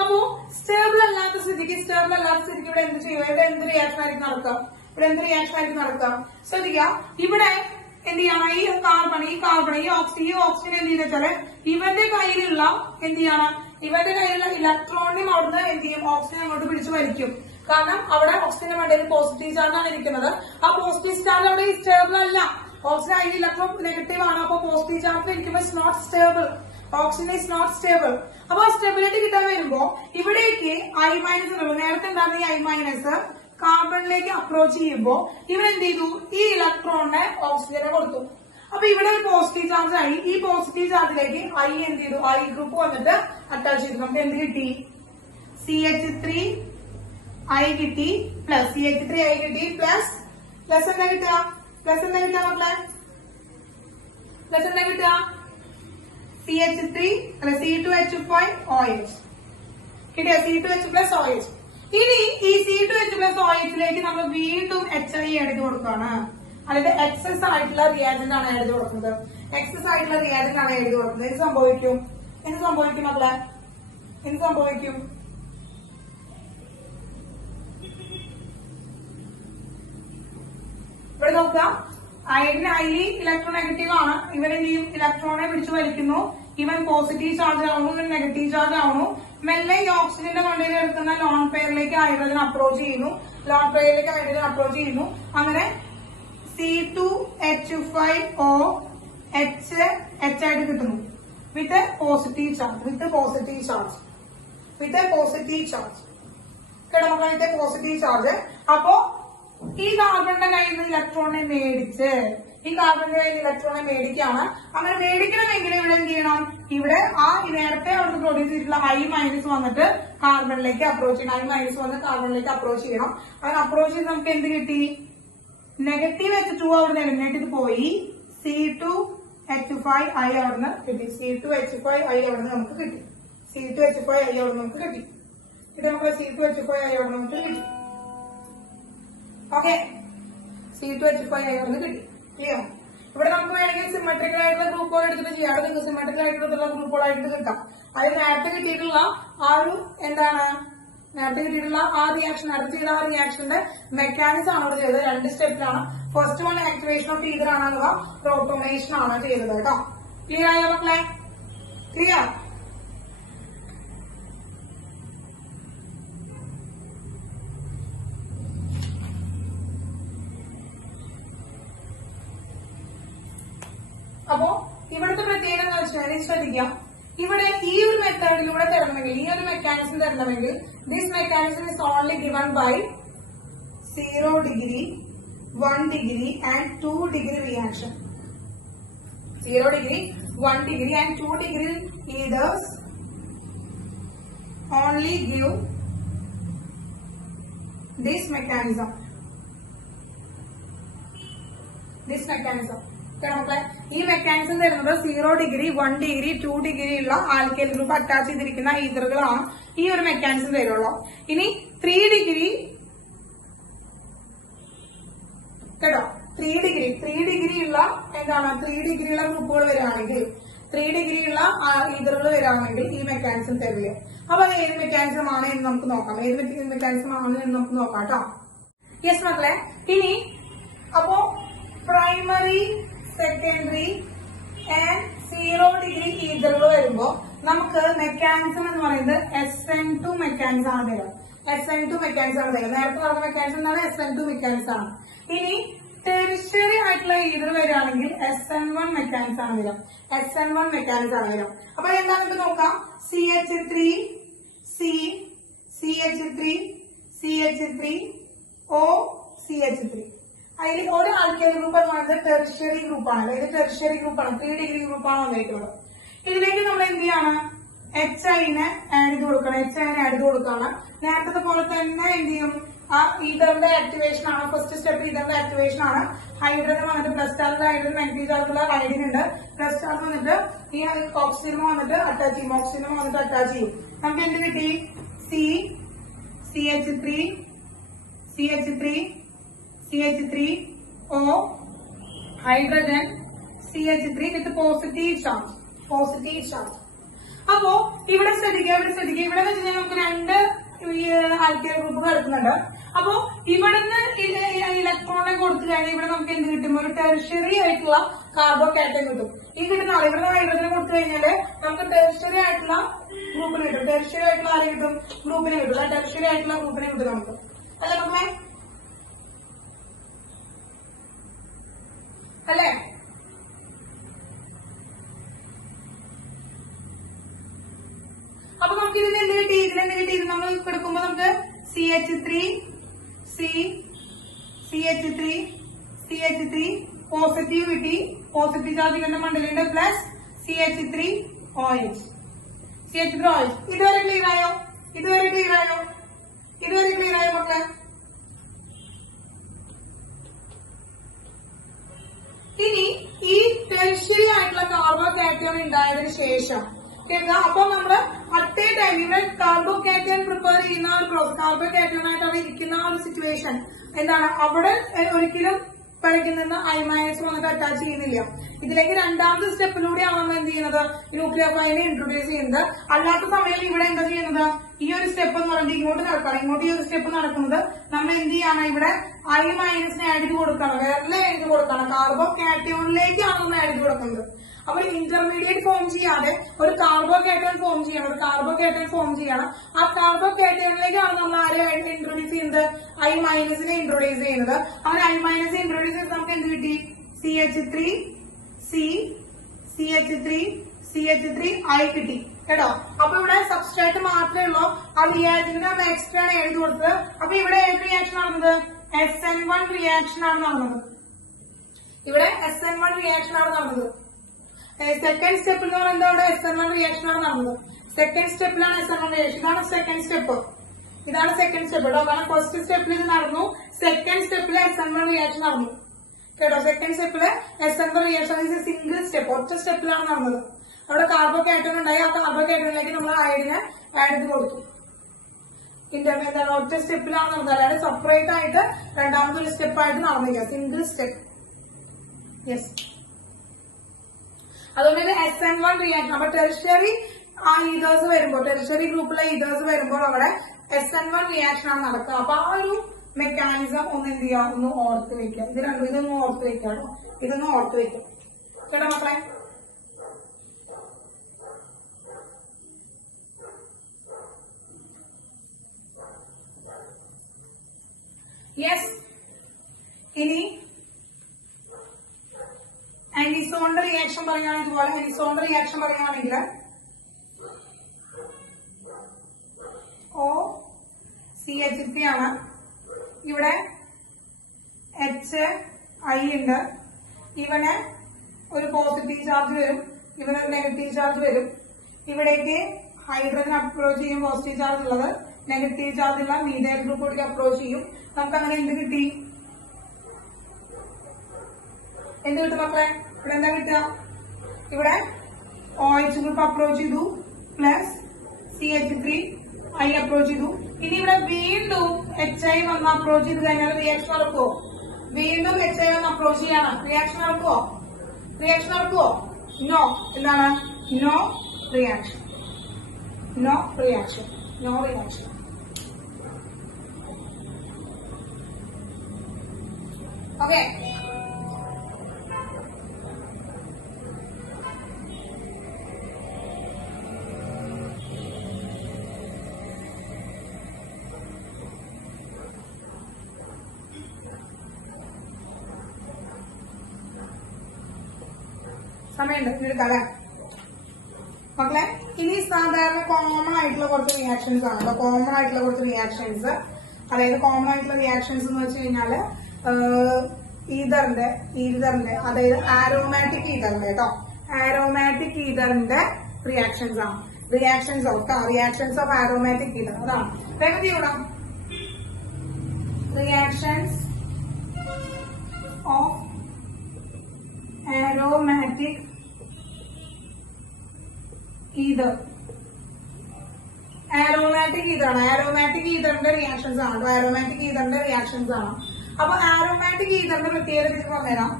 അപ്പോ സ്റ്റേബിൾ അല്ലാത്ത സ്ഥിതിക്ക് ഇവിടെ എന്ത് ചെയ്യും? ഇവിടെ എന്ത് റിയാക്ഷൻ ആയിരിക്കും നടക്കുക? ശ്രദ്ധിക്കുക. ഇവിടെ എന്ത് ചെയ്യണം? ഈ കാർബൺ ഈ ഓക്സിജൻ എന്ത് ചെയ്താല് ഇവന്റെ കയ്യിലുള്ള ഇലക്ട്രോണിനും അവിടുന്ന് എന്ത് ചെയ്യും? ഓക്സിജൻ അങ്ങോട്ട് പിടിച്ചു വലിക്കും. കാരണം അവിടെ ഓക്സിജന്റെ മണ്ടയിൽ പോസിറ്റീവ് ചാർജ് ആണ് ഇരിക്കുന്നത്. ആ പോസിറ്റീവ് ചാർജ് അവിടെ സ്റ്റേബിൾ അല്ല. ഓക്സിജൻ അതിൽ ഇലക്ട്രോൺ നെഗറ്റീവ് ആണ്. അപ്പൊ പോസിറ്റീവ് ചാർജ് ഇരിക്കുമ്പോൾ it's not stable. Oxygen is not stable. അപ്പൊ ആ സ്റ്റെബിലിറ്റി കിട്ടാൻ വരുമ്പോ ഇവിടേക്ക് I- ഉള്ളൂ. നേരത്തെ ഉണ്ടായിരുന്ന ഈ I- കാർബണിലേക്ക് അപ്രോച്ച് ചെയ്യുമ്പോ ഇവരെന്ത് ചെയ്തു? ഈ ഇലക്ട്രോണിനെ ഓക്സിജനെ കൊടുത്തു. അപ്പൊ ഇവിടെ ഒരു പോസിറ്റീവ് ചാർജ് ആയി. ഈ പോസിറ്റീവ് ചാർജിലേക്ക് I എന്ത് ചെയ്തു? I ഗ്രൂപ്പ് വന്നിട്ട് അറ്റാച്ച് ചെയ്തു. നമുക്ക് എന്ത് കിട്ടി? CH3I കിട്ടി പ്ലസ് പ്ലസ് എന്താ കിട്ടുക മക്കളെ? പ്ലസ് എന്താ കിട്ടുക? C2H5OH കിട്ടിയ? C2H plus OH. ഇനി ഈ C2H പ്ലസ് OHലേക്ക് നമ്മൾ വീണ്ടും HI എടുത്ത് കൊടുക്കുകയാണ്. അതായത് എക്സസ് ആയിട്ടുള്ള റിയാജന്റ് ആണ് എഴുതി കൊടുക്കുന്നത്. എന്ത് സംഭവിക്കും മക്കളെ? ഇവിടെ നോക്കുക. അയഡിന് ഹൈലി ഇലക്ട്രോ നെഗറ്റീവ് ആണ്. ഇവരെന്തെയും ഇലക്ട്രോണെ പിടിച്ചു വലിക്കുന്നു. ഇവൻ പോസിറ്റീവ് ചാർജ് ആവുന്നു, ഇവൻ നെഗറ്റീവ് ചാർജ് ആവുന്നു. മെല്ലെ ഈ ഓക്സിജന്റെ മണ്ടയിൽ എടുക്കുന്ന ലോൺ പെയറിലേക്ക് ഹൈഡ്രജൻ അപ്രോച്ച് ചെയ്യുന്നു. അങ്ങനെ C2H5O H ആയിട്ട് കിട്ടുന്നു വിത്ത് പോസിറ്റീവ് ചാർജ് കിടമക്കളത്തെ പോസിറ്റീവ് ചാർജ്. അപ്പോ ഈ കാർബണിന്റെ കയ്യിൽ നിന്ന് ഇലക്ട്രോണിനെ മേടിക്കുകയാണ്. അങ്ങനെ മേടിക്കണമെങ്കിൽ ഇവിടെ എന്ത് ചെയ്യണം? ഇവിടെ ആ നേരത്തെ അവിടുന്ന് പ്രൊഡ്യൂസ് ചെയ്തിട്ടുള്ള I- വന്നിട്ട് കാർബണിലേക്ക് അപ്രോച്ച് ചെയ്യണം. I- വന്ന് കാർബണിലേക്ക് അപ്രോച്ച് ചെയ്യണം. അങ്ങനെ അപ്രോച്ച് ചെയ്ത് നമുക്ക് എന്ത് കിട്ടി? നെഗറ്റീവ് H2 അവിടുന്ന് എലിമിനേറ്റ് ചെയ്ത് പോയി. C2H5I അവിടുന്ന് കിട്ടി. C2H5I അവിടുന്ന് നമുക്ക് കിട്ടി. ഇത് നമുക്ക് C2H5I അവിടുന്ന് നമുക്ക് കിട്ടി. ഓക്കെ, C2H5I അവിടുന്ന് കിട്ടി. ക്ലിയർ? ഇവിടെ നമുക്ക് വേണമെങ്കിൽ സിമെട്രിക്കൽ ആയിട്ടുള്ള ഗ്രൂപ്പുകൾ എടുത്തിട്ട് ചെയ്യാം. അവിടെ നിങ്ങൾക്ക് സിമെട്രിക്കൽ ആയിട്ടുള്ള ഗ്രൂപ്പുകളായിട്ട് കിട്ടാം. അത് നേരത്തെ കിട്ടിയിട്ടുള്ള ആ ഒരു നേരത്തെ ചെയ്ത ആ റിയാക്ഷന്റെ മെക്കാനിസം ആണ് ഇവിടെ ചെയ്തത്. 2 സ്റ്റെപ്പിലാണ്. First one activation of ether ആണ്, അഥവാ പ്രോട്ടോണേഷൻ ആണ് ചെയ്തത് കേട്ടോ. ക്ലിയർ ആയോ മക്കളെ? ക്ലിയർ? അപ്പോ ഇവിടുത്തെ പ്രത്യേകത എന്ന് വെച്ചാൽ ശ്രദ്ധിക്കാം, ഇവിടെ ഈ ഒരു മെത്തേഡിലൂടെ തരണമെങ്കിൽ, ഈ ഒരു മെക്കാനിസം തരണമെങ്കിൽ this mechanism is only given by 0 degree, 1 degree and 2 degree reaction. 0 degree, 1 degree and 2 degree ethers only give this mechanism. ഈ മെക്കാനിസം തരുന്നത് 0 ഡിഗ്രി, 1 ഡിഗ്രി, 2 ഡിഗ്രി ഉള്ള ആൽക്കൈൽ ഗ്രൂപ്പ് അറ്റാച്ച് ചെയ്തിരിക്കുന്ന ഈതറുകളാണ് ഈ ഒരു മെക്കാനിസം തരുള്ളൂ. ഇനി 3 ഡിഗ്രി കേട്ടോ, 3 ഡിഗ്രി ഉള്ള 3 ഡിഗ്രിയുള്ള ഗ്രൂപ്പുകൾ വരികയാണെങ്കിൽ, 3 ഡിഗ്രിയുള്ള ഈതറുകൾ വരികയാണെങ്കിൽ ഈ മെക്കാനിസം തരില്ല. അപ്പൊ അത് ഏത് മെക്കാനിസം ആണ് എന്ന് നമുക്ക് നോക്കാം. കേട്ടോ. യെസ് മക്കളെ, ഇനി അപ്പോ പ്രൈമറി, സെക്കൻഡറി ആൻഡ് 0 ഡിഗ്രി ഈതറുകൾ വരുമ്പോ നമുക്ക് മെക്കാനിസം എന്ന് പറയുന്നത് SN2 മെക്കാനിസം ആണ് തരാം. നേരത്തെ പറഞ്ഞ മെക്കാനിസം എന്താണ്? SN2 മെക്കാനിസം ആണ്. ഇനി ടെറിഷ്യറി ആയിട്ടുള്ള ഈതർ വരികയാണെങ്കിൽ SN1 മെക്കാനിസം ആണ് വരാം. അപ്പൊ എന്താണ് നമുക്ക് നോക്കാം. CH3 O CH3. അതിൽ ഒരു ആൽക്കൈൽ ഗ്രൂപ്പ് എന്ന് പറയുന്നത് ടെറിഷ്യറി ഗ്രൂപ്പാണ്. 3 ഡിഗ്രി ഗ്രൂപ്പാണ് വന്നിരിക്കുന്നത്. ഇതിലേക്ക് നമ്മൾ എന്ത് ചെയ്യാണ്? HIനെ ആഡ് ചെയ്ത് കൊടുക്കുകയാണ്. നേരത്തെ പോലെ തന്നെ എന്ത് ചെയ്യും? ആ ഈതറിന്റെ ആക്ടിവേഷൻ ആണ്. ഫസ്റ്റ് സ്റ്റെപ്പ് ഈതറിന്റെ ആക്ടിവേഷൻ ആണ്. ഹൈഡ്രജൻ വന്നിട്ട് പ്ലസ് ചാർജ് ഹൈഡ്രജൻ, നെഗറ്റീവ് ചാർജുള്ള ഹൈഡ്രജൻ ഉണ്ട്. പ്ലസ് ചാർജ് വന്നിട്ട് ഈ ഓക്സിജൻ വന്നിട്ട് അറ്റാച്ച് ചെയ്യും. നമുക്ക് എന്ത് കിട്ടി? CH3 O ഹൈഡ്രജൻ CH3 വിത്ത് പോസിറ്റീവ് ചാർജ്. അപ്പോ ഇവിടെ ശ്രദ്ധിക്കുക. ഇവിടെ വെച്ചാൽ നമുക്ക് 2 ആൽക്കൈൽ ഗ്രൂപ്പ് കിടക്കുന്നുണ്ട്. അപ്പോ ഇവിടുന്ന് ഇലക്ട്രോണെ കൊടുത്തു കഴിഞ്ഞാൽ ഇവിടെ നമുക്ക് എന്ത് കിട്ടും? ഒരു ടെറിഷ്യറി ആയിട്ടുള്ള കാർബോകാറ്റൈൻ കിട്ടും. ഈ കിട്ടുന്ന ഇവിടെ ഹൈഡ്രജനെ കൊടുത്തു കഴിഞ്ഞാല് നമുക്ക് ടെറിഷ്യറി ആയിട്ടുള്ള ഗ്രൂപ്പിന് കിട്ടും. ടെറിഷ്യറി ആയിട്ടുള്ള ഗ്രൂപ്പിന് കിട്ടും നമുക്ക്. അല്ലെ മക്കളെ? അല്ലേ? അപ്പൊ നമുക്ക് ഇതിലെന്ത് കിട്ടി? നമ്മൾ എടുക്കുമ്പോ നമുക്ക് CH3 പോസിറ്റീവ് കിട്ടി. പോസിറ്റീവ് ചാർജ് കണ്ട മണ്ടലുണ്ട്. Plus CH3OH. ഇതുവരെ ക്ലിയർ ആയോ മക്കളെ? ഇനി ഈ ടെറിഷ്യറി ആയിട്ടുള്ള കാർബോകാറ്റൈൻ ഉണ്ടായതിനു ശേഷം അപ്പൊ നമ്മള് അറ്റ് എ ടൈം ഇവിടെ കാർബോകാറ്റൈൻ പ്രിപ്പയർ ചെയ്യുന്ന ഒരു പ്രോസസ്, കാർബോകാറ്റൈൻ ആയിട്ട് അവിടെ ഇരിക്കുന്ന ആ ഒരു സിറ്റുവേഷൻ എന്താണ്? അവിടെ ഒരിക്കലും പഠിക്കുന്ന I- വന്നിട്ട് അറ്റാച്ച് ചെയ്യുന്നില്ല. ഇതിലേക്ക് രണ്ടാമത്തെ സ്റ്റെപ്പിലൂടെയാണ് നമ്മൾ എന്ത് ചെയ്യുന്നത്? ന്യൂക്ലിയോഫൈലിനെ ഇൻട്രൊഡ്യൂസ് ചെയ്യുന്നത്. അല്ലാത്ത സമയം ഇവിടെ എന്താ ചെയ്യുന്നത്? ഈ ഒരു സ്റ്റെപ്പ് എന്ന് പറയുന്നത് ഇങ്ങോട്ട് നടക്കണം. ഈ ഒരു സ്റ്റെപ്പ് നടക്കുന്നത് നമ്മൾ എന്ത് ചെയ്യാണ്? ഇവിടെ I- ആഡ് ചെയ്ത് കൊടുക്കണം. വേറെ ആഡ് ചെയ്ത് കൊടുക്കണം. കാർബോകാറ്റൈനിലേക്കാണ് നമ്മൾ ആഡ് ചെയ്ത് കൊടുക്കുന്നത്. അപ്പൊ ഇന്റർമീഡിയറ്റ് ഫോം ചെയ്യാതെ ഒരു കാർബോകേറ്റൺ ഫോം ചെയ്യണം, ഒരു കാർബോകേറ്റൺ ഫോം ചെയ്യണം. ആ കാർബോകേറ്റണിലേക്കാണ് നമ്മൾ ആരെ ഇൻട്രൊഡ്യൂസ് ചെയ്യുന്നത്? I മൈനസിനെ ഇൻട്രൊഡ്യൂസ് ചെയ്യുന്നത്. അങ്ങനെ I മൈനസ് ഇൻട്രൊഡ്യൂസ് ചെയ്ത് നമുക്ക് എന്ത് കിട്ടി? CH3 CH3 I കിട്ടി കേട്ടോ. അപ്പൊ ഇവിടെ സബ്സ്ട്രേറ്റ് മാത്രമേ ഉള്ളൂ. ആ റിയാക്ടന്റിന് നമ്മൾ എക്സ്ട്രാ ആണ് എഴുതി കൊടുത്തത്. അപ്പൊ ഇവിടെ ഏത് റിയാക്ഷൻ നടന്നത്? SN1 റിയാക്ഷൻ ആണ് നടന്നത്. ഇവിടെ SN1 റിയാക്ഷൻ ആണ് നടന്നത്. സെക്കൻഡ് സ്റ്റെപ്പിൽ എന്ന് പറയുന്നത് അവിടെ SN1 റിയാക്ഷൻ ആണ് നടന്നത്. സെക്കൻഡ് സ്റ്റെപ്പിലാണ് SN1 റിയാക്ഷൻ. ഇതാണ് സെക്കൻഡ് സ്റ്റെപ്പ്. ഇതാണ് സെക്കൻഡ് സ്റ്റെപ്പ് കേട്ടോ. കാരണം ഫസ്റ്റ് സ്റ്റെപ്പിൽ ഇത് നടന്നു, സെക്കൻഡ് സ്റ്റെപ്പിൽ SN1 റിയാക്ഷൻ നടന്നു കേട്ടോ. സെക്കൻഡ് സ്റ്റെപ്പില് SN1 റിയാക്ഷൻ സിംഗിൾ സ്റ്റെപ്പ്, ഒറ്റ സ്റ്റെപ്പിലാണ് നടന്നത്. അവിടെ കാർബോകേറ്റൺ ഉണ്ടായി. ആ കാർബോകേറ്റണിലേക്ക് നമ്മൾ അയഡിനെ ആഡ് ചെയ്ത് കൊടുത്തു. എന്താണ് ഒറ്റ സ്റ്റെപ്പിലാണ് നടന്നത്, അതായത് സെപ്പറേറ്റ് ആയിട്ട് രണ്ടാമത്തെ ഒരു സ്റ്റെപ്പായിട്ട് നടന്നില്ല, സിംഗിൾ സ്റ്റെപ്പ്. യെസ്, അതുകൊണ്ട് SN1 റിയാക്ഷൻ. അപ്പൊ ടെറിഷറി ആ ഈതേഴ്സ് വരുമ്പോൾ, ടെറിഷറി ഗ്രൂപ്പിലെ ഈതേഴ്സ് വരുമ്പോൾ അവിടെ SN1 റിയാക്ഷൻ ആണ് നടക്കുക. അപ്പൊ ആ ഒരു മെക്കാനിസം ഒന്ന് എന്ത് ചെയ്യുക, ഒന്ന് ഓർത്ത് വെക്കുക. ഇത് രണ്ടും ഇതൊന്നും ഓർത്ത് വെക്കുക കേട്ടോ, ഇതൊന്നും ഓർത്ത് വെക്കുക കേട്ടോ മക്കളെ. യെസ്, ഇനി അനിസോണിന്റെ റിയാക്ഷൻ പറയുകയാണെങ്കിൽ, ഇതുപോലെ അനിസോണിന്റെ റിയാക്ഷൻ പറയുകയാണെങ്കിൽ OCH3 ആണ്. ഇവിടെ HI ഉണ്ട്. ഇവന് ഒരു പോസിറ്റീവ് ചാർജ് വരും, ഇവനൊരു നെഗറ്റീവ് ചാർജ് വരും. ഇവിടേക്ക് ഹൈഡ്രജൻ അപ്രോച്ച് ചെയ്യും, പോസിറ്റീവ് ചാർജ് ഉള്ളത്. നെഗറ്റീവ് ചാർജ് ഉള്ള മീഥൈൽ ഗ്രൂപ്പോടേക്ക് അപ്രോച്ച് ചെയ്യും. നമുക്ക് അങ്ങനെ എന്ത് കിട്ടി? എന്ത് കിട്ടും മക്കളെ? ഇവിടെ എന്താ കിട്ടുക? ഇവിടെ OH ഗ്രൂപ്പ് അപ്രോച്ച് ചെയ്തു, പ്ലസ് CH3 I അപ്രോച്ച് ചെയ്തു. ഇനി ഇവിടെ വീണ്ടും HI വന്ന് അപ്രോച്ച് ചെയ്ത് കഴിഞ്ഞാൽ റിയാക്ഷൻ നടക്കുവോ? വീണ്ടും HI വന്ന് അപ്രോച്ച് ചെയ്യാണ്, റിയാക്ഷൻ നടക്കുവോ? റിയാക്ഷൻ നടക്കുവോ? നോ. എന്താണ്? No reaction. No reaction. No reaction. Okay, സമയമുണ്ട് എടുക്കാം മക്കളെ. ഇനി സാധാരണ കോമൺ ആയിട്ടുള്ള കുറച്ച് റിയാക്ഷൻസ് ആണ്. കോമൺ ആയിട്ടുള്ള കുറച്ച് റിയാക്ഷൻസ്, അതായത് കോമൺ ആയിട്ടുള്ള റിയാക്ഷൻസ് എന്ന് വെച്ച് കഴിഞ്ഞാല് ഈതറിന്റെ അതായത് ആരോമാറ്റിക് ഈതറിന്റെ കേട്ടോ, ആരോമാറ്റിക് ഈതറിന്റെ റിയാക്ഷൻസ് ആണ്. റിയാക്ഷൻസ് ഓഫ് ആരോമാറ്റിക് ഈതർ, അതാണ് വേഗം ചെയ്യണം. Reactions of aromatic ether. aromatic ether ആണ്. aromatic etherന്റെ റിയാക്ഷൻസ് ആണ്. aromatic etherന്റെ റിയാക്ഷൻസ് ആണ്. അപ്പൊ aromatic etherന്റെ പ്രത്യേകത ഇത് പറഞ്ഞുതരാം.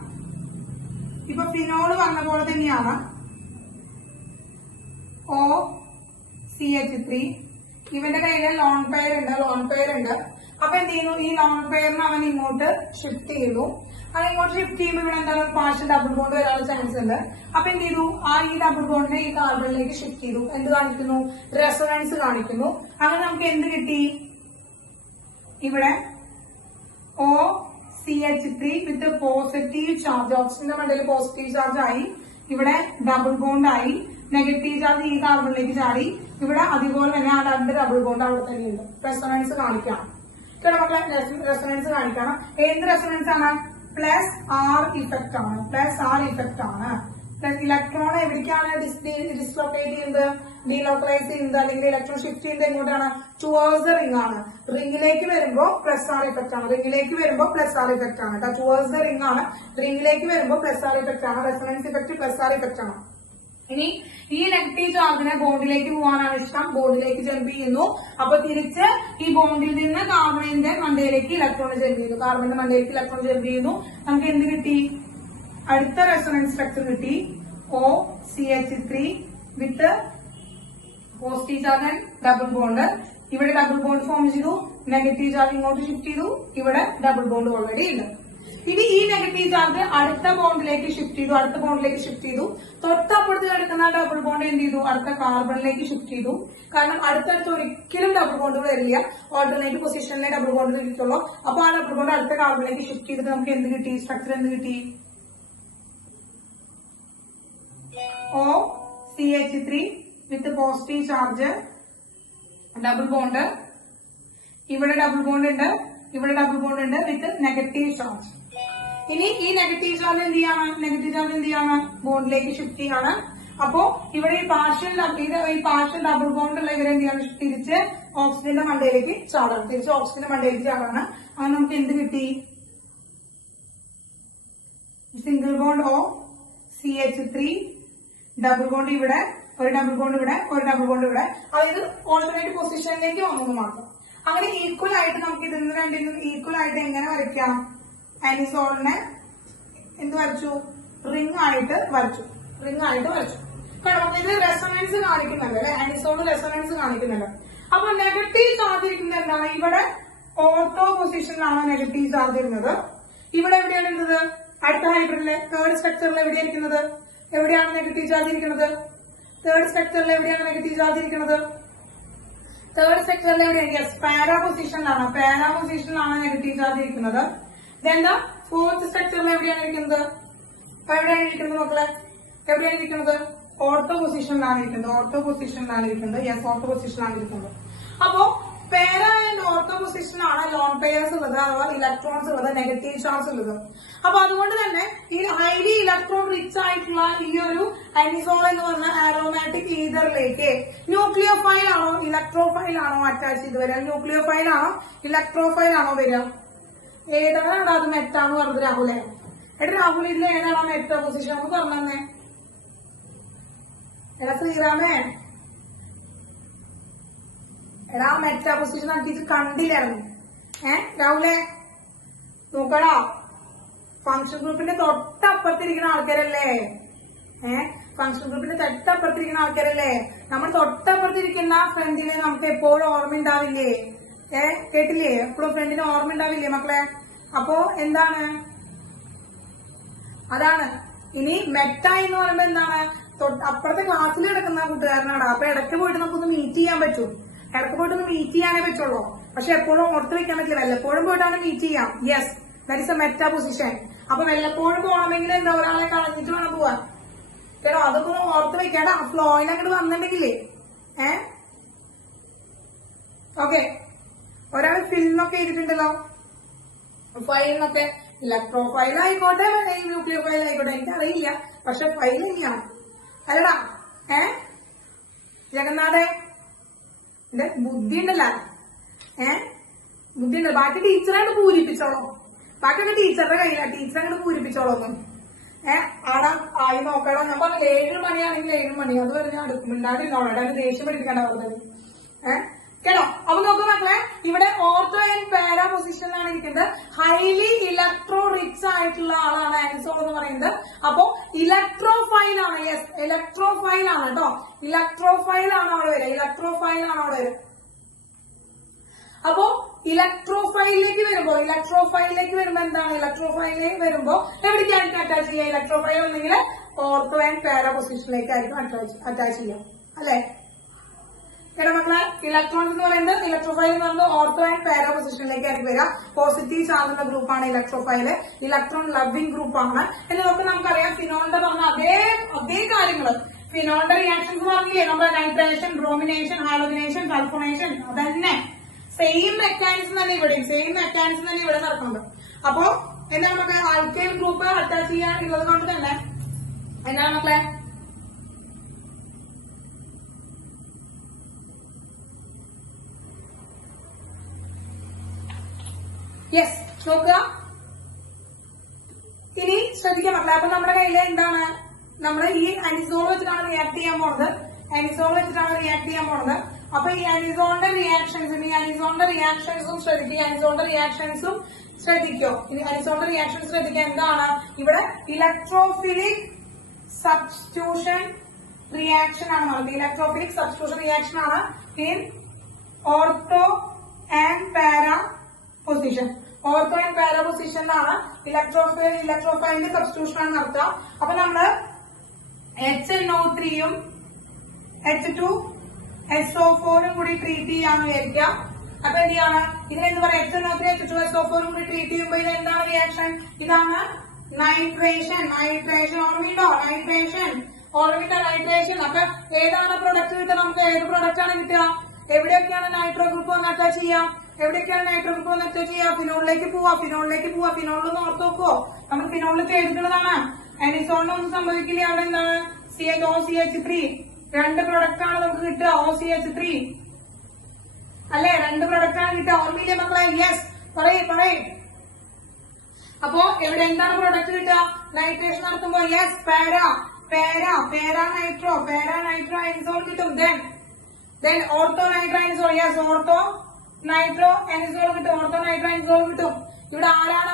ഇപ്പൊ ഫിനോൾ വന്ന പോലെ തന്നെയാണ് OCH3. ഇവന്റെ കയ്യിൽ ലോൺ പെയർ ഉണ്ട്. അപ്പൊ എന്ത് ചെയ്യുന്നു? ഈ ലോൺ പെയറിന് അവൻ ഇങ്ങോട്ട് ഷിഫ്റ്റ് ചെയ്തു. അത് ഇങ്ങോട്ട് ഷിഫ്റ്റ് ചെയ്യുമ്പോൾ ഇവിടെ എന്താണ് പാർഷ്യൽ ഡബിൾ ബോണ്ട് വരാനുള്ള ചാൻസ് ഉണ്ട്. അപ്പൊ എന്ത് ചെയ്തു? ഈ ഡബിൾ ബോണ്ടിനെ ഈ കാർബണിലേക്ക് ഷിഫ്റ്റ് ചെയ്തു. എന്ത് കാണിക്കുന്നു? റെസൊണൻസ് കാണിക്കുന്നു. അങ്ങനെ നമുക്ക് എന്ത് കിട്ടി? ഇവിടെ OCH3 വിത്ത് പോസിറ്റീവ് ചാർജ്, ഓക്സിജന്റെ മണ്ടയിൽ പോസിറ്റീവ് ചാർജ് ആയി. ഇവിടെ ഡബിൾ ബോണ്ട് ആയി. നെഗറ്റീവ് ചാർജ് ഈ കാർബണിലേക്ക് ചാടി. ഇവിടെ അതുപോലെ തന്നെ ആ രണ്ട് ഡബിൾ ബോണ്ട് അവിടെ തന്നെയുണ്ട്. റെസൊണൻസ് കാണിക്കണം കേട്ടോ മക്കളെ, റെസൊണൻസ് കാണിക്കണം. എന്ത് റെസൊണൻസ് ആണ്? പ്ലസ് ആർ ഇഫക്റ്റ് ആണ്. പ്ലസ് ഇലക്ട്രോൺ എവിടേക്കാണ് ഡിസ്ലൊക്കേറ്റ് ചെയ്യുന്നത്, ഡീലോക്കലൈസ് ചെയ്യുന്നത്, അല്ലെങ്കിൽ ഇലക്ട്രോൺ ഷിഫ്റ്റ് ചെയ്യുന്നത് എങ്ങോട്ടാണ്? ടുവേഴ്സ് ദ റിംഗ് ആണ്. റിംഗിലേക്ക് വരുമ്പോ പ്ലസ് ആർ ഇഫക്റ്റ് ആണ്. ടുവേഴ്സ് ദ റിംഗ് ആണ്. റിംഗിലേക്ക് വരുമ്പോ പ്ലസ് ആർ ഇഫക്റ്റ് ആണ്. Resonance effect plus R effect ആണ്. ഇനി ഈ നെഗറ്റീവ് ചാർജിനെ ബോണ്ടിലേക്ക് പോകാനാണ് ഇഷ്ടം, ബോണ്ടിലേക്ക് ജമ്പ് ചെയ്യുന്നു. അപ്പൊ തിരിച്ച് ഈ ബോണ്ടിൽ നിന്ന് കാർബണിന്റെ മണ്ടയിലേക്ക് ഇലക്ട്രോൺ ജമ്പ് ചെയ്യുന്നു. നമുക്ക് എന്ത് കിട്ടി? അടുത്ത റെസൊണൻസ് സ്ട്രക്ചർ കിട്ടി. OCH3 with positive charge and double bond. ഇവിടെ ഡബിൾ ബോണ്ട് ഫോം ചെയ്തു. നെഗറ്റീവ് ചാർജ് ഇങ്ങോട്ട് ഷിഫ്റ്റ് ചെയ്തു. ഇവിടെ ഡബിൾ ബോണ്ട് ഓൾറെഡി ഉണ്ട്. ഇനി ഈ നെഗറ്റീവ് ചാർജ് അടുത്ത ബോണ്ടിലേക്ക് ഷിഫ്റ്റ് ചെയ്തു, തൊട്ടപ്പുറത്ത് കിടക്കുന്ന ഡബിൾ ബോണ്ട് എന്ത് ചെയ്തു, അടുത്ത കാർബണിലേക്ക് ഷിഫ്റ്റ് ചെയ്തു. കാരണം അടുത്തടുത്ത് ഒരിക്കലും ഡബിൾ ബോണ്ട് വരില്ല, ഓൾട്ടർനേറ്റീവ് പൊസിഷനിലെ ഡബിൾ ബോണ്ട് കിട്ടുള്ളൂ. അപ്പൊ ആ ഡബിൾ ബോണ്ട് അടുത്ത കാർബണിലേക്ക് ഷിഫ്റ്റ് ചെയ്തിട്ട് നമുക്ക് എന്ത് കിട്ടി, സ്ട്രക്ചർ എന്ത് കിട്ടി, OCH3 വിത്ത് പോസിറ്റീവ് ചാർജ്, ഡബിൾ ബോണ്ട്, ഇവിടെ ഡബിൾ ബോണ്ട് ഉണ്ട്, ഇവിടെ ഡബിൾ ബോണ്ട് ഉണ്ട് വിത്ത് നെഗറ്റീവ് ചാർജ്. ഇനി ഈ നെഗറ്റീവ് ചാർജ് എന്ത് ചെയ്യാണ്, ബോണ്ടിലേക്ക് ഷിഫ്റ്റ് ചെയ്യാണ്. അപ്പോ ഇവിടെ ഈ പാർഷ്യൽ ഡബിൾ ബോണ്ട് ഉള്ള ഇവരെ എന്ത് ചെയ്യാണ്, തിരിച്ച് ഓക്സിജന്റെ മണ്ടയിലേക്ക് ചാടാണ്. അങ്ങനെ നമുക്ക് എന്ത് കിട്ടി, single bond OCH3, double bond ഇവിടെ, ഒരു ഡബിൾ ബോണ്ട് ഇവിടെ, ഒരു ഡബിൾ ബോണ്ട് ഇവിടെ. അതായത് ഓൾട്ടർനേറ്റീവ് പൊസിഷനിലേക്ക് വന്നത് മാത്രം. അങ്ങനെ ഈക്വൽ ആയിട്ട് നമുക്ക് ഇതിന് രണ്ടിനും ഈക്വൽ ആയിട്ട് എങ്ങനെ വരയ്ക്കാം, ആനിസോളിനെ എന്ത് വരച്ചു, റിംഗ് ആയിട്ട് വരച്ചു. കാരണം ഇത് റെസൊണൻസ് കാണിക്കുന്നുണ്ട് അല്ലെ, ആനിസോള് റെസൊണൻസ് കാണിക്കുന്നുണ്ട്. അപ്പൊ നെഗറ്റീവ് ചാർജ് ഇരിക്കുന്നത് എന്താണ്, ഇവിടെ ഓട്ടോ പൊസിഷനിലാണ് നെഗറ്റീവ് ചാർജ് ഇരുന്നത്. ഇവിടെ എവിടെയാണ് ഇരുന്നത്, അടുത്ത ഹൈബ്രിഡിലെ തേർഡ് സ്ട്രക്ചറിൽ എവിടെയാണ് നെഗറ്റീവ് ചാർജ് ഇരിക്കുന്നത്, തേർഡ് സ്ട്രക്ചറിൽ എവിടെയാണ് പാരാ പൊസിഷനിലാണ് നെഗറ്റീവ് ചാർജ് ഇരിക്കുന്നത്. ഫോർത്ത് സ്ട്രക്ചറിൽ എവിടെയാണ് ഇരിക്കുന്നത്, മക്കളെ, എവിടെയാണ് ഇരിക്കുന്നത്, ഓർത്തോ പൊസിഷനിലാണ് ഇരിക്കുന്നത്. അപ്പോ പാര ആൻഡ് ഓർത്തോ പൊസിഷനാണ് ലോൺ പെയർസ് ഉള്ളത്, അഥവാ ഇലക്ട്രോൺസ് ഉള്ളത്, നെഗറ്റീവ് ചാർജ് ഉള്ളത്. അപ്പൊ അതുകൊണ്ട് തന്നെ ഈ ഹൈലി ഇലക്ട്രോൺ റിച്ച് ആയിട്ടുള്ള ഈ ഒരു അനിസോൾ എന്ന് പറഞ്ഞ ആരോമാറ്റിക് ഈതറിലേക്ക് ന്യൂക്ലിയോഫൈൽ ആണോ ഇലക്ട്രോഫൈൽ ആണോ അറ്റാച്ച് ചെയ്ത് വരിക, ന്യൂക്ലിയോഫൈൽ ആണോ ഇലക്ട്രോഫൈൽ ആണോ വരിക, ഏതാണ് അത് മെറ്റാന്ന് പറഞ്ഞത് രാഹുലെ? രാഹുൽ ഇതിൽ ഏതാണ് മെറ്റ പൊസിഷൻ എന്ന് പറഞ്ഞേ? ശ്രീറാമേ, മെറ്റ പൊസിഷൻ നമുക്ക് കണ്ടില്ലായിരുന്നു. രാഹുലെ നോക്കടാ, ഫംഗ്ഷൻ ഗ്രൂപ്പിന്റെ തൊട്ടപ്പുറത്തിരിക്കുന്ന ആൾക്കാരല്ലേ, നമ്മൾ തൊട്ടപ്പുറത്തിരിക്കുന്ന ഫ്രണ്ടിനെ നമുക്ക് എപ്പോഴും ഓർമ്മ ഉണ്ടാവില്ലേ, കേട്ടില്ലേ, എപ്പോഴും ഫ്രണ്ടിന് ഓർമ്മ ഉണ്ടാവില്ലേ മക്കളെ? അപ്പോ എന്താണ്, അതാണ്. ഇനി മെറ്റ എന്ന് പറയുമ്പോ എന്താണ്, അപ്പുറത്തെ ക്ലാസ്സിൽ കിടക്കുന്ന കൂട്ടുകാരനാണ്. അപ്പൊ ഇടയ്ക്ക് പോയിട്ട് നമുക്കൊന്ന് മീറ്റ് ചെയ്യാൻ പറ്റും, ചെയ്യാനേ പറ്റുള്ളൂ. പക്ഷെ എപ്പോഴും ഓർത്ത് വെക്കാൻ പറ്റില്ല, വല്ലപ്പോഴും പോയിട്ടാണ് മീറ്റ് ചെയ്യാം. Yes, that is A meta position. അപ്പൊ വല്ലപ്പോഴും പോകണമെങ്കിൽ എന്താ, ഒരാളെ കളഞ്ഞിട്ട് വേണം പോവാൻ. കേട്ടോ, അതൊക്കെ ഒന്ന് ഓർത്ത് വെക്കേണ്ട. ഫ്ലോയിൽ അങ്ങോട്ട് വന്നിട്ടുണ്ടെങ്കിലേ ഓക്കെ. ഒരാൾ ഫിലിനൊക്കെ ചെയ്തിട്ടുണ്ടല്ലോ, ഫൈലിനൊക്കെ, ഇലക്ട്രോ ഫൈൽ ആയിക്കോട്ടെ ന്യൂക്ലിയോ ഫൈൽ ആയിക്കോട്ടെ, എനിക്കറിയില്ല, പക്ഷെ ഫൈൽ തന്നെയാണ് അല്ലടാ. ജഗന്നാഥേ, ബുദ്ധി ഉണ്ടല്ലോ, ബാക്കി ടീച്ചറായിട്ട് പൂരിപ്പിച്ചോളൂ, ബാക്കിയൊക്കെ ടീച്ചറുടെ കയ്യിലാണ്, ടീച്ചറങ്ങോട്ട് പൂരിപ്പിച്ചോളൊന്നും. ആടാ ആയി നോക്കണോ, ഞാൻ പറഞ്ഞില്ല 7 മണിയാണെങ്കിൽ 7 മണി, അത് വരെ ഞാൻ മിണ്ടാണ്ടിരുന്നോളാം, ദേഷ്യം പഠിപ്പിക്കണ്ട പറഞ്ഞത്. കേട്ടോ, അപ്പൊ നോക്കൂ മക്കളെ, ഇവിടെ ഓർത്തോ ആൻഡ് പാരാ പൊസിഷനിലാണ് ഇരിക്കുന്നത്. ഹൈലി ഇലക്ട്രോ റിച്ച് ആയിട്ടുള്ള ആളാണ് ആനിസോൾ എന്ന് പറയുന്നത്. അപ്പോ ഇലക്ട്രോഫൈൽ ആണ്, യെസ് ഇലക്ട്രോഫൈൽ ആണ് കേട്ടോ, ഇലക്ട്രോഫൈൽ ആണ് അവിടെ വരിക. അപ്പോ ഇലക്ട്രോഫൈലിലേക്ക് വരുമ്പോ എന്താണ്, ഇലക്ട്രോഫൈലിലേക്ക് വരുമ്പോ എവിടേക്കായിരിക്കും അറ്റാച്ച് ചെയ്യുക, ഇലക്ട്രോഫൈൽ ഉണ്ടെങ്കിൽ ഓർത്തോ ആൻഡ് പാരാ പൊസിഷനിലേക്കായിരിക്കും അറ്റാച്ച് ചെയ്യാം അല്ലെ? കേട്ടോ മക്കളെ, ഇലക്ട്രോൺസ് എന്ന് പറയുന്നത്, ഇലക്ട്രോഫൈൽ എന്ന് പറയുന്നത് ഓർത്തോ ആൻഡ് പാരാ പൊസിഷനിലേക്കായിരിക്കും വരിക. പോസിറ്റീവ് ചാർജുള്ള ഗ്രൂപ്പാണ് ഇലക്ട്രോഫൈല്, ഇലക്ട്രോൺ ലവിംഗ് ഗ്രൂപ്പാണ്. എന്നതൊക്കെ നമുക്കറിയാം. ഫിനോളിന്റെ പറഞ്ഞ അതേ കാര്യങ്ങള്, ഫിനോളിന്റെ റിയാക്ഷൻസ് പറഞ്ഞില്ലേ നമ്മൾ, നൈട്രേഷൻ, ബ്രോമിനേഷൻ, ഹാലോജിനേഷൻ, സൾഫോണേഷൻ, അതന്നെ സെയിം മെക്കാനിസം തന്നെ ഇവിടെ നടക്കുന്നത്. അപ്പോ എന്താണ് മക്കളെ, ആൽക്കൈൽ ഗ്രൂപ്പ് അറ്റാച്ച് ചെയ്യാനുള്ളത് കൊണ്ട് തന്നെ എന്താണ് മക്കളെ, യെസ് നോക്കുക. ഇനി ശ്രദ്ധിക്കാം മക്കളെ, അപ്പൊ നമ്മുടെ കയ്യിൽ എന്താണ്, നമ്മൾ ഈ അനിസോൾ വെച്ചിട്ടാണ് റിയാക്ട് ചെയ്യാൻ പോണത്. അപ്പൊ ഈ അനിസോളിന്റെ റിയാക്ഷൻസും ശ്രദ്ധിക്കോ. ഇനി അനിസോളിന്റെ റിയാക്ഷൻസ് ശ്രദ്ധിക്കുക. എന്താണ് ഇവിടെ, ഇലക്ട്രോഫിലിക് സബ്സ്റ്റിറ്റ്യൂഷൻ റിയാക്ഷൻ ആണ് പറഞ്ഞത്. ഇലക്ട്രോഫിലിക് സബ്സ്റ്റിറ്റ്യൂഷൻ റിയാക്ഷൻ ആണ് in ortho and para position. Ortho and para പൊസിഷനിലാണ് ഇലക്ട്രോഫൈലിന്റെ സബ്സ്റ്റിറ്റ്യൂഷൻ ആണ് നടത്തുക. അപ്പൊ നമ്മള് HNO3 യും H2SO4 കൂടി ട്രീറ്റ് ചെയ്യാന്ന് വിചാരിക്കാം. അപ്പൊ എന്ത് ചെയ്യാണ്, ഇതിനെന്ത് പറയാം, HNO3 H2SO4 കൂടി ട്രീറ്റ് ചെയ്യുമ്പോൾ ഇത് എന്താണ് റിയാക്ഷൻ? ഇതാണ് നൈട്രേഷൻ. ഓർമ്മയുണ്ടോ? നൈട്രേഷൻ. അപ്പൊ ഏതാണ് പ്രൊഡക്റ്റ് കിട്ടുക? നമുക്ക് ഏത് പ്രൊഡക്റ്റ് ആണ് കിട്ടുക? എവിടെയൊക്കെയാണ് നൈട്രോ ഗ്രൂപ്പ് വന്ന് അറ്റാച്ച് ചെയ്യാം? ഫിനോളിലേക്ക് പോവാ. ഫിനോളിലൊന്ന് ഓർത്ത് നോക്കുവോ? നമ്മൾ ഫിനോളിലേക്ക് എഴുതുന്നതാണ്. അനിസോളിനൊന്നും സംഭവിക്കില്ല. അവിടെ എന്താണ്? OCH3. 2 പ്രൊഡക്റ്റ് ആണ് നമുക്ക് കിട്ടുക. OCH3 അല്ലെ? 2 പ്രൊഡക്റ്റ് ആണ് കിട്ടുക. ഓർമ്മയില്ലേ മക്കളെ? യെസ്, പറയേ. അപ്പോ ഇവിടെ എന്താണ് പ്രൊഡക്റ്റ് കിട്ടുക? നൈട്രേഷൻ നടത്തുമ്പോ യെസ്, പാരാ നൈട്രോ അനിസോൾ കിട്ടും. Then ortho nitro anisole. Yes, ortho nitro anisole കിട്ടും. ഇവിടെ ആരാണ്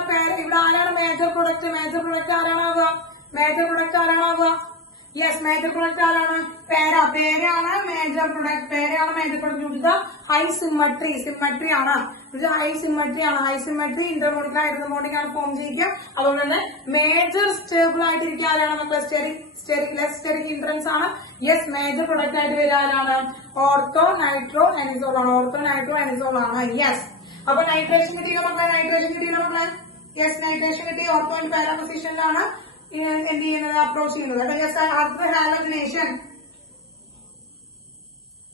മേജർ പ്രൊഡക്റ്റ് ആരാണാവുക? യെസ്, മേജർ പ്രൊഡക്റ്റ് ആരാണ്? പേരാണ് മേജർ പ്രൊഡക്റ്റ്. ഹൈ സിമ്മട്രി ആണ്. ഇത് ഹൈ സിമ്മട്രി ഇന്റർമോണിക് ഹൈഡ്രോമോണിക് ആണ് ഫോം ചെയ്യുക. അതുകൊണ്ട് തന്നെ മേജർ സ്റ്റേബിൾ ആയിട്ടിരിക്കുക ആരാണ് മക്കളെ? സ്റ്റെറിക് ഹിൻഡ്രൻസ് ആണ്. യെസ്, മേജർ പ്രൊഡക്റ്റ് ആയിട്ട് വരിക ആരാണ്? ഓർത്തോ നൈട്രോ അനിസോൾ ആണ്. യെസ്, അപ്പൊ നൈട്രേഷൻ കിട്ടിയില്ല മക്കളെ? യെസ്, നൈട്രേഷൻ കിട്ടി. ഓർത്തോ ആൻഡ് പാരാ പൊസിഷനിലാണ് എന്ത് ചെയ്യുന്നത്? അപ്രോച്ച് ചെയ്യുന്നത്.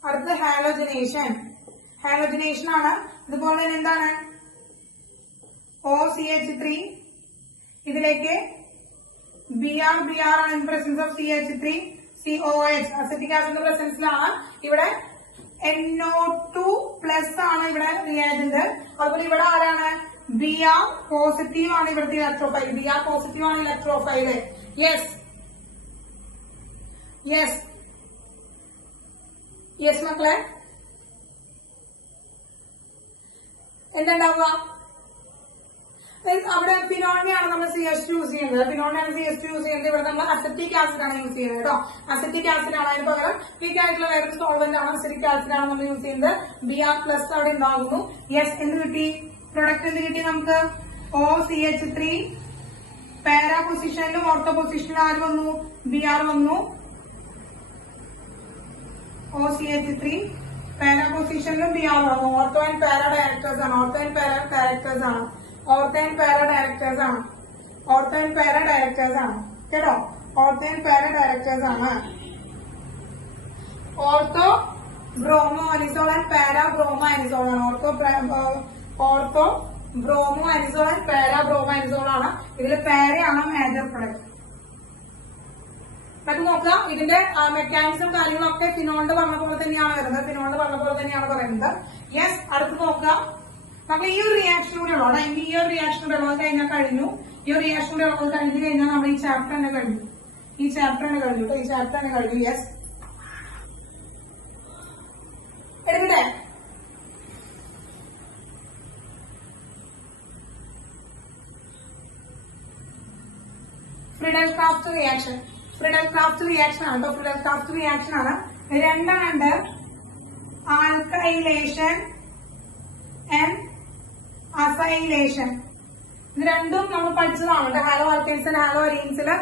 അടുത്ത ഹാലോജനേഷൻ ആണ്. ഇതുപോലെ തന്നെ എന്താണ്? OCH3 ഇതിലേക്ക് Br ആണ് in presence of CH3 COH acetic ആസിഡിന്റെ പ്രസൻസിലാണ്. ഇവിടെ NO2+ ആണ് ഇവിടെ റിയാജന്റ്. അതുപോലെ ഇവിടെ ആരാണ്? Br പോസിറ്റീവ് ആണ് ഇവിടുത്തെ ഇലക്ട്രോഫൈല്. യെസ് മക്കളെ, എന്തുണ്ടാവുക? അവിടെ ഫിനോളിനെയാണ് നമ്മൾ CH2 യൂസ് ചെയ്യുന്നത്. ഇവിടെ നമ്മൾ അസറ്റിക് ആസിഡ് ആണ് യൂസ് ചെയ്യുന്നത് കേട്ടോ. അസറ്റിക് ആസിഡ് ആണ്. അതിന് പകരം വീക്ക് ആയിട്ടുള്ള വേറൊരു സോൾവെന്റ് ആണ്, അസറ്റിക് ആസിഡ് ആണ് നമ്മൾ യൂസ് ചെയ്യുന്നത്. Br+ അവിടെ ഉണ്ടാകുന്നു. യെസ്, എന്ത് കിട്ടി? പ്രൊഡക്റ്റ് എന്ത് കിട്ടി നമുക്ക്? OCH3 പാരാ പൊസിഷനിലും ഓർത്തോ പൊസിഷനിലും ആര് വന്നു? Br വന്നു. OCH3 പാരാ പൊസിഷനിലും Br വന്നു. ഓർത്തോ ആൻഡ് പാരാ ഡയറക്ടേഴ്സ് ആണ്. കേട്ടോ? Ortho bromo anisole and para bromo anisole ആണ്. Ortho bromo anisole and para bromo anisole ആണ്. ഇതിൽ പാരയാണ് മേജർ പ്രൊഡക്റ്റ്. നമുക്ക് നോക്കാം ഇതിന്റെ മെക്കാനിസം കാര്യങ്ങളൊക്കെ ഫിനോളിന്റെ പറഞ്ഞ പോലെ തന്നെയാണ് പറയുന്നത്. യെസ്, അടുത്ത് നോക്കാം. നമ്മൾ ഈ ഒരു റിയാക്ഷൻ കൂടെ ഉള്ളൂ. ഈ ഒരു റിയാക്ഷൻ കൂടെ ഉള്ളത് കഴിഞ്ഞു. കഴിഞ്ഞാൽ നമ്മൾ ഈ ചാപ്റ്റർ തന്നെ കഴിഞ്ഞു. യെസ്, എടുക്കട്ടെ? ഫ്രീഡൽ ക്രാഫ്റ്റ് റിയാക്ഷൻ ആണ്. രണ്ടാണ്ട് ആൽക്കൈലേഷൻ ആൻഡ് അസൈലേഷൻ. ഇത് രണ്ടും നമ്മൾ പഠിച്ചതാണ്. ഹാലോ ആൽക്കൈൻസ് ആൻഡ് ഹാലോ അരീൻസില്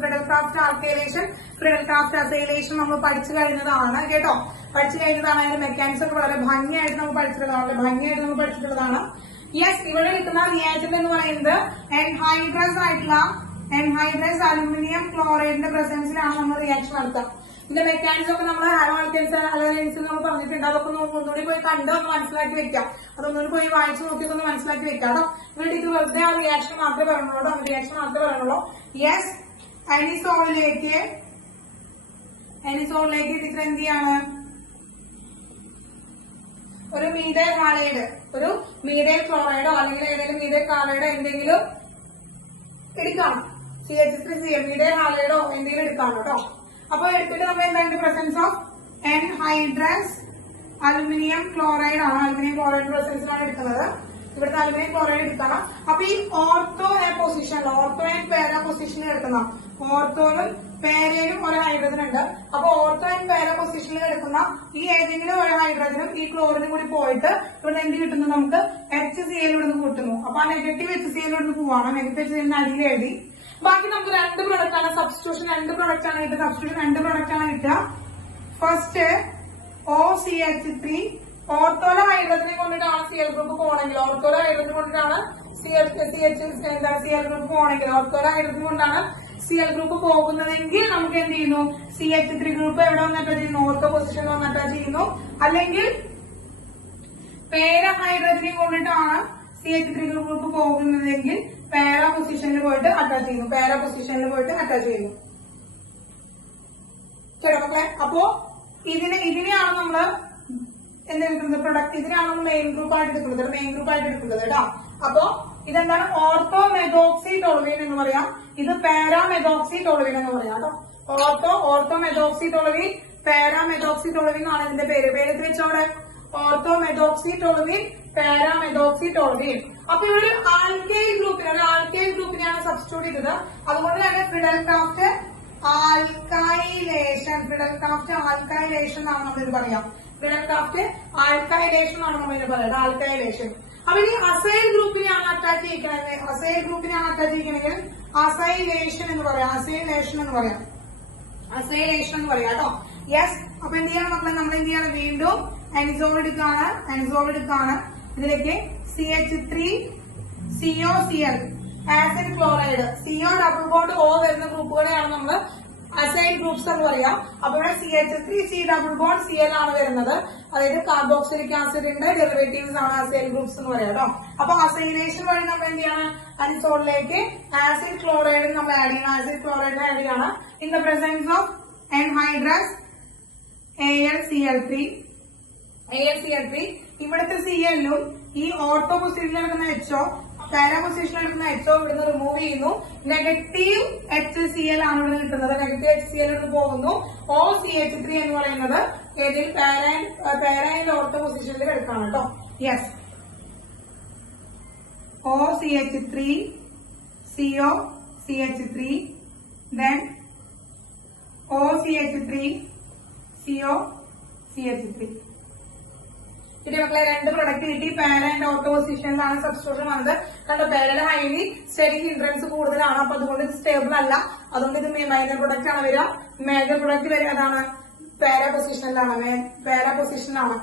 Friedel Craft alkylation, Friedel Craft acylation നമ്മൾ പഠിച്ചു കഴിഞ്ഞതാണ് കേട്ടോ. അതിന്റെ മെക്കാനിക്സ് ഒക്കെ വളരെ ഭംഗിയായിട്ട് നമ്മൾ പഠിച്ചിട്ടുള്ളതാണ്. യെസ്, ഇവിടെ കിട്ടുന്ന റിയാക്ടന്റ് എന്ന് പറയുന്നത് എൻഹൈഡ്രസ് അലുമിനിയം ക്ലോറൈഡിന്റെ പ്രസൻസിലാണ് നമ്മൾ റിയാക്ഷൻ നടത്തുക. ഇതിന്റെ മെക്കാനിസം ഒക്കെ നമ്മൾ ഹാലോ ആൽക്കൈൻസ് നമ്മൾ പറഞ്ഞിട്ടുണ്ട്. അതൊക്കെ ഒന്നുകൂടി പോയി കണ്ട് ഒന്ന് മനസ്സിലാക്കി വെക്കാം. അതൊന്നുകൂടി പോയി വായിച്ചു നോക്കിയൊക്കെ ഒന്ന് മനസ്സിലാക്കി വെക്കാം കേട്ടോ. ഇവിടെ ഇത് വെറുതെ ആ റിയാക്ഷൻ മാത്രമേ പറയുന്നുള്ളൂ. യെസ്, അനിസോളിലേക്ക് ടീച്ചർ എന്ത് ചെയ്യാണ്? ഒരു മീഥൈൽ ഹാലൈഡ്, ഒരു മീഥൈൽ ക്ലോറൈഡോ അല്ലെങ്കിൽ ഏതെങ്കിലും മീഥൈൽ ഹാലൈഡോ എന്തെങ്കിലും എടുക്കാം. CH3 മീഥൈൽ ഹാലൈഡോ എന്തെങ്കിലും എടുക്കാം കേട്ടോ. അപ്പൊ എടുത്തിട്ട് നമ്മൾ എന്താണ്? Presence of anhydrous aluminium chloride ആണ്. അലുമിനിയം ക്ലോറൈഡ് പ്രസൻസിലാണ് എടുക്കുന്നത്. ഇവിടുത്തെ അലുമിനിയം ക്ലോറൈഡ് എടുക്കണം. അപ്പൊ ഈ ഓർത്തോ പൊസിഷനിൽ, ഓർത്തോ ആൻഡ് പാരാ പൊസിഷനിൽ എടുക്കുന്ന, ഓർത്തോനും പാരയിലും ഒരു ഹൈഡ്രജൻ ഉണ്ട്. അപ്പൊ ഓർത്തോ ആൻഡ് പാരാ പൊസിഷനിൽ എടുക്കുന്ന ഈ ഏതെങ്കിലും ഒരു ഹൈഡ്രജനും ഈ ക്ലോറിനും കൂടി പോയിട്ട് ഇവിടെ എന്ത് കിട്ടുന്നു, നമുക്ക് HCl ഇവിടുന്ന് കൂട്ടുന്നു. അപ്പൊ ആ നെഗറ്റീവ് HCl ഇവിടുന്ന് പോവാണ്. നെഗറ്റീവ് HCl അടിയിൽ എഴുതി. ബാക്കി നമുക്ക് രണ്ട് പ്രൊഡക്റ്റ് ആണ് സബ്സ്റ്റിറ്റ്യൂഷൻ, രണ്ട് പ്രൊഡക്റ്റ് ആണ് കിട്ടുക. സബ്സ്റ്റിറ്റ്യൂഷൻ രണ്ട് പ്രൊഡക്റ്റ് ആണ് കിട്ടുക. ഫസ്റ്റ് OCH3, ഓർത്തോല ഹൈഡ്രജനെ കൊണ്ടിട്ടാണ് CL ഗ്രൂപ്പ് പോകണമെങ്കിൽ, ഓർത്തോല ഹൈഡ്രജൻ കൊണ്ടിട്ടാണ് CL ഗ്രൂപ്പ് പോകണമെങ്കിൽ, ഓർത്തോല ഹൈഡ്രജൻ കൊണ്ടാണ് CL ഗ്രൂപ്പ് പോകുന്നതെങ്കിൽ നമുക്ക് എന്ത് ചെയ്യുന്നു, CH3 ഗ്രൂപ്പ് എവിടെ വന്ന് അറ്റാച്ച് ചെയ്യുന്നു, ഓർത്തോ പൊസിഷനിൽ വന്ന് അറ്റാച്ച് ചെയ്യുന്നു. അല്ലെങ്കിൽ പാരാ ഹൈഡ്രജനെ കൊണ്ടിട്ടാണ് CH3 ഗ്രൂപ്പ് പോകുന്നതെങ്കിൽ പാരാ പൊസിഷനിൽ പോയിട്ട് അറ്റാച്ച് ചെയ്യുന്നു, പാരാ പൊസിഷനിൽ പോയിട്ട് അറ്റാച്ച് ചെയ്യുന്നു. ശരി മക്കളെ, അപ്പോ ഇതിനെയാണ് നമ്മള് എന്തെടുക്കുന്നത്, പ്രൊഡക്റ്റ് ഇതിനാണ് നമ്മൾ മെയിൻ ഗ്രൂപ്പ് ആയിട്ട് എടുക്കുന്നത്, കേട്ടോ. അപ്പോ ഇതെന്താണ്, ഓർത്തോ മെതോക്സി ടോളുവിൻ എന്ന് പറയാം, ഇത് പാരാ മെതോക്സി ടോളുവിൻ എന്ന് പറയാം, കേട്ടോ. Ortho methoxy toluene, para methoxy toluene ആണ് ഇതിന്റെ പേര് വെച്ചോടെ. Ortho methoxy toluene, para methoxy toluene. അപ്പൊ ഇവിടെ ആൽക്കൈൽ ഗ്രൂപ്പിനെയാണ് സബ്സ്റ്റിറ്റ്യൂട്ട് ചെയ്തത്. അതുകൊണ്ട് തന്നെ ഫിഡൽ ക്രാഫ്റ്റ് ആൽക്കൈലേഷൻ ആണ് നമ്മളിത് പറയാം. ഫിഡൽ ക്രാഫ്റ്റ് ആൽക്കൈലേഷൻ ആണ് നമ്മളിത് പറയുന്നത്, ആൽക്കൈലേഷൻ. അപ്പൊ ഇനി അസൈൽ ഗ്രൂപ്പിനെയാണ് അറ്റാച്ച് ചെയ്യിക്കണമെങ്കിൽ അസൈലേഷൻ എന്ന് പറയാം, കേട്ടോ. യെസ്. അപ്പൊ എന്ത് ചെയ്യണം മക്കളെ, നമ്മൾ എന്ത് ചെയ്യണം, വീണ്ടും അനിസോൾ എടുക്കാണ്. ഇതിലേക്ക് CH3 COCl acid chloride, CO double bond O വരുന്ന ഗ്രൂപ്പുകളെയാണ് നമ്മൾ അസൈൽ ഗ്രൂപ്പ്സ് എന്ന് പറയാം. അപ്പൊ ഇവിടെ CH3 C double bond Cl ആണ് വരുന്നത്. അതായത് കാർബോക്സിലിക് ആസിഡിന്റെ ഡെറിവേറ്റീവ്സ് ആണ് അസൈൽ ഗ്രൂപ്പ്സ് എന്ന് പറയാം, കേട്ടോ. അപ്പൊ അസൈലേഷൻ വഴി നമ്മൾ എന്ത് ചെയ്യണം, അനിസോളിലേക്ക് ആസിഡ് ക്ലോറൈഡ് നമ്മൾ ആഡ് ചെയ്യണം. In the presence of anhydrous AlCl3. ഇവിടുത്തെ Cl-ഉം ഈ ഓർത്തോ പൊസിഷനിൽ എടുക്കുന്ന HO, പാരാ പൊസിഷനിൽ എടുക്കുന്ന HO ഇവിടുന്ന് റിമൂവ് ചെയ്യുന്നു. നെഗറ്റീവ് HCl ആണ് ഇവിടെ കിട്ടുന്നത്. നെഗറ്റീവ് HCl ഇവിടെ പോകുന്നു. OCH3 എന്ന് പറയുന്നത് ഏതിൽ പാരാ ഓർത്തോ പൊസിഷനിൽ എടുക്കാണ്, കേട്ടോ. Yes. OCH3 COCH3 then OCH3 COCH3. കിട്ടിയ മക്കളെ, രണ്ട് പ്രൊഡക്റ്റ് കിട്ടി. പാരാ ആൻഡ് ഓർത്തോ പൊസിഷനിലാണ് സബ്സ്റ്റിറ്റ്യൂഷൻ വന്നത്. കണ്ടോ, പാരയുടെ ഹൈലി സ്റ്റെറിക് ഹിൻഡ്രൻസ് കൂടുതലാണ്. അപ്പൊ അതുകൊണ്ട് ഇത് സ്റ്റേബിൾ അല്ല. അതുകൊണ്ട് ഇത് മൈനർ പ്രൊഡക്റ്റ് ആണ് വരിക. മേജർ പ്രൊഡക്റ്റ് വരിക അതാണ് പാരാ പൊസിഷനിലാണ്.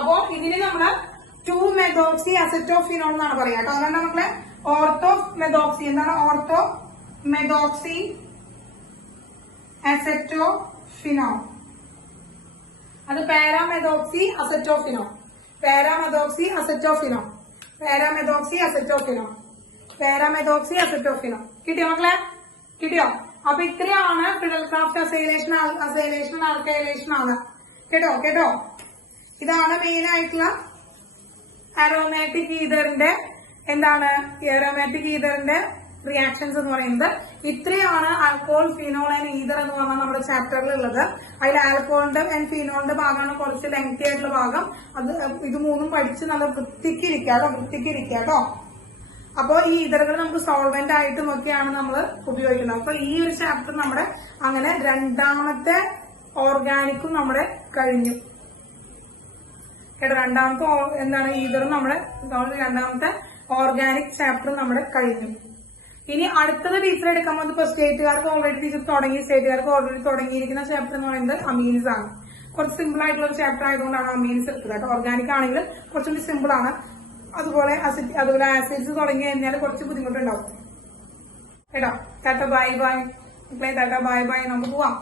അപ്പോ ഇതിന് നമ്മള് 2-മെഥോക്സി അസറ്റോഫിനോൾ എന്നാണ് പറയാ, കേട്ടോ. അതുകൊണ്ട് മക്കളെ ഓർത്തോ മെഥോക്സി എന്താണ്, ഓർത്തോ മെഥോക്സി അസറ്റോഫിനോൾ, അത് പാരാമെഥോക്സി അസറ്റോഫിനോൾ. കിട്ടിയോ മക്കളെ, കിട്ടിയോ? അപ്പൊ ഇത്രയാണ് ഫിഡൽ ക്രാഫ്റ്റ് അസൈലേഷൻ ആൽക്കൈലേഷൻ ആണ്, കേട്ടോ. ഇതാണ് മെയിൻ ആയിട്ടുള്ള അരോമാറ്റിക് ഈതറിന്റെ റിയാക്ഷൻസ് എന്ന് പറയുന്നത്. ഇത്രയാണ് ആൽക്കോഹോൾ, ഫിനോൾ ആൻഡ് ഈതർ എന്ന് പറഞ്ഞാൽ നമ്മുടെ ചാപ്റ്ററിൽ ഉള്ളത്. അതിൽ ആൽക്കോഹോളിന്റെ ആൻഡ് ഫിനോളിന്റെ ഭാഗമാണ് കുറച്ച് ലെങ്തി ആയിട്ടുള്ള ഭാഗം. ഇത് മൂന്നും പഠിച്ച് നല്ല വൃത്തിക്ക് ഇരിക്കാട്ടോ. അപ്പോ ഈ ഈതറുകൾ നമുക്ക് സോൾവെന്റ് ആയിട്ടും ഒക്കെയാണ് നമ്മൾ ഉപയോഗിക്കുന്നത്. അപ്പൊ ഈ ഒരു ചാപ്റ്റർ നമ്മുടെ അങ്ങനെ രണ്ടാമത്തെ ഓർഗാനിക്കും നമ്മുടെ കഴിഞ്ഞു, കേട്ടോ. രണ്ടാമത്തെ ഈതറും രണ്ടാമത്തെ ഓർഗാനിക് ചാപ്റ്റർ നമ്മുടെ കഴിഞ്ഞു. ഇനി അടുത്തത് ടീച്ചർ എടുക്കാൻ പോകുന്നത് ഇപ്പൊ സ്റ്റേറ്റുകാർക്ക് ഓൾറെഡി തുടങ്ങിയിരിക്കുന്ന ചാപ്റ്റർ എന്ന് പറയുന്നത് അമീൻസ് ആണ്. കുറച്ച് സിമ്പിൾ ആയിട്ടുള്ള ഒരു ചാപ്റ്റർ ആയതുകൊണ്ടാണ് അമീൻസ് എടുത്തത്, കേട്ടോ. ഓർഗാനിക് ആണെങ്കിൽ കുറച്ചുകൂടി സിമ്പിൾ ആണ്. അതുപോലെ ആസിഡ്സ് തുടങ്ങി കഴിഞ്ഞാൽ കുറച്ച് ബുദ്ധിമുട്ടുണ്ടാവും, കേട്ടോ. ടാറ്റ ബൈ ബൈ, നമുക്ക് പോവാം.